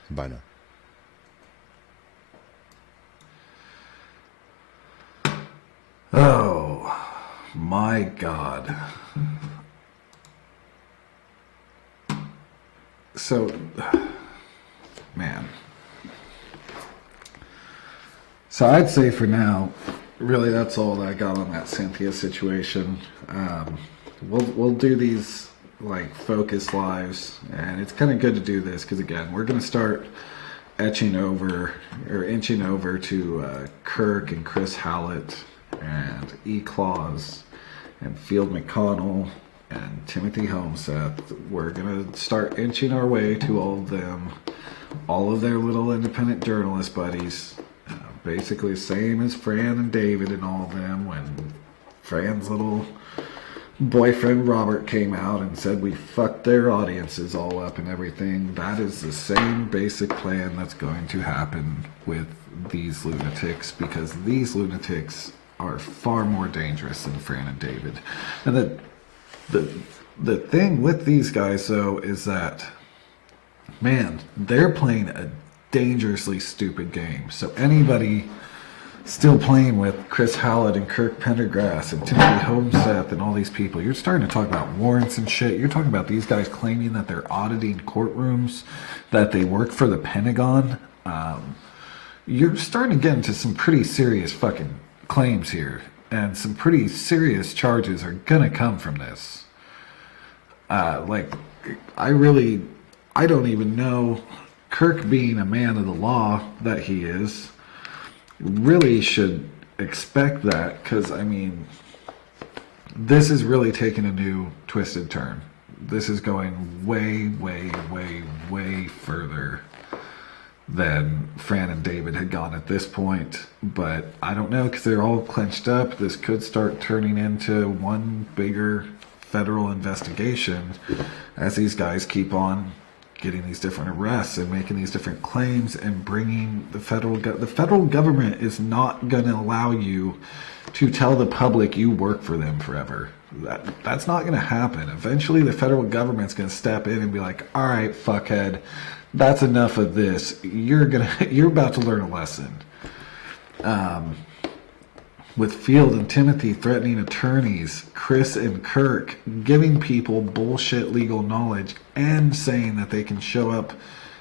bye now. Oh, my God. So, man. So I'd say for now, really that's all that I got on that Cynthia situation. We'll do these like focus lives, and it's kind of good to do this because again, we're going to start inching over to Kirk and Chris Hallett and E-Claus and Field McConnell and Timothy Homeseth. We're going to start inching our way to all of them, all of their little independent journalist buddies. Basically same as Fran and David and all of them when Fran's little boyfriend Robert came out and said we fucked their audiences all up and everything. That is the same basic plan that's going to happen with these lunatics, because these lunatics are far more dangerous than Fran and David. And the thing with these guys though is that, man, they're playing a dangerously stupid game. So anybody still playing with Chris Hallett and Kirk Pendergrass and Timothy Homeseth and all these people, you're starting to talk about warrants and shit. You're talking about these guys claiming that they're auditing courtrooms, that they work for the Pentagon. You're starting to get into some pretty serious fucking claims here, and some pretty serious charges are gonna come from this. I don't even know. Kirk, being a man of the law that he is, really should expect that, because, I mean, this is really taking a new twisted turn. This is going way, way, way, way further than Fran and David had gone at this point. But I don't know, because they're all clenched up. This could start turning into one bigger federal investigation as these guys keep on getting these different arrests and making these different claims and bringing the federal government is not going to allow you to tell the public you work for them forever. That's not going to happen. Eventually the federal government's going to step in and be like, all right, fuckhead, that's enough of this. You're about to learn a lesson. With Field and Timothy threatening attorneys, Chris and Kirk giving people bullshit legal knowledge and saying that they can show up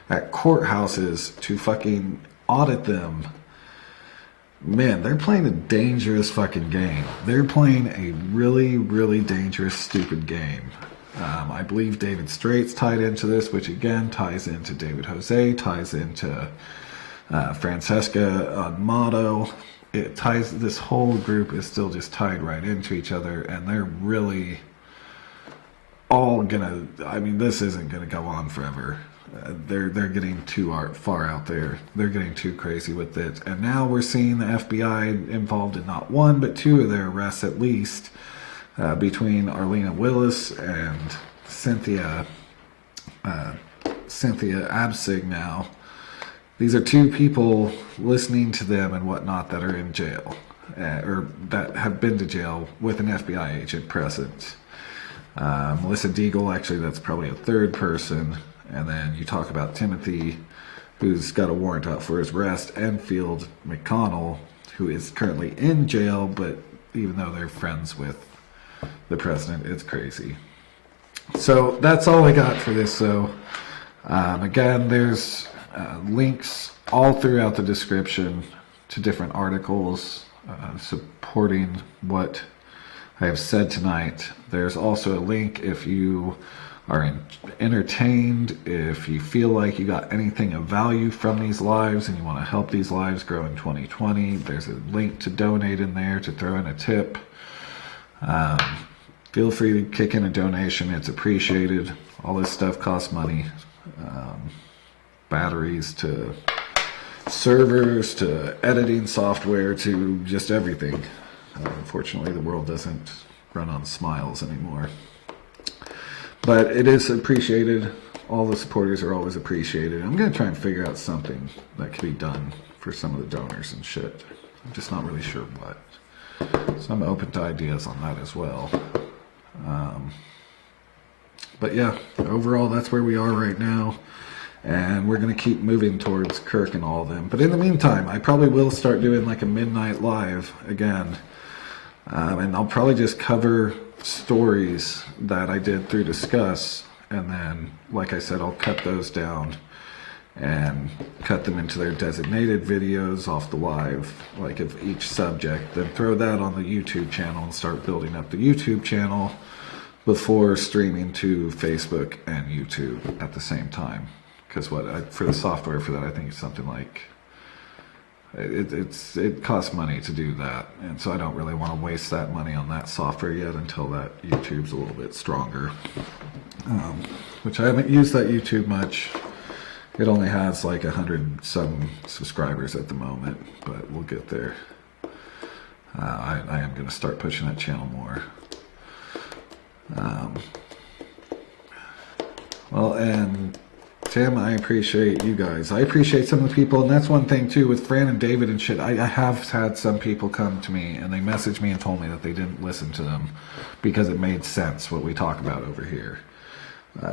at courthouses to fucking audit them. Man, they're playing a dangerous fucking game. They're playing a really, really dangerous, stupid game. I believe David Straight's tied into this, which again ties into David Jose, ties into Francesca Amato. It ties, this whole group is still just tied right into each other, and they're really all gonna, I mean, this isn't gonna go on forever. They're getting too far out there. They're getting too crazy with it. And now we're seeing the FBI involved in not one, but two of their arrests at least, between Arlena Willis and Cynthia Abcug now. These are two people listening to them and whatnot that are in jail, or that have been to jail with an FBI agent present. Melissa Deagle, actually, that's probably a third person. And then you talk about Timothy, who's got a warrant out for his arrest, and Field McConnell, who is currently in jail, but even though they're friends with the president, it's crazy. So that's all I got for this. So again, there's links all throughout the description to different articles supporting what I have said tonight. There's also a link if you are entertained, if you feel like you got anything of value from these lives and you want to help these lives grow in 2020. There's a link to donate in there, to throw in a tip. Feel free to kick in a donation. It's appreciated. All this stuff costs money. Batteries to servers to editing software to just everything. Unfortunately, the world doesn't run on smiles anymore. But it is appreciated. All the supporters are always appreciated. I'm going to try and figure out something that can be done for some of the donors and shit. I'm just not really sure what. So I'm open to ideas on that as well. But yeah, overall, that's where we are right now. And we're going to keep moving towards Kirk and all of them. But in the meantime, I probably will start doing like a midnight live again. And I'll probably just cover stories that I did through Discuss. And then, like I said, I'll cut those down and cut them into their designated videos off the live, like of each subject. Then throw that on the YouTube channel and start building up the YouTube channel before streaming to Facebook and YouTube at the same time. Because for the software for that, I think it's something like it costs money to do that, and so I don't really want to waste that money on that software yet until that YouTube's a little bit stronger. Which I haven't used that YouTube much. It only has like 100 some subscribers at the moment, but we'll get there. I am going to start pushing that channel more. Well, and Tim, I appreciate you guys. I appreciate some of the people, and that's one thing too with Fran and David and shit. I have had some people come to me and they messaged me and told me that they didn't listen to them because it made sense what we talk about over here.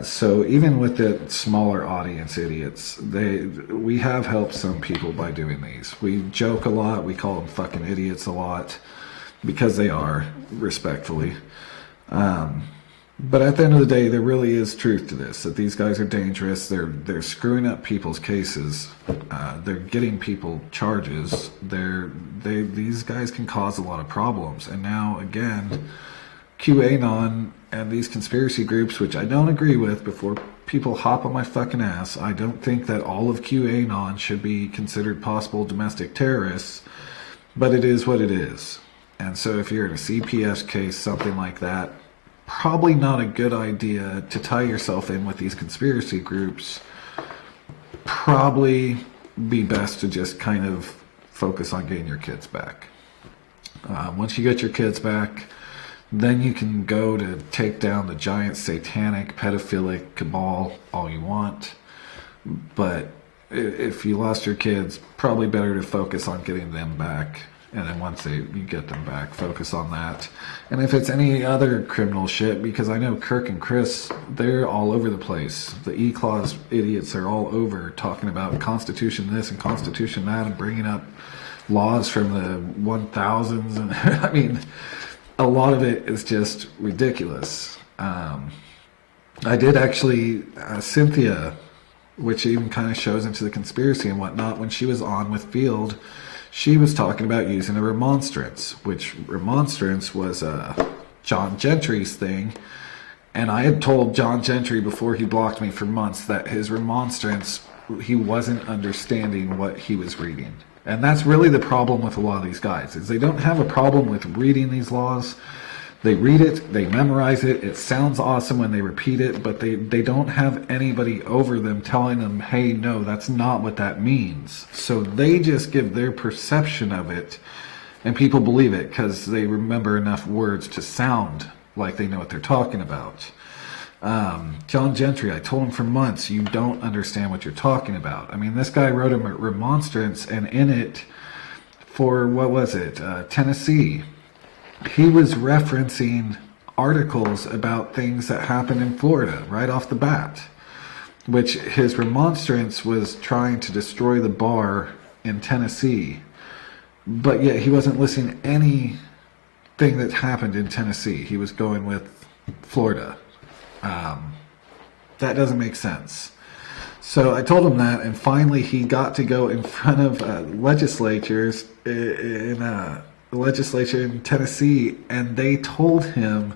So even with the smaller audience idiots, we have helped some people by doing these. We joke a lot. We call them fucking idiots a lot because they are, respectfully. But at the end of the day, there really is truth to this, that these guys are dangerous. They're screwing up people's cases. They're getting people charges. These guys can cause a lot of problems. And now, again, QAnon and these conspiracy groups, which I don't agree with, before people hop on my fucking ass, I don't think that all of QAnon should be considered possible domestic terrorists, but it is what it is. And so if you're in a CPS case, something like that, probably not a good idea to tie yourself in with these conspiracy groups. Probably be best to just kind of focus on getting your kids back. Once you get your kids back, then you can go to take down the giant satanic pedophilic cabal all you want. But if you lost your kids, probably better to focus on getting them back. And then once you get them back, focus on that. And if it's any other criminal shit, because I know Kirk and Chris, they're all over the place. The E-Clause idiots are all over talking about Constitution this and Constitution that and bringing up laws from the 1000s. And I mean, a lot of it is just ridiculous. I did actually, Cynthia, which even kind of shows into the conspiracy and whatnot, when she was on with Field, she was talking about using a remonstrance, which remonstrance was John Gentry's thing. And I had told John Gentry before he blocked me for months that his remonstrance, he wasn't understanding what he was reading. And that's really the problem with a lot of these guys, is they don't have a problem with reading these laws. They read it, they memorize it, it sounds awesome when they repeat it, but they don't have anybody over them telling them, hey, no, that's not what that means. So they just give their perception of it, and people believe it because they remember enough words to sound like they know what they're talking about. John Gentry, I told him for months, you don't understand what you're talking about. I mean, this guy wrote a remonstrance, and in it, for, what was it, Tennessee, he was referencing articles about things that happened in Florida right off the bat, which his remonstrance was trying to destroy the bar in Tennessee, but yet he wasn't listing anything that happened in Tennessee. He was going with Florida. That doesn't make sense. So I told him that, and finally he got to go in front of legislatures in the legislature in Tennessee, and they told him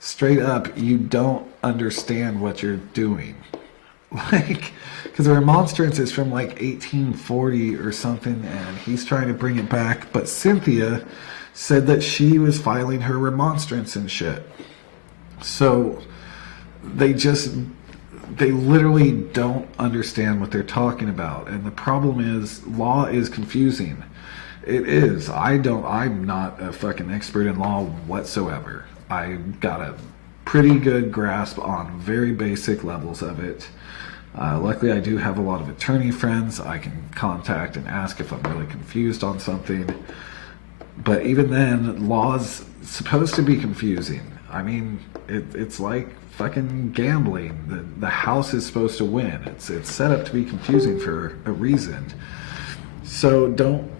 straight up, you don't understand what you're doing. Like, because the remonstrance is from like 1840 or something, and he's trying to bring it back, but Cynthia said that she was filing her remonstrance and shit. So they literally don't understand what they're talking about, and the problem is law is confusing. It is. I'm not a fucking expert in law whatsoever. I got a pretty good grasp on very basic levels of it. Luckily, I do have a lot of attorney friends I can contact and ask if I'm really confused on something. But even then, law's supposed to be confusing. I mean, it's like fucking gambling. The house is supposed to win. It's set up to be confusing for a reason. So don't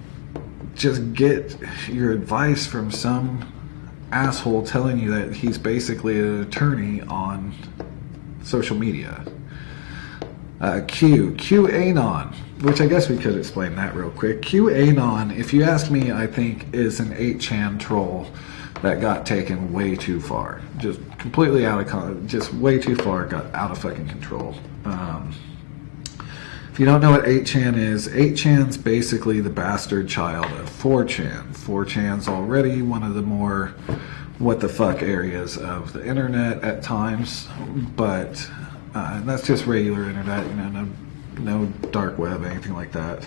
just get your advice from some asshole telling you that he's basically an attorney on social media. QAnon, which I guess we could explain that real quick. QAnon, if you ask me, I think is an 8chan troll that got taken way too far. Just completely out of just way too far, got out of fucking control. If you don't know what 8chan is, 8chan's basically the bastard child of 4chan. 4chan's already one of the more what the fuck areas of the internet at times, but that's just regular internet, you know, no dark web, anything like that.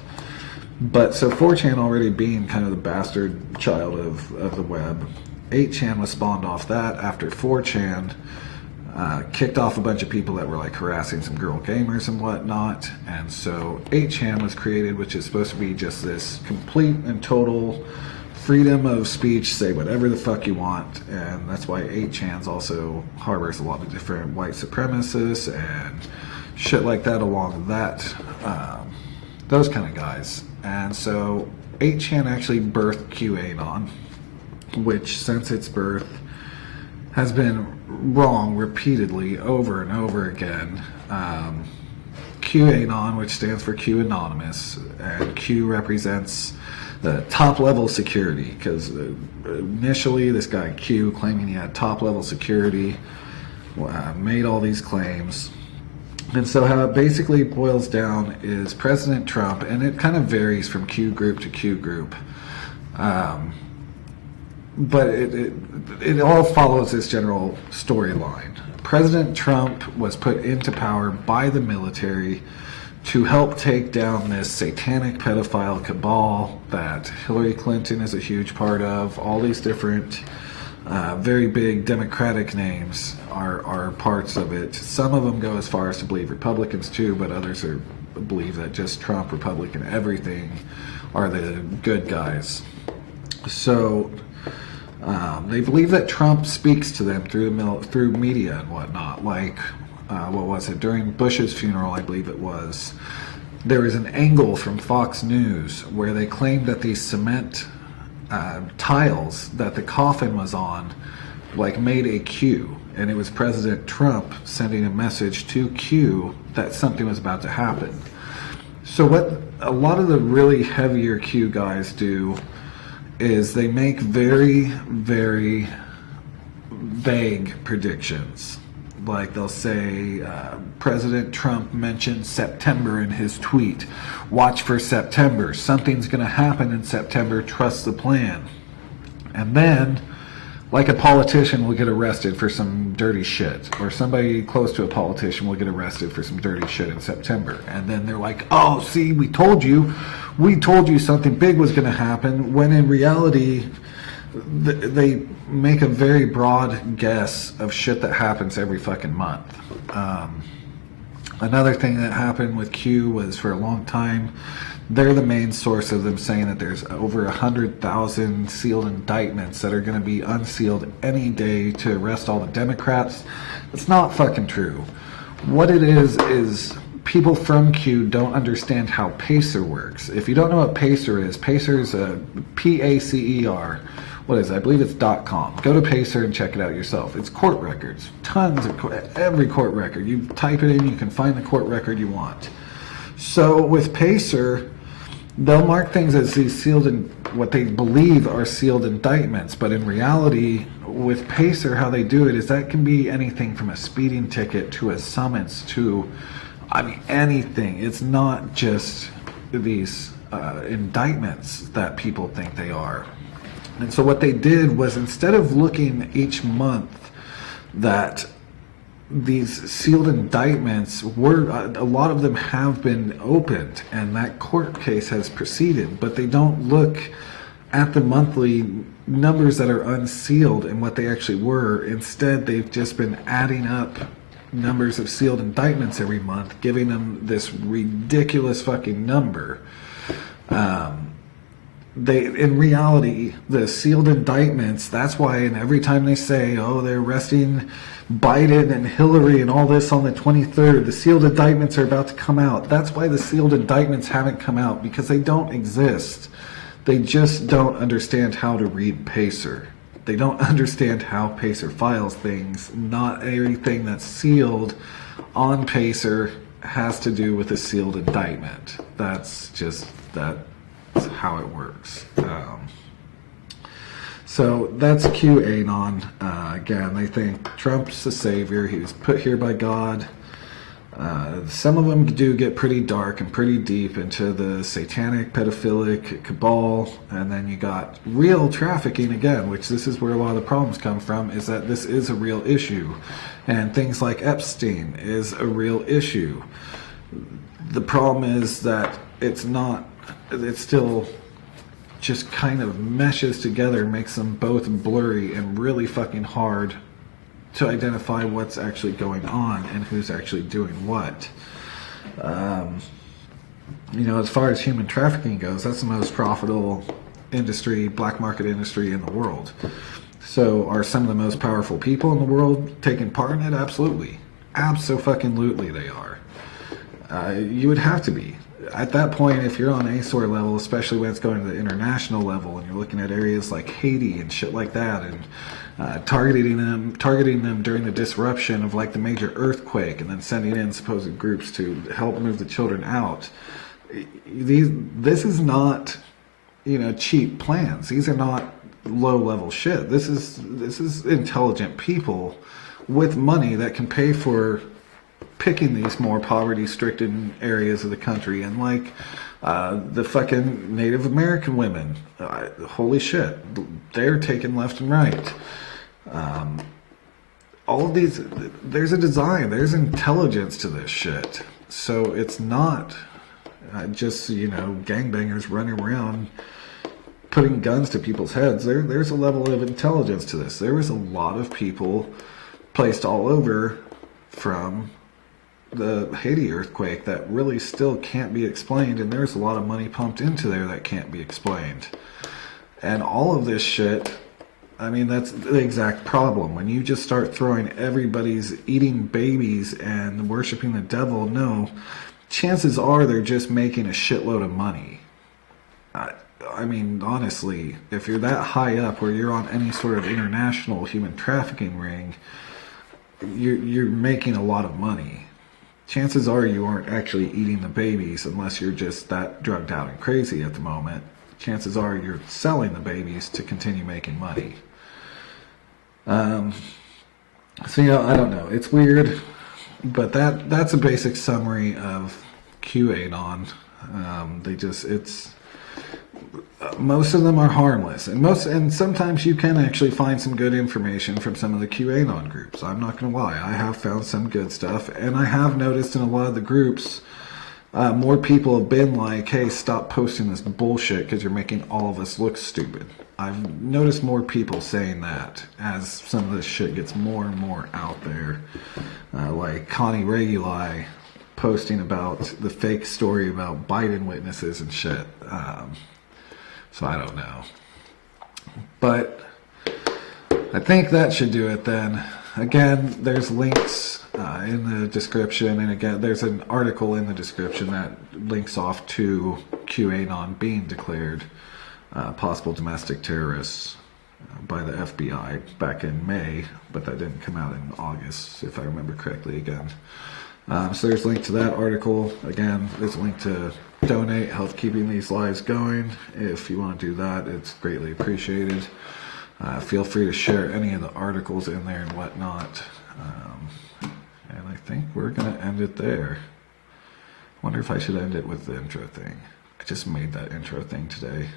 But so 4chan already being kind of the bastard child of the web, 8chan was spawned off that after 4chan kicked off a bunch of people that were like harassing some girl gamers and whatnot, and so 8chan was created, which is supposed to be just this complete and total freedom of speech, say whatever the fuck you want, and that's why 8chan's also harbors a lot of different white supremacists and shit like that along that, those kind of guys. And so 8chan actually birthed QAnon, which since its birth has been wrong repeatedly over and over again. QAnon, which stands for Q Anonymous, and Q represents the top level security, because initially this guy Q, claiming he had top level security, made all these claims. And so how it basically boils down is President Trump, and it kind of varies from Q group to Q group, but it all follows this general storyline. President Trump was put into power by the military to help take down this satanic pedophile cabal that Hillary Clinton is a huge part of. All these different very big Democratic names are parts of it. Some of them go as far as to believe Republicans too, but others believe that just Trump, Republican, everything are the good guys. So they believe that Trump speaks to them through media and whatnot. Like, what was it? During Bush's funeral, I believe it was, there was an angle from Fox News where they claimed that these cement tiles that the coffin was on, like, made a Q, and it was President Trump sending a message to Q that something was about to happen. So what a lot of the really heavier Q guys do is they make very, very vague predictions. Like they'll say, President Trump mentioned September in his tweet. Watch for September. Something's going to happen in September. Trust the plan. And then, like a politician will get arrested for some dirty shit, or somebody close to a politician will get arrested for some dirty shit in September. And then they're like, oh, see, we told you something big was going to happen, when in reality, they make a very broad guess of shit that happens every fucking month. Another thing that happened with Q was, for a long time, they're the main source of them saying that there's over 100,000 sealed indictments that are going to be unsealed any day to arrest all the Democrats. It's not fucking true. What it is people from Q don't understand how PACER works. If you don't know what PACER is a PACER. What is it? I believe it's .com. Go to PACER and check it out yourself. It's court records. Tons of every court record. You type it in, you can find the court record you want. So with PACER, they'll mark things as these sealed in what they believe are sealed indictments, but in reality, with PACER, how they do it is that can be anything from a speeding ticket to a summons to, anything. It's not just these indictments that people think they are. And so what they did was, instead of looking each month that these sealed indictments were, a lot of them have been opened and that court case has proceeded, but they don't look at the monthly numbers that are unsealed and what they actually were. Instead, they've just been adding up numbers of sealed indictments every month, giving them this ridiculous fucking number. in reality, the sealed indictments, that's why, and every time they say, oh, they're arresting Biden and Hillary and all this on the 23rd, the sealed indictments are about to come out. That's why the sealed indictments haven't come out, because they don't exist. They just don't understand how to read Pacer. They don't understand how Pacer files things. Not everything that's sealed on Pacer has to do with a sealed indictment. That's how it works. So that's QAnon. Again, they think Trump's the savior. He was put here by God. Some of them do get pretty dark and pretty deep into the satanic, pedophilic cabal. And then you got real trafficking again, which this is where a lot of the problems come from, is that this is a real issue. And things like Epstein is a real issue. The problem is that it's still just kind of meshes together, makes them both blurry and really fucking hard to identify what's actually going on and who's actually doing what. As far as human trafficking goes, that's the most profitable industry, black market industry in the world. So are some of the most powerful people in the world taking part in it? Absolutely. Abso-fucking-lutely they are. You would have to be. At that point, if you're on a sort of level, especially when it's going to the international level and you're looking at areas like Haiti and shit like that, and targeting them during the disruption of like the major earthquake, and then sending in supposed groups to help move the children out. This is not, cheap plans. These are not low-level shit. This is intelligent people with money that can pay for picking these more poverty-stricken areas of the country, and like the fucking Native American women, holy shit, they're taken left and right. All of these, there's a design, there's intelligence to this shit. So it's not just gangbangers running around putting guns to people's heads. There's a level of intelligence to this. There was a lot of people placed all over from the Haiti earthquake that really still can't be explained, and there's a lot of money pumped into there that can't be explained. And all of this shit, that's the exact problem. When you just start throwing everybody's eating babies and worshiping the devil, no, chances are they're just making a shitload of money. Honestly, if you're that high up where you're on any sort of international human trafficking ring, you're making a lot of money. Chances are you aren't actually eating the babies unless you're just that drugged out and crazy at the moment. Chances are you're selling the babies to continue making money. I don't know. It's weird, but that's a basic summary of QAnon. Most of them are harmless, and sometimes you can actually find some good information from some of the QAnon groups. I'm not going to lie, I have found some good stuff, and I have noticed in a lot of the groups, more people have been like, hey, stop posting this bullshit because you're making all of us look stupid. I've noticed more people saying that as some of this shit gets more and more out there. Like Connie Reguli posting about the fake story about Biden witnesses and shit. So I don't know. But I think that should do it then. Again, there's links in the description. And again, there's an article in the description that links off to QAnon being declared possible domestic terrorists by the FBI back in May. But that didn't come out in August, if I remember correctly again. So there's a link to that article. Again, there's a link to donate, help keeping these lives going. If you want to do that, it's greatly appreciated. Feel free to share any of the articles in there and whatnot. And I think we're going to end it there. I wonder if I should end it with the intro thing. I just made that intro thing today.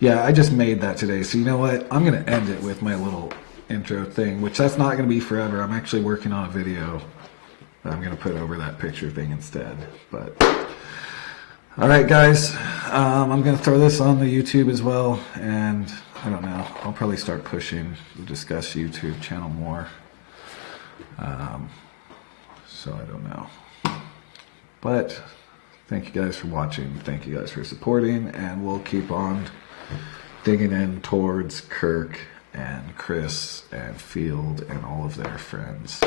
Yeah, I just made that today. So you know what? I'm going to end it with my little intro thing, which that's not going to be forever. I'm actually working on a video that I'm going to put over that picture thing instead. But all right, guys, I'm going to throw this on the YouTube as well, and I don't know, I'll probably start pushing the Discuss YouTube channel more. So I don't know. But Thank you guys for watching. Thank you guys for supporting, and we'll keep on digging in towards Kirk and Chris and Field and all of their friends.